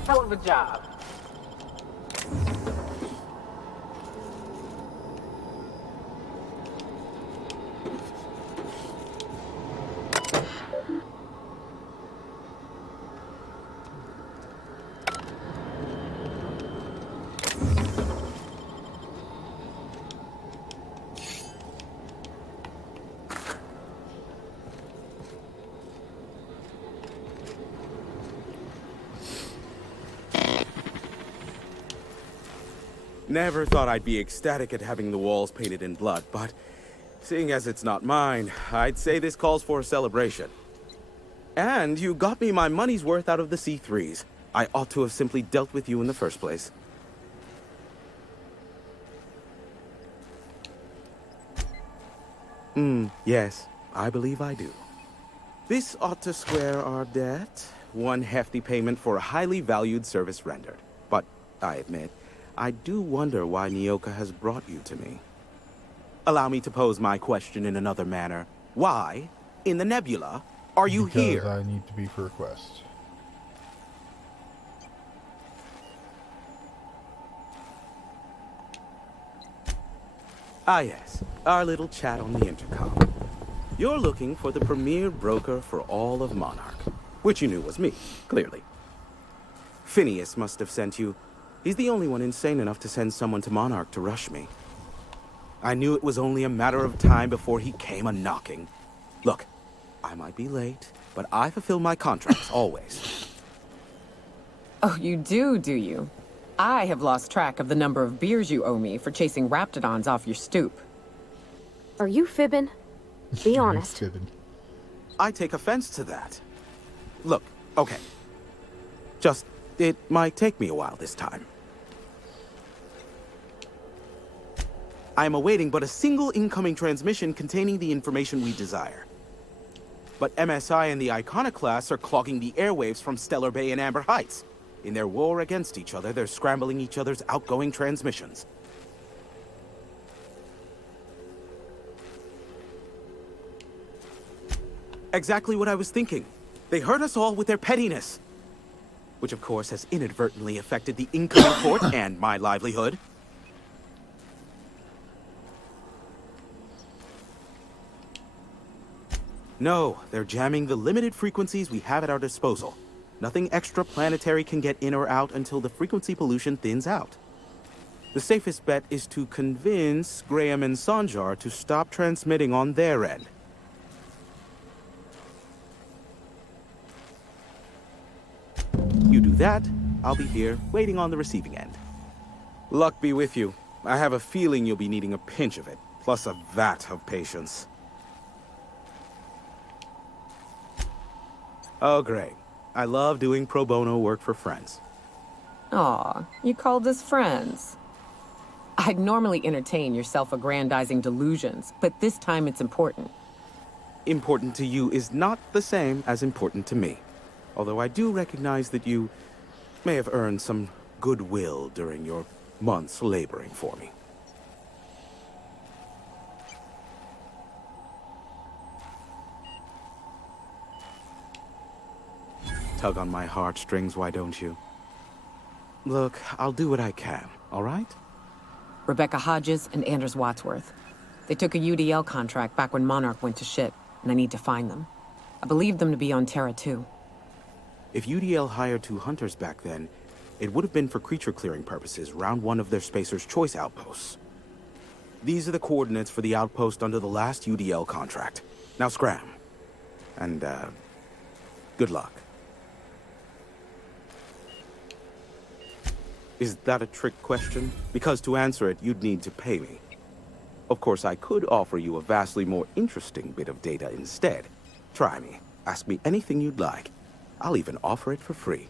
Hell of a job. Never thought I'd be ecstatic at having the walls painted in blood, but seeing as it's not mine, I'd say this calls for a celebration. And you got me my money's worth out of the C3s. I ought to have simply dealt with you in the first place. Yes, I believe I do. This ought to square our debt. One hefty payment for a highly valued service rendered. But I admit, I do wonder why Nyoka has brought you to me. Allow me to pose my question in another manner. Why, in the nebula, are you here? Because I need to be for a quest. Ah yes, our little chat on the intercom. You're looking for the premier broker for all of Monarch, which you knew was me, clearly. Phineas must have sent you. He's the only one insane enough to send someone to Monarch to rush me. I knew it was only a matter of time before he came a-knocking. Look, I might be late, but I fulfill my contracts always. Oh, you do you? I have lost track of the number of beers you owe me for chasing raptidons off your stoop. Are you fibbing? Be honest. I take offense to that. Look, okay. It might take me a while this time. I am awaiting but a single incoming transmission containing the information we desire. But MSI and the Iconoclasts are clogging the airwaves from Stellar Bay and Amber Heights. In their war against each other, they're scrambling each other's outgoing transmissions. Exactly what I was thinking. They hurt us all with their pettiness. Which of course has inadvertently affected the incoming port and my livelihood. No, they're jamming the limited frequencies we have at our disposal. Nothing extraplanetary can get in or out until the frequency pollution thins out. The safest bet is to convince Graham and Sanjar to stop transmitting on their end. You do that, I'll be here, waiting on the receiving end. Luck be with you. I have a feeling you'll be needing a pinch of it, plus a vat of patience. Oh, great. I love doing pro bono work for friends. Aw, you called us friends. I'd normally entertain your self-aggrandizing delusions, but this time it's important. Important to you is not the same as important to me. Although I do recognize that you may have earned some goodwill during your months laboring for me. Tug on my heartstrings, why don't you? Look, I'll do what I can, all right? Rebecca Hodges and Anders Wadsworth. They took a UDL contract back when Monarch went to shit, and I need to find them. I believe them to be on Terra 2. If UDL hired 2 hunters back then, it would have been for creature clearing purposes, round 1 of their Spacer's Choice outposts. These are the coordinates for the outpost under the last UDL contract. Now scram. And, good luck. Is that a trick question? Because to answer it, you'd need to pay me. Of course, I could offer you a vastly more interesting bit of data instead. Try me. Ask me anything you'd like. I'll even offer it for free.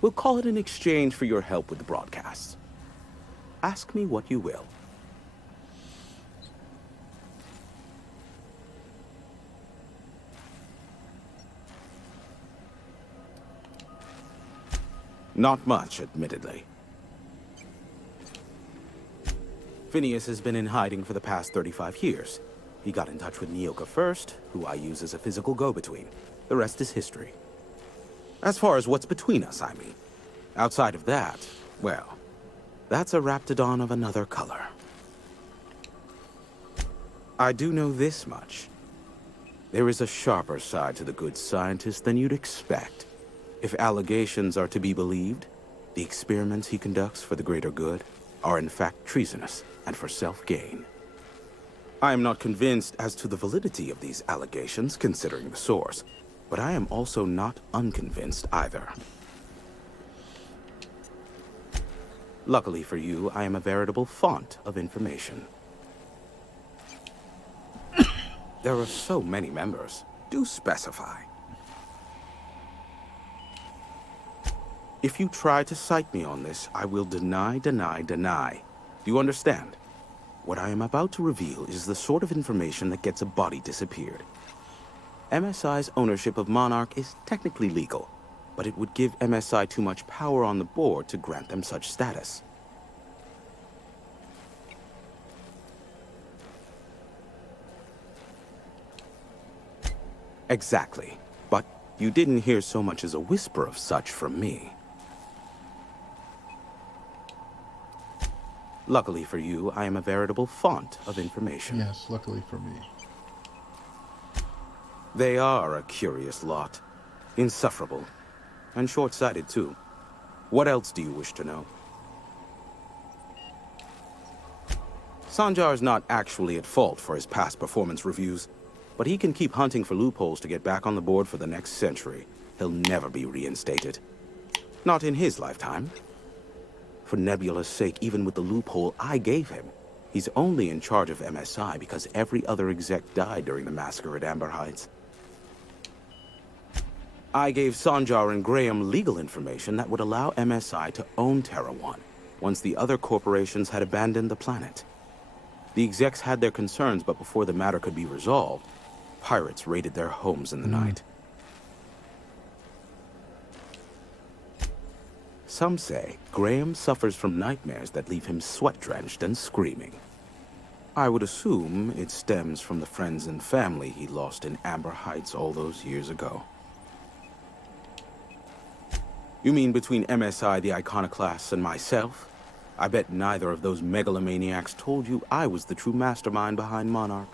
We'll call it an exchange for your help with the broadcasts. Ask me what you will. Not much, admittedly. Phineas has been in hiding for the past 35 years. He got in touch with Nyoka first, who I use as a physical go-between. The rest is history. As far as what's between us, I mean. Outside of that, well, that's a raptidon of another color. I do know this much. There is a sharper side to the good scientist than you'd expect. If allegations are to be believed, the experiments he conducts for the greater good are in fact treasonous and for self-gain. I am not convinced as to the validity of these allegations, considering the source, but I am also not unconvinced either. Luckily for you, I am a veritable font of information. There are so many members. Do specify. If you try to cite me on this, I will deny, deny, deny. Do you understand? What I am about to reveal is the sort of information that gets a body disappeared. MSI's ownership of Monarch is technically legal, but it would give MSI too much power on the board to grant them such status. Exactly. But you didn't hear so much as a whisper of such from me. Luckily for you, I am a veritable font of information. Yes, luckily for me. They are a curious lot. Insufferable. And short-sighted, too. What else do you wish to know? Sanjar's not actually at fault for his past performance reviews, but he can keep hunting for loopholes to get back on the board for the next century. He'll never be reinstated. Not in his lifetime. For Nebula's sake, even with the loophole I gave him, he's only in charge of MSI because every other exec died during the massacre at Amber Heights. I gave Sanjar and Graham legal information that would allow MSI to own Terra One once the other corporations had abandoned the planet. The execs had their concerns, but before the matter could be resolved, pirates raided their homes in the night. Some say Graham suffers from nightmares that leave him sweat-drenched and screaming. I would assume it stems from the friends and family he lost in Amber Heights all those years ago. You mean between MSI, the Iconoclasts, and myself? I bet neither of those megalomaniacs told you I was the true mastermind behind Monarch.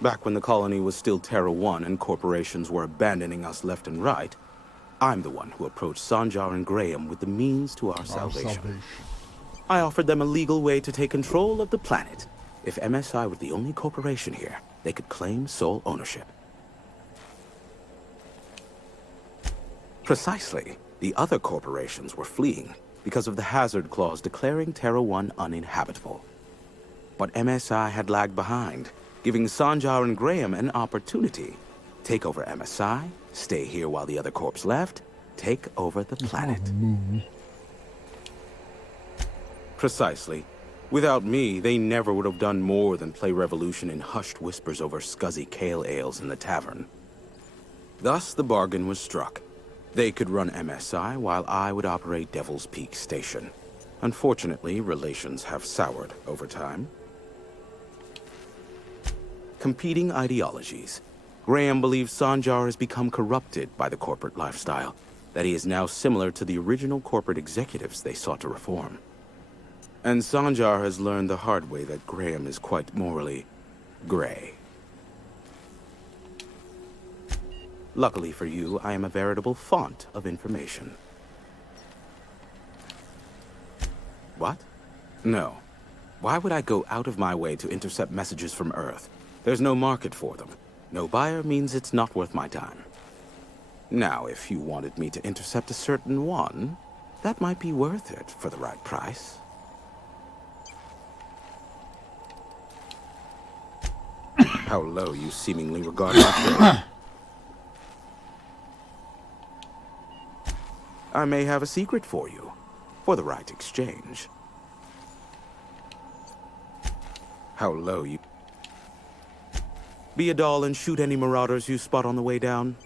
Back when the colony was still Terra One and corporations were abandoning us left and right, I'm the one who approached Sanjar and Graham with the means to our salvation. I offered them a legal way to take control of the planet. If MSI were the only corporation here, they could claim sole ownership. Precisely. The other corporations were fleeing because of the hazard clause declaring Terra One uninhabitable. But MSI had lagged behind, giving Sanjar and Graham an opportunity. Take over MSI, stay here while the other corps left, take over the planet. Precisely. Without me, they never would have done more than play Revolution in hushed whispers over scuzzy kale ales in the tavern. Thus, the bargain was struck. They could run MSI while I would operate Devil's Peak Station. Unfortunately, relations have soured over time. Competing ideologies. Graham believes Sanjar has become corrupted by the corporate lifestyle, that he is now similar to the original corporate executives they sought to reform. And Sanjar has learned the hard way that Graham is quite morally gray. Luckily for you, I am a veritable font of information. What? No. Why would I go out of my way to intercept messages from Earth? There's no market for them. No buyer means it's not worth my time. Now, if you wanted me to intercept a certain one, that might be worth it for the right price. How low you seemingly regard my trade. I may have a secret for you, for the right exchange. How low you... Be a doll and shoot any marauders you spot on the way down.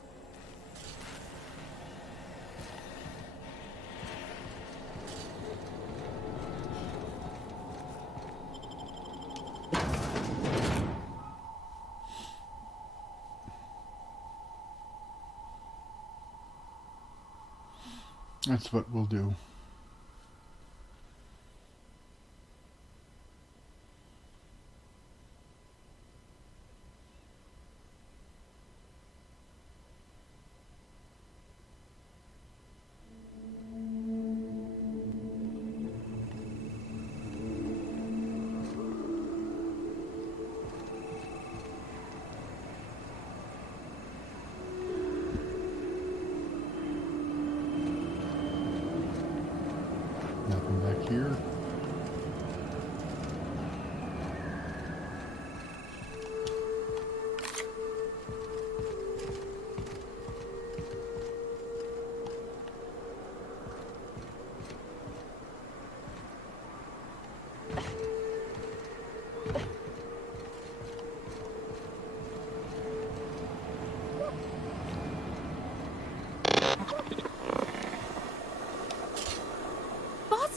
That's what we'll do. Nothing back here.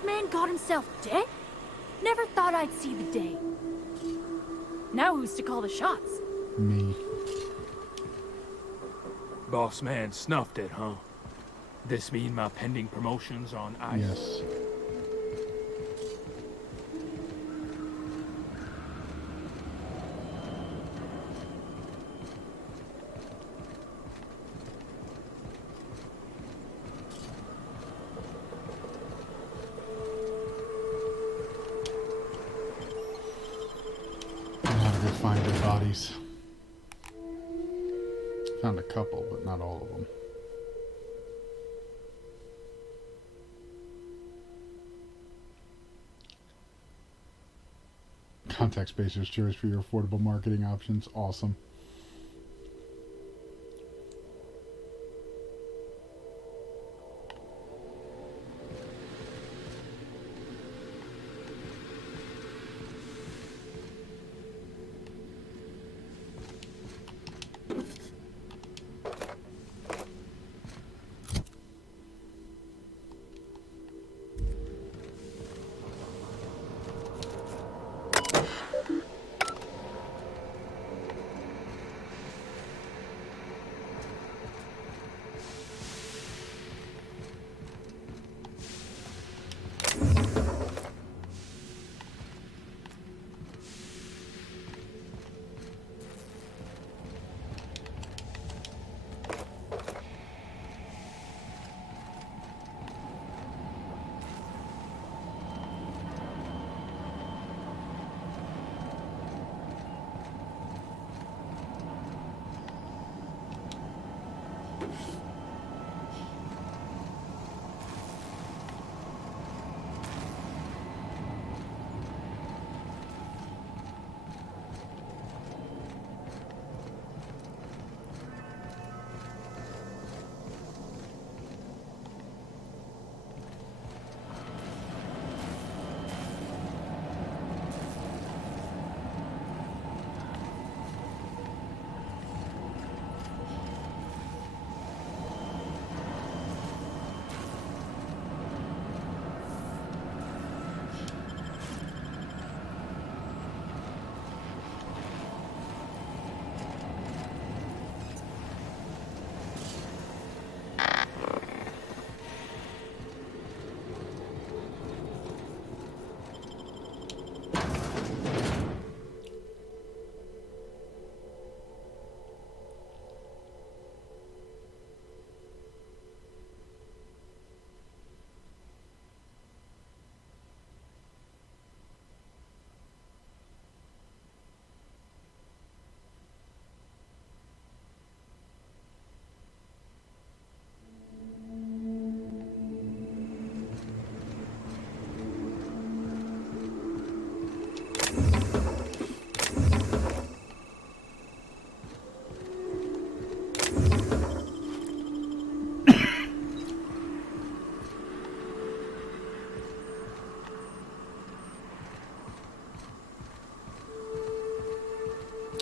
Man got himself dead? Never thought I'd see the day. Now who's to call the shots? Me. Boss man snuffed it, huh? This mean my pending promotions on ice? Yes. bodies. Found a couple, but not all of them. Contact spacers, cheers for your affordable marketing options. Awesome.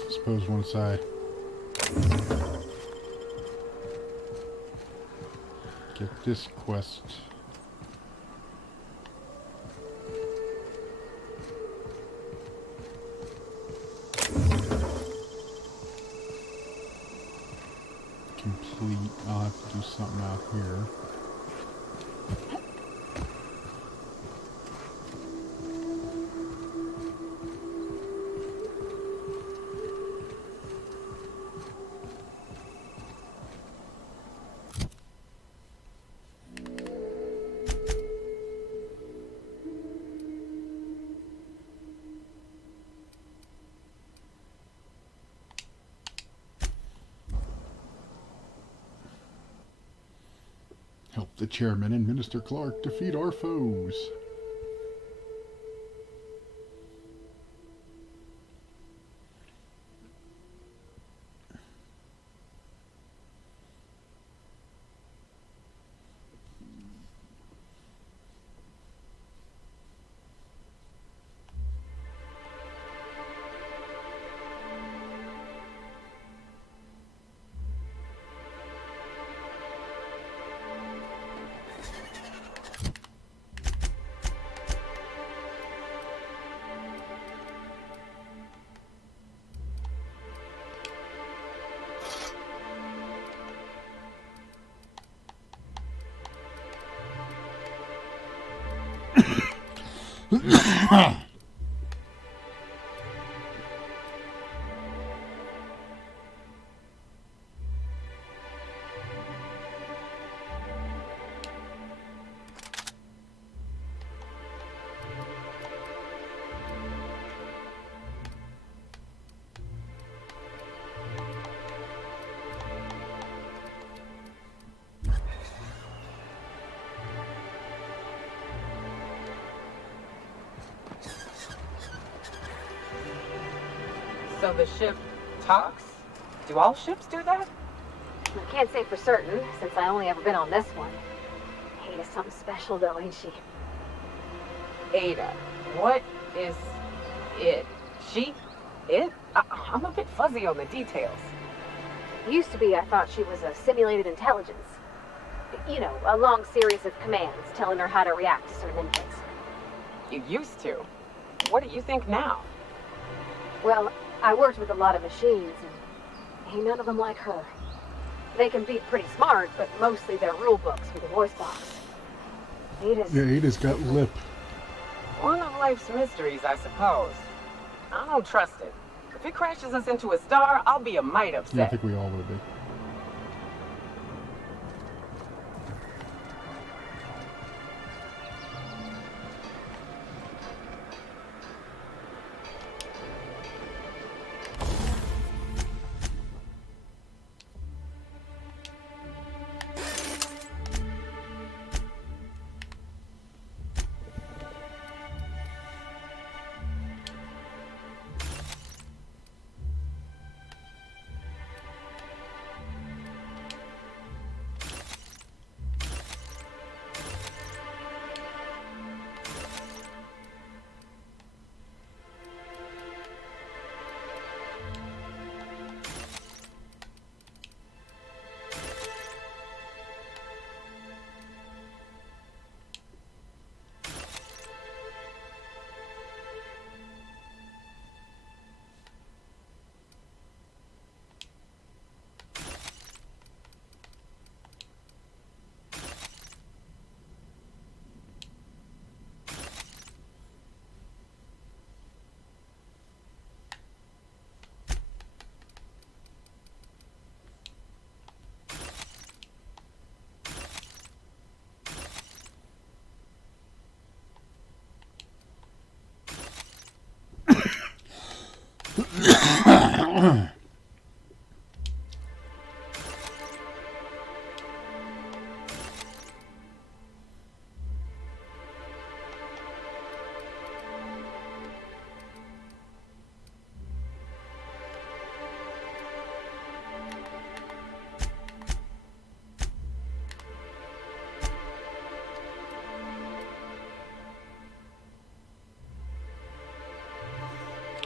Suppose once I get this quest complete, I'll have to do something out here. Help the chairman and Minister Clark defeat our foes. So the ship talks? Do all ships do that? I can't say for certain, since I only ever been on this one. Ada's something special, though, ain't she? Ada. What is it? She? It? I'm a bit fuzzy on the details. Used to be, I thought she was a simulated intelligence. You know, a long series of commands telling her how to react to certain inputs. You used to. What do you think now? Well, I worked with a lot of machines, and ain't none of them like her. They can be pretty smart, but mostly they're rule books with a voice box. Ada's got lip. One of life's mysteries, I suppose. I don't trust it. If it crashes us into a star, I'll be a mite upset. Yeah, I think we all would be.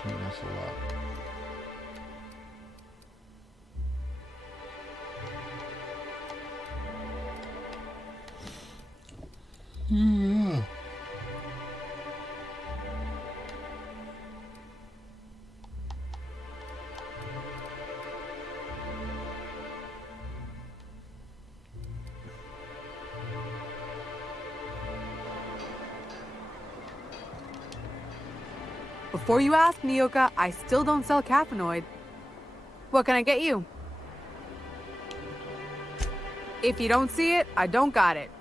That's a lot. Yeah. Before you ask, Nyoka, I still don't sell caffeinoid. What can I get you? If you don't see it, I don't got it.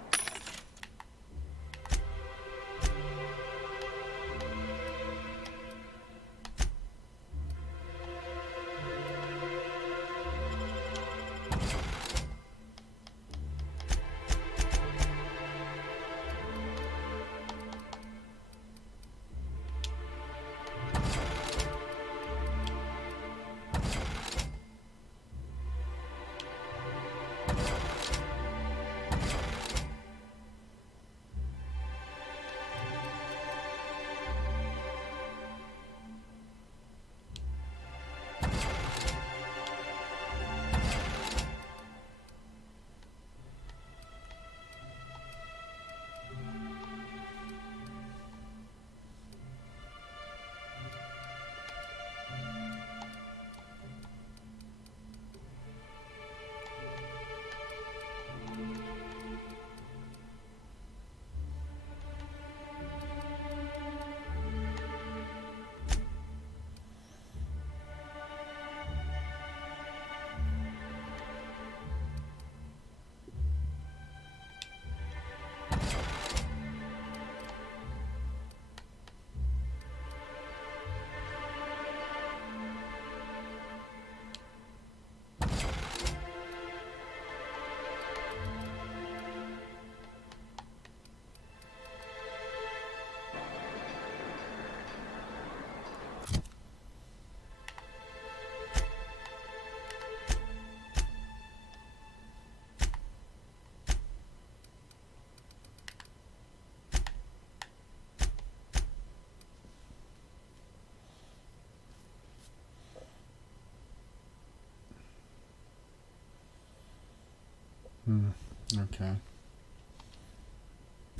Okay.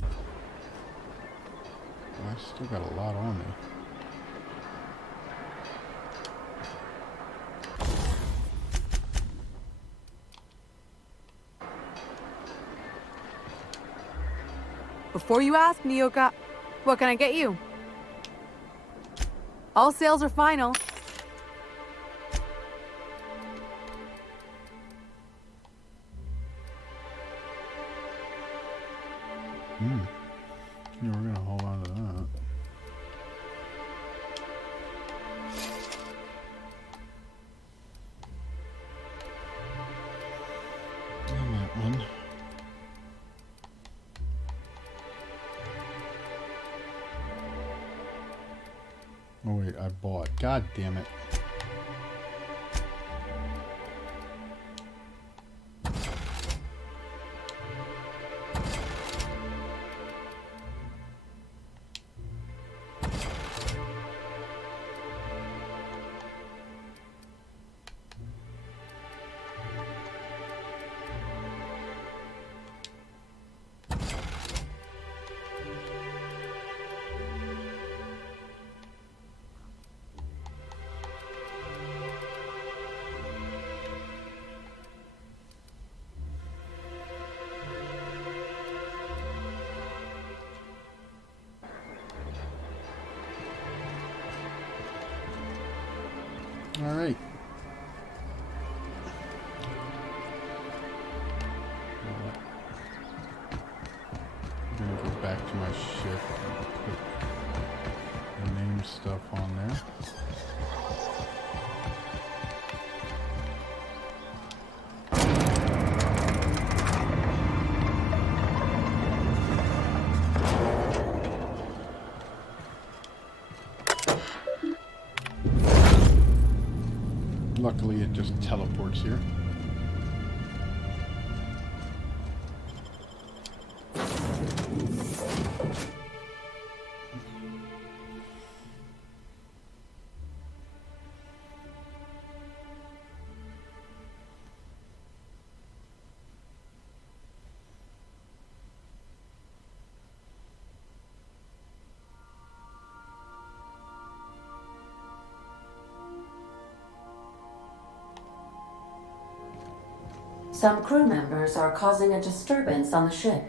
I still got a lot on me. Before you ask, Nyoka, what can I get you? All sales are final. Yeah, we're gonna hold on to that. And that one. Oh wait, I bought. God damn it. All right. I'm gonna go back to my ship and put the name stuff on there. Luckily, it just teleports here. Some crew members are causing a disturbance on the ship.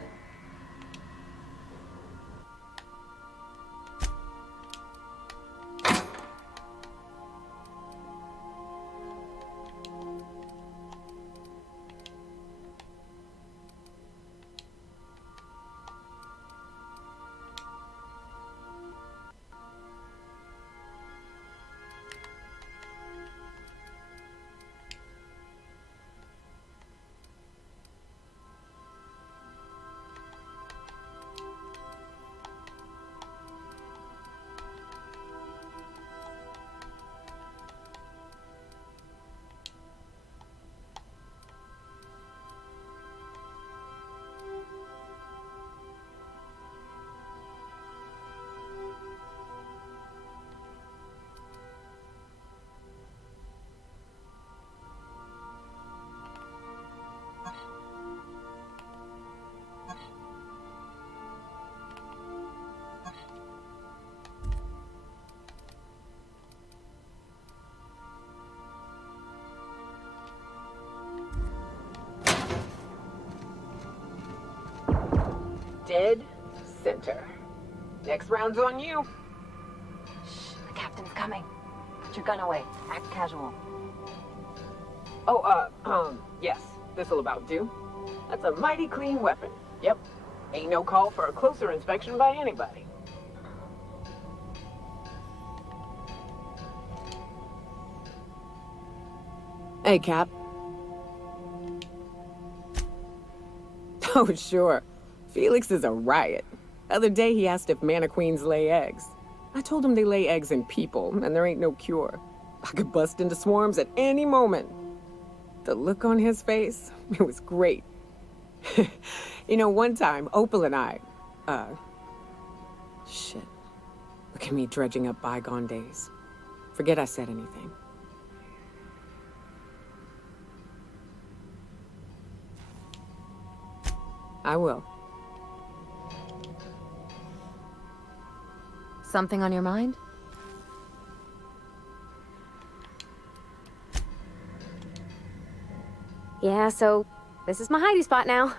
Dead center. Next round's on you. The captain's coming. Put your gun away. Act casual. Oh, yes. This'll about do. That's a mighty clean weapon. Yep. Ain't no call for a closer inspection by anybody. Hey, Cap. Oh, sure. Felix is a riot. Other day he asked if mana queens lay eggs. I told him they lay eggs in people, and there ain't no cure. I could bust into swarms at any moment. The look on his face, it was great. You know, one time, Opal and I, shit. Look at me dredging up bygone days. Forget I said anything. I will. Something on your mind? Yeah, so this is my hidey spot now.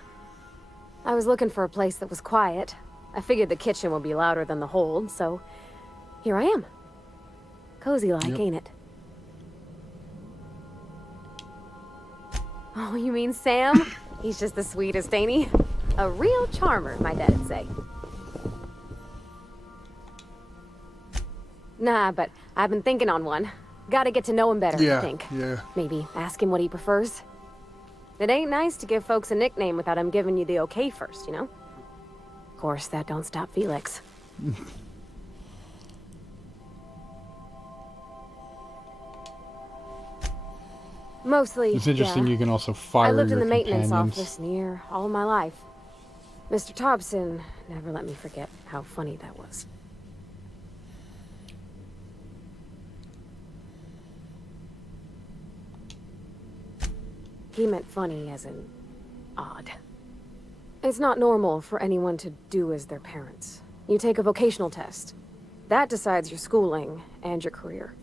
I was looking for a place that was quiet. I figured the kitchen would be louder than the hold, so here I am. Cozy like, ain't it? Oh, you mean Sam? He's just the sweetest, ain't he? A real charmer, my dad'd say. Nah, but I've been thinking on one. Gotta get to know him better, I think. Yeah. Maybe ask him what he prefers. It ain't nice to give folks a nickname without him giving you the okay first, you know? Of course, that don't stop Felix. Mostly, It's interesting yeah. you can also fire I lived in your the maintenance companions. office near all of my life. Mr. Thompson never let me forget how funny that was. He meant funny as in odd. It's not normal for anyone to do as their parents. You take a vocational test. That decides your schooling and your career.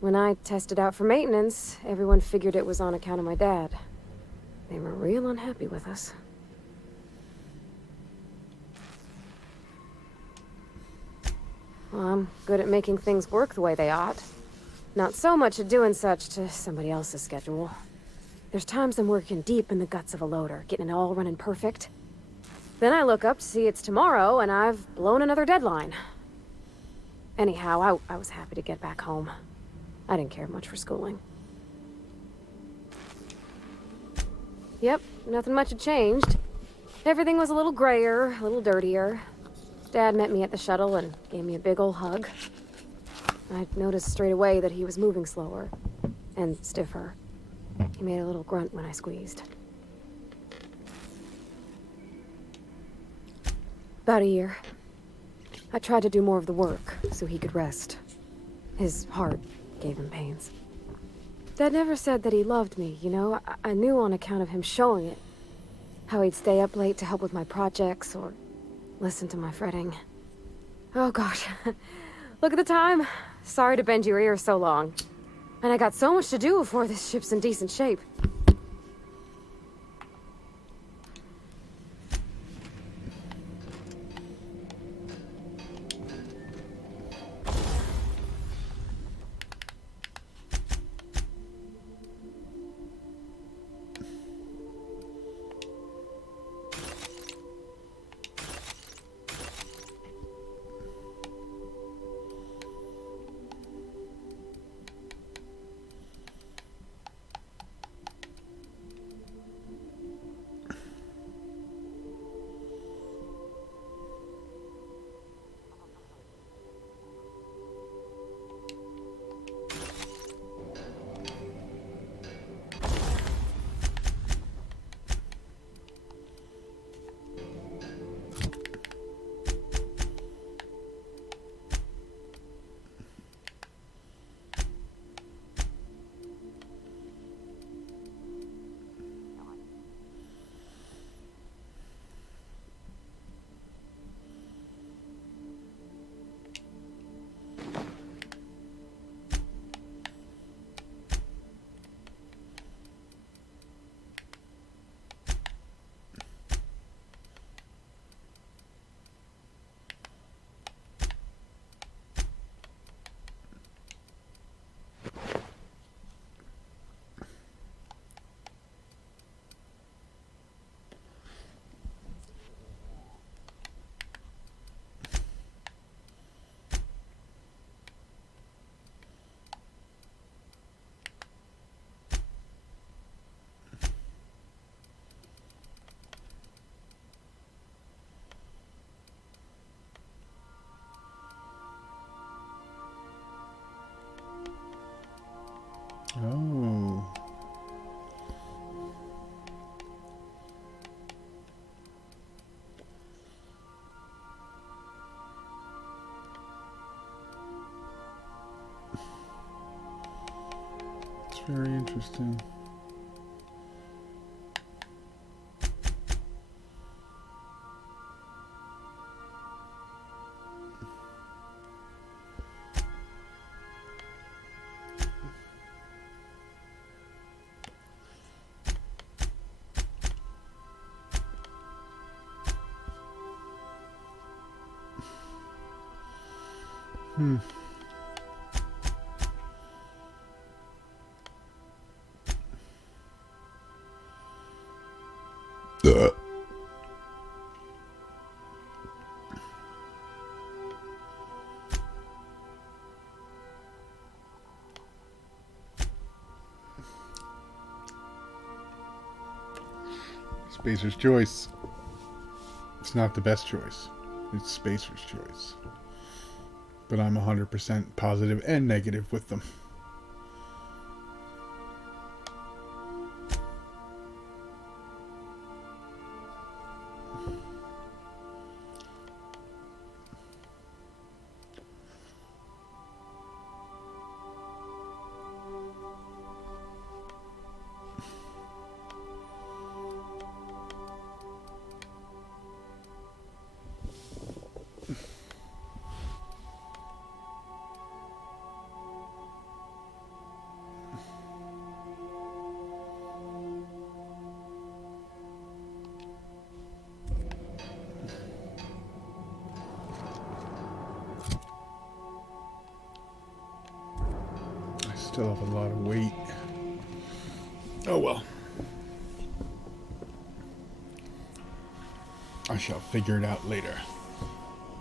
When I tested out for maintenance, everyone figured it was on account of my dad. They were real unhappy with us. Well, I'm good at making things work the way they ought. Not so much at doing such to somebody else's schedule. There's times I'm working deep in the guts of a loader, getting it all running perfect. Then I look up to see it's tomorrow, and I've blown another deadline. Anyhow, I was happy to get back home. I didn't care much for schooling. Yep, nothing much had changed. Everything was a little grayer, a little dirtier. Dad met me at the shuttle and gave me a big ol' hug. I noticed straight away that he was moving slower and stiffer. He made a little grunt when I squeezed. About a year. I tried to do more of the work so he could rest. His heart gave him pains. Dad never said that he loved me, you know? I knew on account of him showing it. How he'd stay up late to help with my projects or listen to my fretting. Oh gosh. Look at the time. Sorry to bend your ear so long. And I got so much to do before this ship's in decent shape. Oh. It's very interesting. Spacer's choice. It's not the best choice. It's Spacer's choice. But I'm 100% positive and negative with them. Still have a lot of weight. Oh well. I shall figure it out later.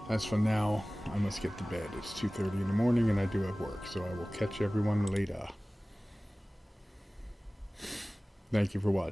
As for now, I must get to bed. It's 2:30 in the morning and I do have work, so I will catch everyone later. Thank you for watching.